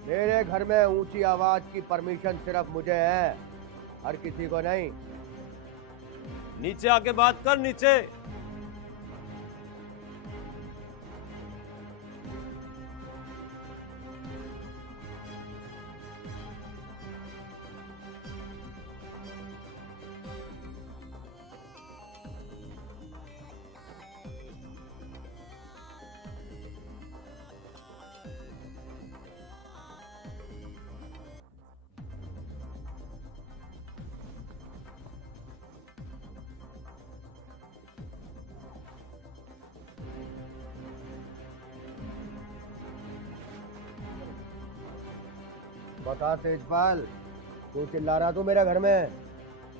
मेरे घर में ऊंची आवाज की परमिशन सिर्फ मुझे है, हर किसी को नहीं। नीचे आके बात कर, नीचे। बता तेजपाल, तू चिल्ला रहा तू मेरे घर में?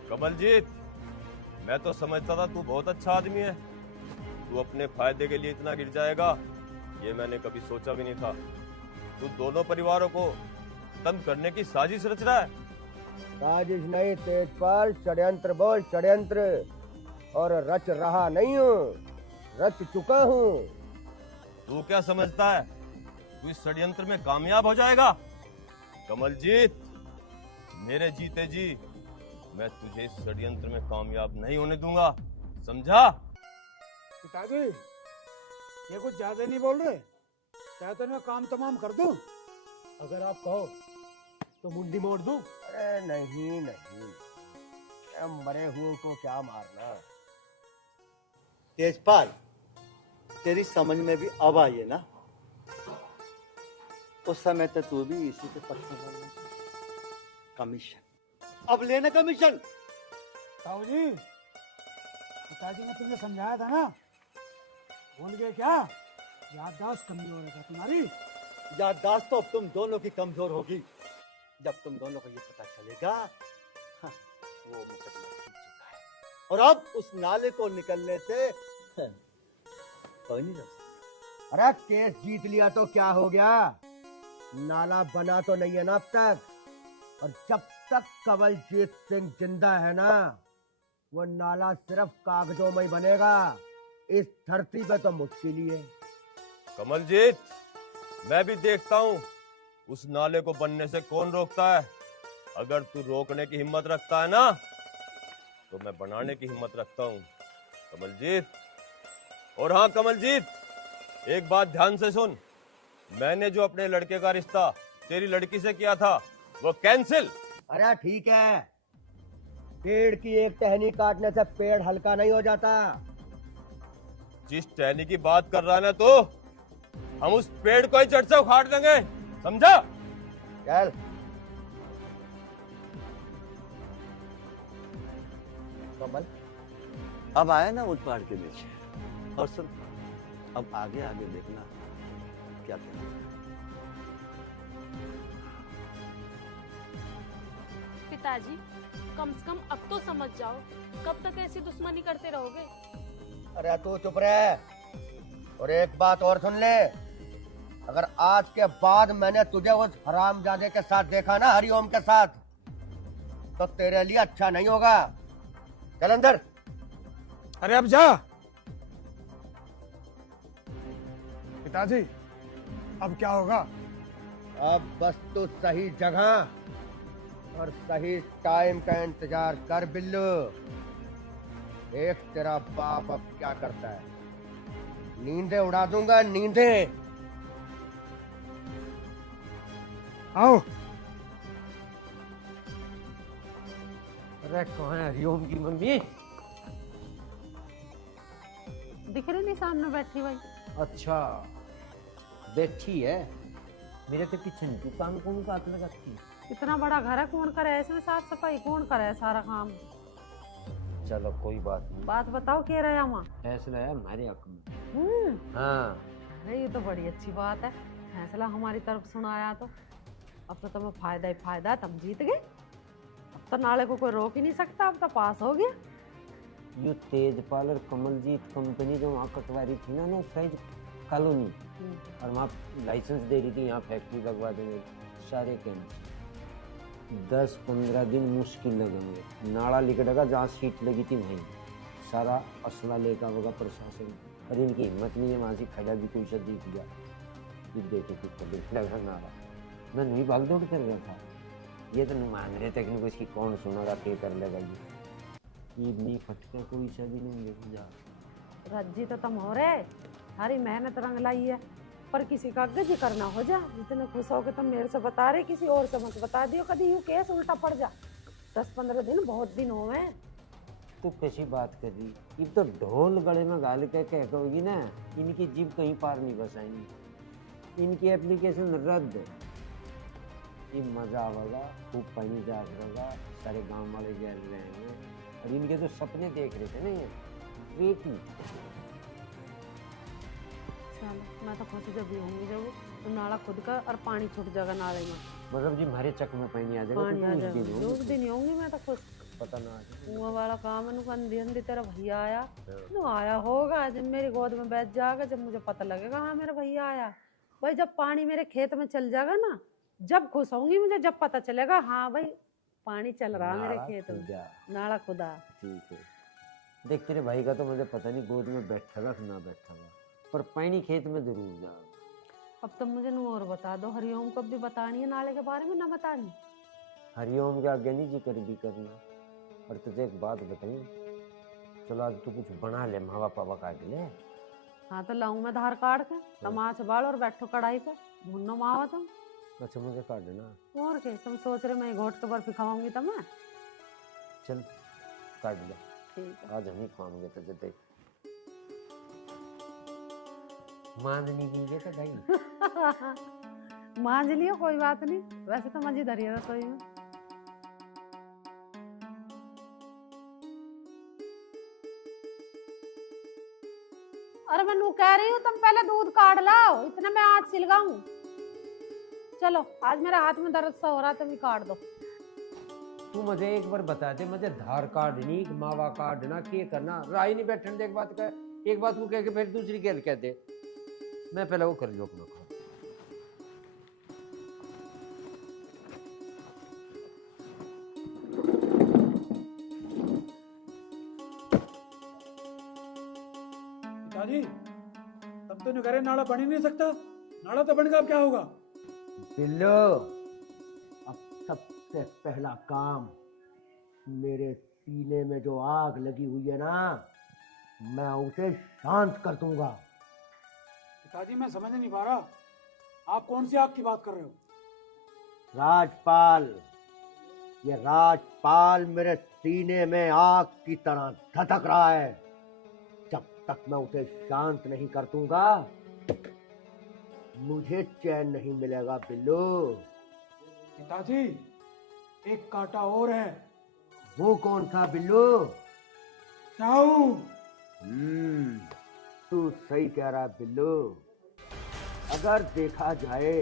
कमलजीत, मैं तो समझता था तू बहुत अच्छा आदमी है। तू अपने फायदे के लिए इतना गिर जाएगा ये मैंने कभी सोचा भी नहीं था। तू दोनों परिवारों को खत्म करने की साजिश रच रहा है। साजिश नहीं तेजपाल, षड्यंत्र बोल, षड्यंत्र। और रच रहा नहीं हूँ, रच चुका हूँ। तू क्या समझता है तू इस षड्यंत्र में कामयाब हो जाएगा? कमलजीत, मेरे जीते जी मैं तुझे इस षड्यंत्र में कामयाब नहीं होने दूंगा, समझा? पिताजी, ये कुछ ज्यादा नहीं बोल रहे? चाहे तो मैं काम तमाम कर दूं? अगर आप कहो तो मुंडी मोड़ दूं? अरे नहीं नहीं, मरे हुए को क्या मारना। तेजपाल, तेरी समझ में भी अब आई है ना? उस समय तो तू भी इसी के पक्ष में बोल रहा था। कमीशन, अब लेना कमीशन। ताऊ जी, पिताजी ने तुमने समझाया था ना, भूल गए क्या? याददाश्त कमजोर है क्या तुम्हारी? याददाश्त तो अब तुम दोनों की कमजोर होगी जब तुम दोनों को ये पता चलेगा हाँ, वो मुकदमा जीत चुका है और अब उस नाले को निकलने से कोई नहीं रोक सकता। अरे केस जीत लिया तो क्या हो गया? नाला बना तो नहीं है ना अब तक। और जब तक कमलजीत सिंह जिंदा है ना, वो नाला सिर्फ कागजों में ही बनेगा। इस धरती पे तो मुश्किल ही है। कमलजीत, मैं भी देखता हूँ उस नाले को बनने से कौन रोकता है। अगर तू रोकने की हिम्मत रखता है ना, तो मैं बनाने की हिम्मत रखता हूँ कमलजीत। और हाँ कमलजीत, एक बात ध्यान से सुन, मैंने जो अपने लड़के का रिश्ता तेरी लड़की से किया था वो कैंसिल। अरे ठीक है, पेड़ की एक टहनी काटने से पेड़ हल्का नहीं हो जाता। जिस टहनी की बात कर रहा है ना तो हम उस पेड़ को ही जड़ से उखाड़ देंगे, समझा? चल। कमल, अब आया ना उठ पहाड़ के नीचे, और सुन, अब आगे आगे देखना क्या कहना। पिताजी, कम से कम अब तो समझ जाओ, कब तक ऐसी दुश्मनी करते रहोगे? अरे तू चुप रहे। और एक बात और सुन ले, अगर आज के बाद मैंने तुझे उस हरामजादे के साथ देखा ना, हरिओम के साथ, तो तेरे लिए अच्छा नहीं होगा। चल अंदर। अरे अब जा। पिताजी, अब क्या होगा? अब बस तू सही जगह और सही टाइम का इंतजार कर बिल्लू। देख तेरा बाप अब क्या करता है। नींदें उड़ा दूंगा, नींदें। आओ। अरे कहाँ है हरिओम की मम्मी? दिख रही नहीं, सामने बैठी भाई। अच्छा, बैठी है। मेरे के पीछे दुकान कौन काट लगा थी? इतना बड़ा घर है, कौन करे इसमें साफ सफाई? कौन करे सारा काम? चलो कोई बात नहीं। बात बताओ, कह रहे हैं? फैसला है हमारे हक में। हाँ। अरे ये तो बड़ी अच्छी बात है, फैसला हमारी तरफ सुनाया तो। अब तो तुम्हें फायदा ही फायदा, तुम जीत गए। अब तो नाले को कोई रोक ही नहीं सकता, अब तो पास हो गया। ये तेजपाल और कमलजीत कंपनी जो वहाँ कटवारी थी ना साइज कॉलोनी, और वहाँ लाइसेंस दे रही थी, यहाँ फैक्ट्री लगवा देंगे, सारे कैंप 10-15 दिन मुश्किल लगेंगे। नाला लिखड़ेगा जहाँ सीट लगी थी वहीं, सारा असला लेकर होगा प्रशासन। और इनकी हिम्मत नहीं है वहाँ से खड़ा भी कोई सा दिख गया, फिर देखे कि लगा नाला। मैं नहीं भाग दौड़ कर गया था। ये तो नहीं मान रहे थे कि इसकी कौन सुनेगा, क्या कर लेगा। ये नहीं फटका कोई सा भी नहीं लेके जा। रज्जी तो तुम हो रहे, सारी मेहनत रंग लाई है, पर किसी का गज करना हो जा। जितने खुश हो के तुम मेरे से बता रहे, किसी और से मत बता दियो, कभी यूं केस उल्टा पड़ जा। 10-15 दिन बहुत दिन हो गए। तो कैसी बात कर रही? ये तो ढोल गले में गाल के कहोगी ना, इनकी जीभ कहीं पार नहीं बसाएंगी। इनकी एप्लीकेशन रद्द। ये मजा आवेगा, खूब पानी जाएगा, सारे गांव वाले जा रहे हैं। और इनके तो सपने देख रहे थे ना ये बेटी। चलो, मैं तो खुश जब भी होंगी जब तो नाला खुद का और पानी छूट जाएगा नाले में। मतलब जी हमारे चक में पानी आ जाएगा पानी आ तो जाएगा, दिन दो दिन ही होंगे। मैं तो खुश पता ना आ जाए। वो वाला काम है, अंधी अंधी तेरा भैया आया नु आया होगा जब मेरी गोद में बैठ जाएगा, जब मुझे पता लगेगा हाँ मेरा भैया आया। भाई जब पानी मेरे खेत में चल जाएगा ना, जब खुश होंगी मुझे, जब पता चलेगा हाँ भाई पानी चल रहा है मेरे खेत में, नाला खुदा। ठीक है, देख तेरे भाई का तो मुझे पता नहीं गोद में बैठेगा कि ना बैठेगा, पर पानी खेत में जरूर जा। अब तुम मुझे नू और बता दो, हरिओम को भी बतानी है नाले के बारे में, ना बतानी? हरिओम के आगे नहीं जिक्र भी करना। और तुझे एक बात बताई, चलो आज तू कुछ बना ले, मावा पावा काट ले। हाँ तो लाऊं मैं धार काट के, तमाच बाल और बैठो कढ़ाई पे भुनो मावा तुम। अच्छा मुझे काट देना। और क्या तुम सोच रहे मैं घोट के बर्फी खवाऊंगी तुम्हें? चल काट ले, ठीक है। आज हम ही खाएंगे तुझे। देख मांद नहीं मिल गया था भाई। मांझ लियो कोई बात नहीं, वैसे तो मजी धरी है रसोई में। अरे मैं नू कह रही हूँ तुम पहले दूध काट लाओ, इतना मैं आज सिलगाऊं। चलो आज मेरे हाथ में दर्द सा हो रहा, तुम ही काट दो। तू मुझे एक बार बता दे, मुझे धार काटनी मावा काटना क्या करना, राही नहीं बैठने दे। एक बात कह, एक बात को कह के फिर दूसरी गैल कह दे। मैं पहले वो कर लो अपना काम। पिताजी तब तो नहीं करे, नाला बन ही नहीं सकता। नाला तो बनेगा, अब क्या होगा? बिल्लो, अब सबसे पहला काम, मेरे सीने में जो आग लगी हुई है ना, मैं उसे शांत कर दूंगा। पिताजी मैं समझ नहीं पा रहा, आप कौन सी आग की बात कर रहे हो? राजपाल, ये राजपाल मेरे सीने में आग की तरह धधक रहा है। जब तक मैं उसे शांत नहीं कर दूंगा, मुझे चैन नहीं मिलेगा बिल्लू। पिताजी एक कांटा और है। वो कौन सा बिल्लू? चाऊ। तू सही कह रहा बिल्लू। अगर देखा जाए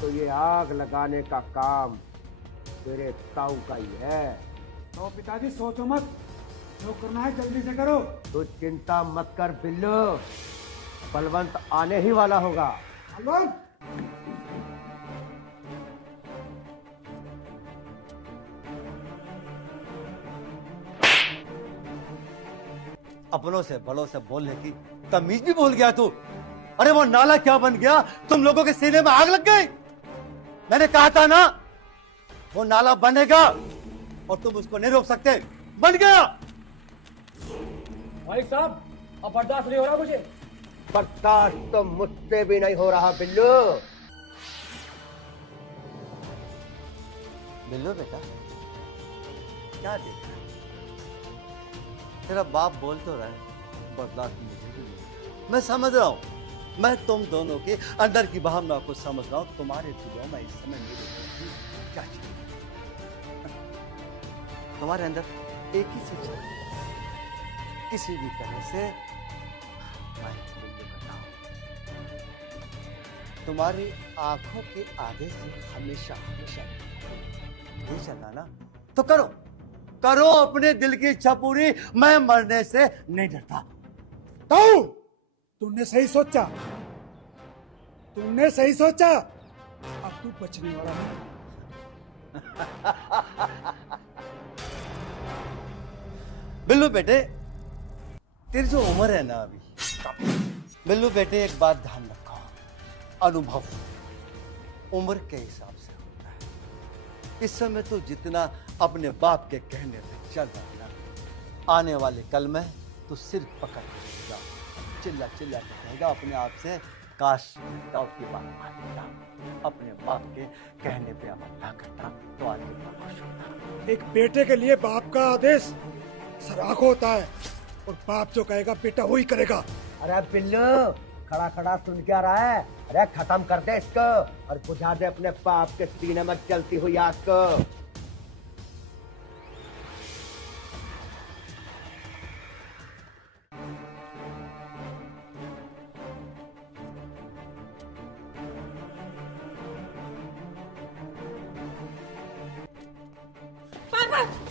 तो ये आग लगाने का काम तेरे ताऊ का ही है। तो पिताजी सोचो मत, जो करना है जल्दी से करो। तो चिंता मत कर बिल्लू, बलवंत आने ही वाला होगा। बलवंत! अपनों से बड़ों से बोलने की तमीज भी भूल गया तू। अरे वो नाला क्या बन गया, तुम लोगों के सीने में आग लग गई। मैंने कहा था ना वो नाला बनेगा और तुम उसको नहीं रोक सकते। बन गया। भाई साहब अब बर्दाश्त नहीं हो रहा मुझे। बर्दाश्त तो मुझसे भी नहीं हो रहा बिल्लू। बिल्लू बेटा क्या देख रहा है? तेरा बाप बोल तो रहा है बर्दाश्त मुझे भी नहीं। मैं समझ रहा हूँ, मैं तुम दोनों के अंदर की भावना को समझ रहा हूँ। तुम्हारे दिलों में इस समय मेरे क्या चाहिए? तुम्हारे अंदर एक ही चीज है, किसी भी तरह से तुम्हारी आंखों के आगे से हमेशा हमेशा ये चला ना, तो करो करो अपने दिल की इच्छा पूरी। मैं मरने से नहीं डरता। ताऊ, तुमने सही सोचा, तुमने सही सोचा। अब तू बचने वाला नहीं। बिल्लू बेटे, तेरी जो उम्र है ना अभी, बिल्लू बेटे एक बात ध्यान रखो, अनुभव उम्र के हिसाब से होता है। इस समय तो जितना अपने बाप के कहने पे चल रहा है ना, आने वाले कल में तो सिर पकड़ के जाओ, चिल्ला चिल्ला के कहेगा अपने आप से, काश ताऊ की बात मानेगा, अपने बाप के कहने पे अमल ना करता तो आज इतना खुश होता। एक बेटे के लिए बाप का आदेश सराख होता है, और बाप जो कहेगा बेटा वही करेगा। अरे बिल्लू खड़ा खड़ा सुन क्या रहा है? अरे खत्म कर दे इसको और बुझा दे अपने बाप के सीने में जलती हुई आग को।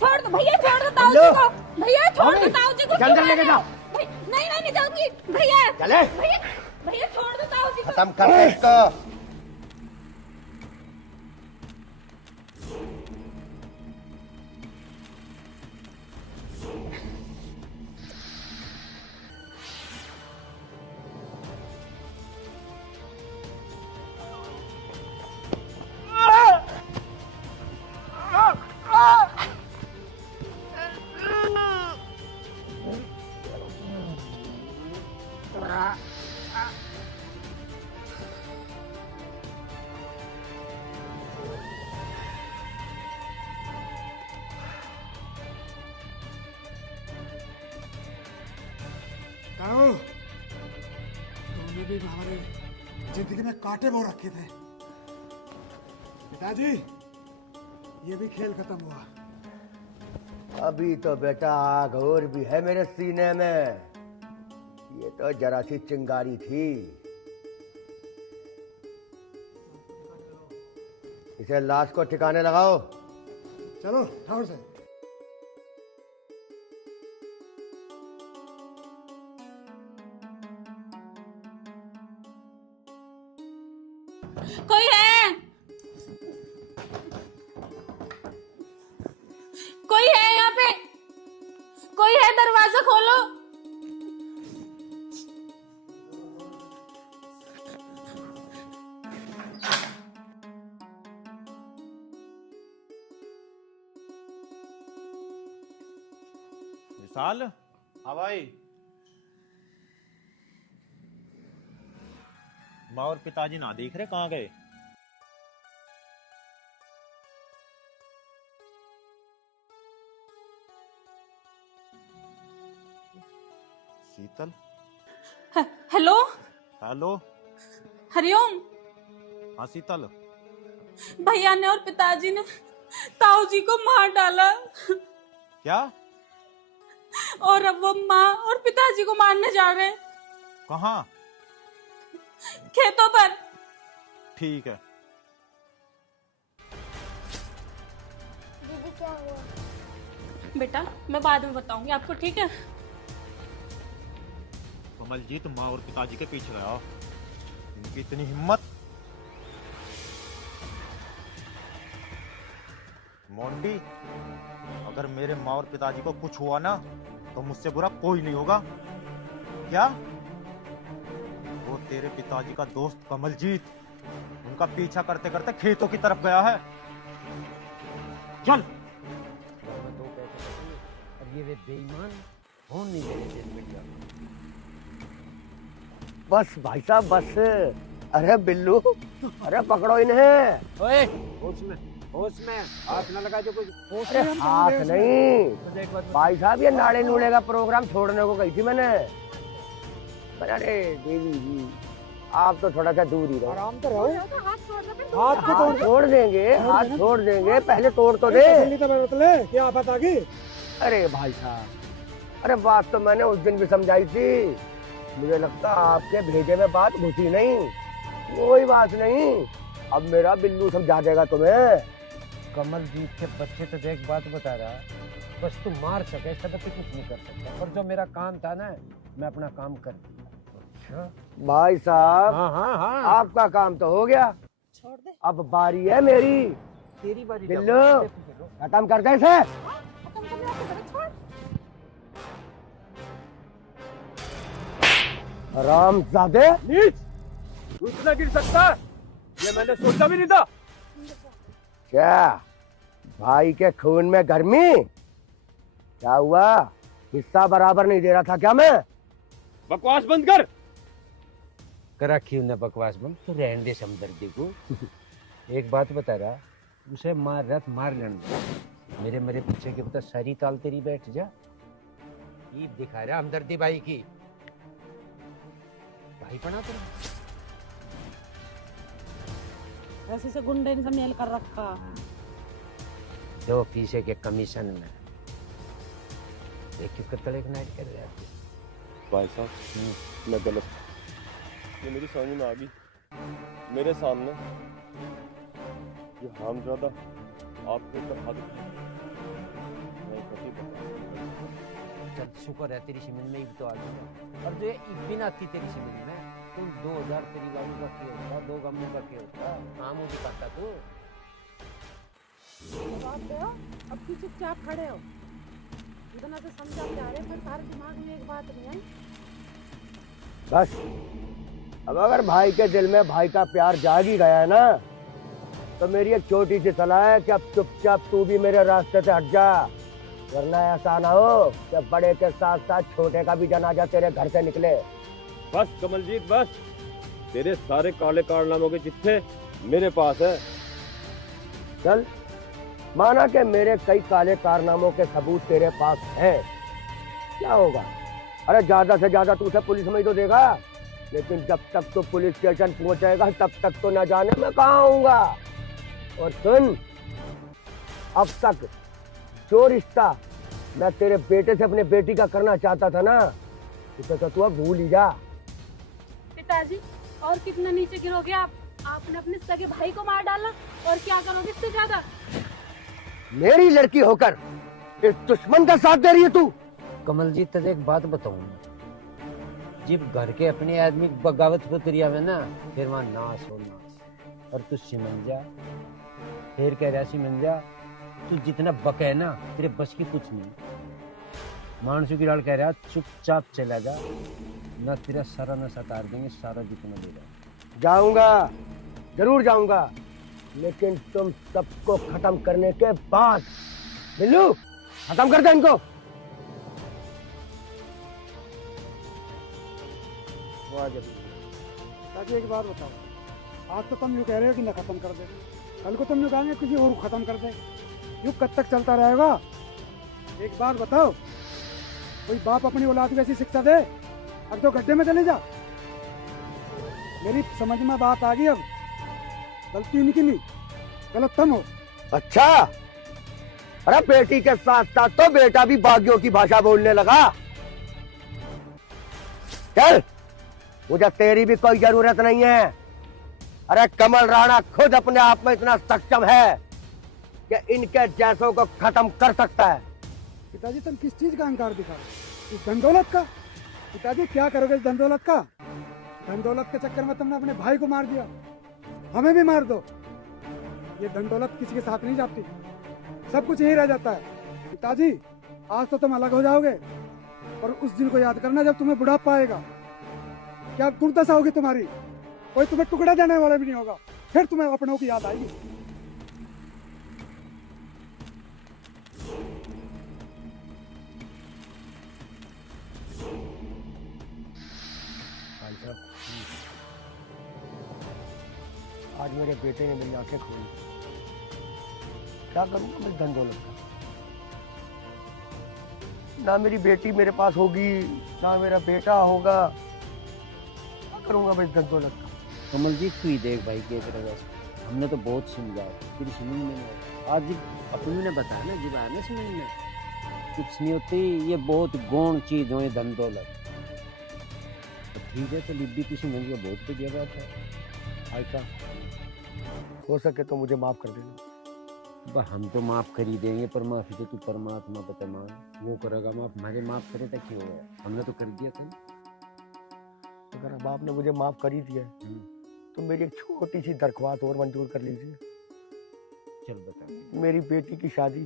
छोड़ दो भैया, छोड़ दो ताऊ जी को, भैया छोड़ दो ताऊ जी को। जल्दी लेके जाओ। नहीं नहीं जाऊंगी भैया, चले भैया, भैया छोड़ दो ताऊ जी को। खत्म कर दे इसको। ताऊ, तुमने भी हमारी जिंदगी में कांटे बो रखे थे। पिताजी, ये भी खेल खत्म हुआ। अभी तो बेटा आग और भी है मेरे सीने में। ये तो जरा सी चिंगारी थी। इसे लाश को ठिकाने लगाओ। चलो ठाकुर से। कोई है? कोई है यहाँ पे? कोई है? दरवाजा खोलो। विशाल। हाँ भाई। माँ और पिताजी ना देख रहे, कहाँ गए? शीतल। हेलो। हेलो। हरिओम। हाँ शीतल। भैया ने और पिताजी ने ताऊ जी को मार डाला। क्या? और अब वो माँ और पिताजी को मारने जा रहे हैं। कहाँ? खेतों पर। ठीक है। दीदी क्या हुआ? बेटा मैं बाद में बताऊंगी आपको, ठीक है? कमलजीत माँ और पिताजी के पीछे गया। इनकी इतनी हिम्मत। मोंटी, अगर मेरे माँ और पिताजी को कुछ हुआ ना तो मुझसे बुरा कोई नहीं होगा। क्या? वो तेरे पिताजी का दोस्त कमलजीत उनका पीछा करते करते खेतों की तरफ गया है। चल। अब ये वे बेईमान फोन नहीं दे रहे बेटा। बस भाई साहब बस। अरे बिल्लू, अरे पकड़ो इन्हें। ओए होश में, होश में हाथ न लगा जो कुछ। अरे हाथ नहीं भाई साहब, ये नाड़े नूड़े का प्रोग्राम छोड़ने को कही थी मैंने। अरे देवी जी, आप तो थोड़ा सा दूर ही रहो। आराम तो रहो। हाथ को छोड़ देंगे, हाथ छोड़ देंगे, पहले तोड़ तो दे। क्या बात आ गई? अरे भाई साहब, अरे बात तो मैंने उस दिन भी समझाई थी। मुझे लगता आपके भेजे में बात घुसी नहीं। कोई बात नहीं, अब मेरा बिल्लू समझा देगा तुम्हें। कमलजीत के बच्चे तो देख बात बता रहा, बस तू मार सके सब कुछ नहीं कर सकता, पर जो मेरा काम था ना मैं अपना काम कर दिया। अच्छा भाई साहब, हाँ हाँ हाँ, आपका काम तो हो गया, छोड़ दे। अब बारी है मेरी। तेरी बारी। बिल्लू खत्म कर दे इसे। हरामजादे, नीच, तू इतना गिर सकता है, ये मैंने सोचा भी नहीं था। क्या भाई के खून में गर्मी? क्या हुआ, हिस्सा बराबर नहीं दे रहा था क्या मैं? बकवास बंद कर। करा क्यों ना बकवास बंद, तो रहने दे समदर्दी को। एक बात बता रहा, उसे मार रहा मार लेने दे, मेरे मेरे पीछे के बता सारी ताल तेरी बैठ जा। ये दिखा रहा हमदर्दी भाई की, भाई बना तो ऐसे से गुंडे ने मेल कर रखा। दो पीछे के कमीशन में देखिए कतले एक नाइट कर रहे थे। भाई साहब मैं गलत, ये मेरी समझ में आ गई। मेरे सामने ये हामजादा आपके ऊपर हाथ पति बता। चल शुक्र है तेरी समझ में तो आ गया। और जो ये भी ना आती तेरी समझ में, तुम 2000 परिवारों का क्या होता, 2 गांवों का क्या होता, काम वो दिखाता तू। जवाब दो, अब क्यों चुपचाप खड़े हो? इतना तो समझा जा रहे, पर तारे दिमाग में एक बात नहीं आई। बस अब अगर भाई के दिल में भाई का प्यार जाग ही गया है ना, तो मेरी एक छोटी सी सलाह है कि अब चुपचाप तू भी मेरे रास्ते से हट जा, वरना ऐसा ना हो कि बड़े के साथ साथ छोटे का भी जनाजा तेरे घर से निकले। बस कमलजीत बस, तेरे सारे काले कारनामों के चिट्ठे मेरे पास है। चल माना कि मेरे कई काले कारनामों के सबूत तेरे पास हैं, क्या होगा? अरे ज्यादा से ज्यादा तू उसे पुलिस में ही तो देगा, लेकिन जब तक तो पुलिस स्टेशन पहुंचेगा तब तक तो न जाने मैं कहाँ आऊंगा। और सुन, अब तक जो रिश्ता मैं तेरे बेटे से अपने बेटी का करना चाहता था ना, उसे तो तू अब भूल ही जा। पिताजी और कितना नीचे गिरोगे आप? आपने अपने सगे भाई को मार डाला, और क्या करोगे इससे ज्यादा? मेरी लड़की होकर इस दुश्मन का साथ दे रही है तू? कमलजीत तुझे एक बात बताऊं, जब घर के अपने आदमी बगावत को तुरिया में ना, फिर वहां नाश हो नाश। और तू सिमन जा, फिर कह रहा सिमन जा, तू जितना बके ना तेरे बस की कुछ नहीं। मानसू की लाल कह रहा चुपचाप चला जा, ना तेरा सारा नशा तार देंगे, सारा जितना देगा। जाऊंगा, जरूर जाऊंगा, लेकिन तुम सबको खत्म करने के बाद। बिल्लू खत्म कर दे इनको। ताकि एक बात बताओ, आज तो तुम यूँ कह रहे हो कि न खत्म कर दे, कल को तुम यूँ कहेंगे किसी और को खत्म कर दे। यूँ कब तक चलता रहेगा? एक बात बताओ, कोई बाप अपनी औलाद को ऐसी शिक्षा दे? अब तो गड्ढे में चले जा। मेरी समझ में बात आ गई, अब गलती इनकी नहीं, गलत तुम हो। अच्छा, अरे बेटी के साथ साथ तो बेटा भी बागियों की भाषा बोलने लगा। चल, मुझे तेरी भी कोई जरूरत नहीं है। अरे कमल राणा खुद अपने आप में इतना सक्षम है कि इनके जैसों को खत्म कर सकता है। पिताजी तुम किस चीज का अहंकार दिखा रहे हो? इस धन दौलत का? पिताजी क्या करोगे इस धन दौलत का? धन दौलत के चक्कर में तुमने अपने भाई को मार दिया, हमें भी मार दो। ये धन दौलत किसी के साथ नहीं जाती, सब कुछ यही रह जाता है। पिताजी आज तो तुम अलग हो जाओगे, और उस दिन को याद करना जब तुम्हें बुढ़ापा आएगा, क्या दुर्दशा होगी तुम्हारी। कोई तुम्हें टुकड़ा देने वाला भी नहीं होगा, फिर तुम्हें अपनों की याद आएगी। आज मेरे बेटे ने मेरी आंखें खोली। क्या करूंगा मैं धन दौलत का? ना मेरी बेटी मेरे पास होगी, ना मेरा बेटा होगा। क्या करूंगा मैं धन दौलत का? कमलजीत तू ही देख भाई के तरह, हमने तो बहुत समझाया, तेरी समझ में नहीं आया। आज जब अपनी ने बताया ना, जब आया ना समझ में, कुछ नहीं होती, ये बहुत गौण चीज हो ये धन दौलत। तो ठीक है, तो लिब्बी की समझ में बहुत बढ़िया बात है। आयका, हो सके तो मुझे माफ कर देना। हम तो माफ कर ही देंगे, पर माफी तो तू परमात्मा पता मान, वो करेगा माफ। हमारे माफ करे तो क्यों है, हमने तो कर दिया था। अगर अब आपने मुझे माफ कर ही दिया तो मेरी एक छोटी सी दरख्वास्त और मंजूर कर लीजिए। चल बता। मेरी बेटी की शादी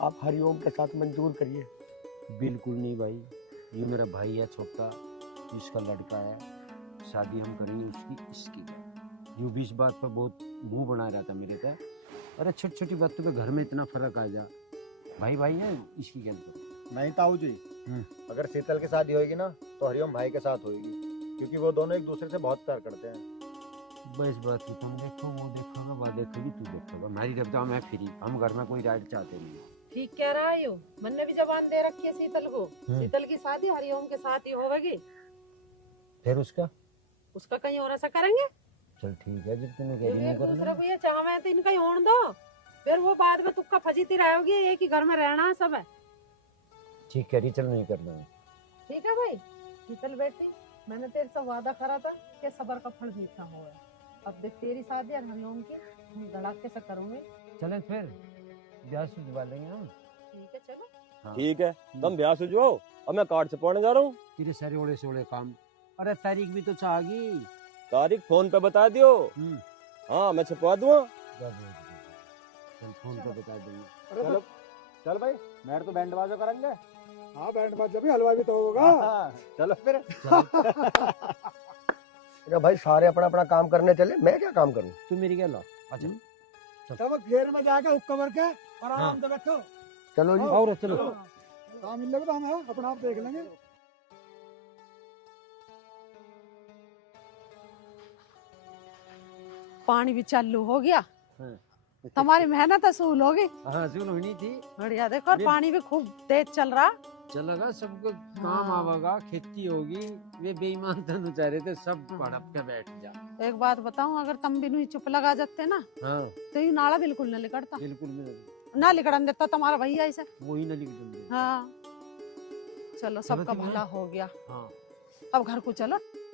आप हरिओम के साथ मंजूर करिए। बिल्कुल नहीं भाई, ये मेरा भाई है छोटा, इसका लड़का है, शादी हम करेंगे उसकी इसकी। यूँ भी इस बात पर बहुत मुंह बना रहा था मेरे का। अरे छोटी छोटी बातों पे घर में इतना फर्क आ जा। भाई भाई है, इसकी क्या करो। नहीं ताऊ जी, अगर शीतल की शादी होगी ना तो हरिओम भाई के साथ होगी, क्योंकि वो दोनों एक दूसरे से बहुत प्यार करते हैं। बस बात है, तुम देखो, वो देखोगा, वो देखोगी, तू देखोगा। हमारी रब्ता मैं फ्री, हम घर में कोई राइट चाहते नहीं। ठीक कह रहा है, मैंने भी जबान दे रखी है शीतल को। शीतल की शादी हरिओम के साथ ही होगी। फिर उसका कहीं और ऐसा करेंगे? चल ठीक है, जब तुम्हें कह रही है दूसरे को ये चाह मैं तो इनका ही होने दो, फिर वो बाद में तुक्का फजीती रहोगी। एक ही घर में रहना है सब है। ठीक है, चल नहीं करना है। ठीक है भाई। शीतल बेटी, मैंने तेरे से वादा करा था कि सबर का फल मीठा होगा। अब देख तेरी शादी और हरिओम की हम धड़ाके से करोगे। चलें फिर ब्याह से जुबा लेंगे हम। ठीक है चलो। हाँ। ठीक है, तुम ब्याह से जो और मैं कार्ड से पढ़ने जा रहा हूँ। तेरे सारे ओले से ओले काम। अरे तारीख भी तो चाहगी। तारीख फोन पे बता दियो। हाँ मैं छपवा दूंगा। चल फोन पे बता देंगे। चलो चल भाई, मैं तो बैंड बाजा करेंगे। हाँ बैंड बाजा भी, हलवा भी तो होगा। चलो फिर। अरे भाई सारे अपना अपना काम करने चले, मैं क्या काम करूं? तू मेरी क्या ला। अच्छा सब घेर में जाके हुक्का भर के और आराम से बैठो। चलो जी। और चलो। काम मिल लेगा तो हम अपना आप देख लेंगे। पानी भी चालू हो गया। हाँ। तुम्हारी मेहनत असूल होगी। हाँ असूल होनी थी। बढ़िया, देखो और पानी भी खूब तेज चल रहा। चलेगा सबको काम आवेगा, खेती होगी। वे बेईमान तो बेचारे थे, सब भड़प के बैठ जा। एक बात बताऊं, अगर तुम भी नहीं चुप लगा जाते ना हाँ तो ये नाला बिल्कुल न लिकड़ता। बिल्कुल ना लिकड़न देता तुम्हारा भैया ऐसे। वही न लिख दूंगे। हाँ चलो, सबका भला हो गया। हाँ अब घर को चलो।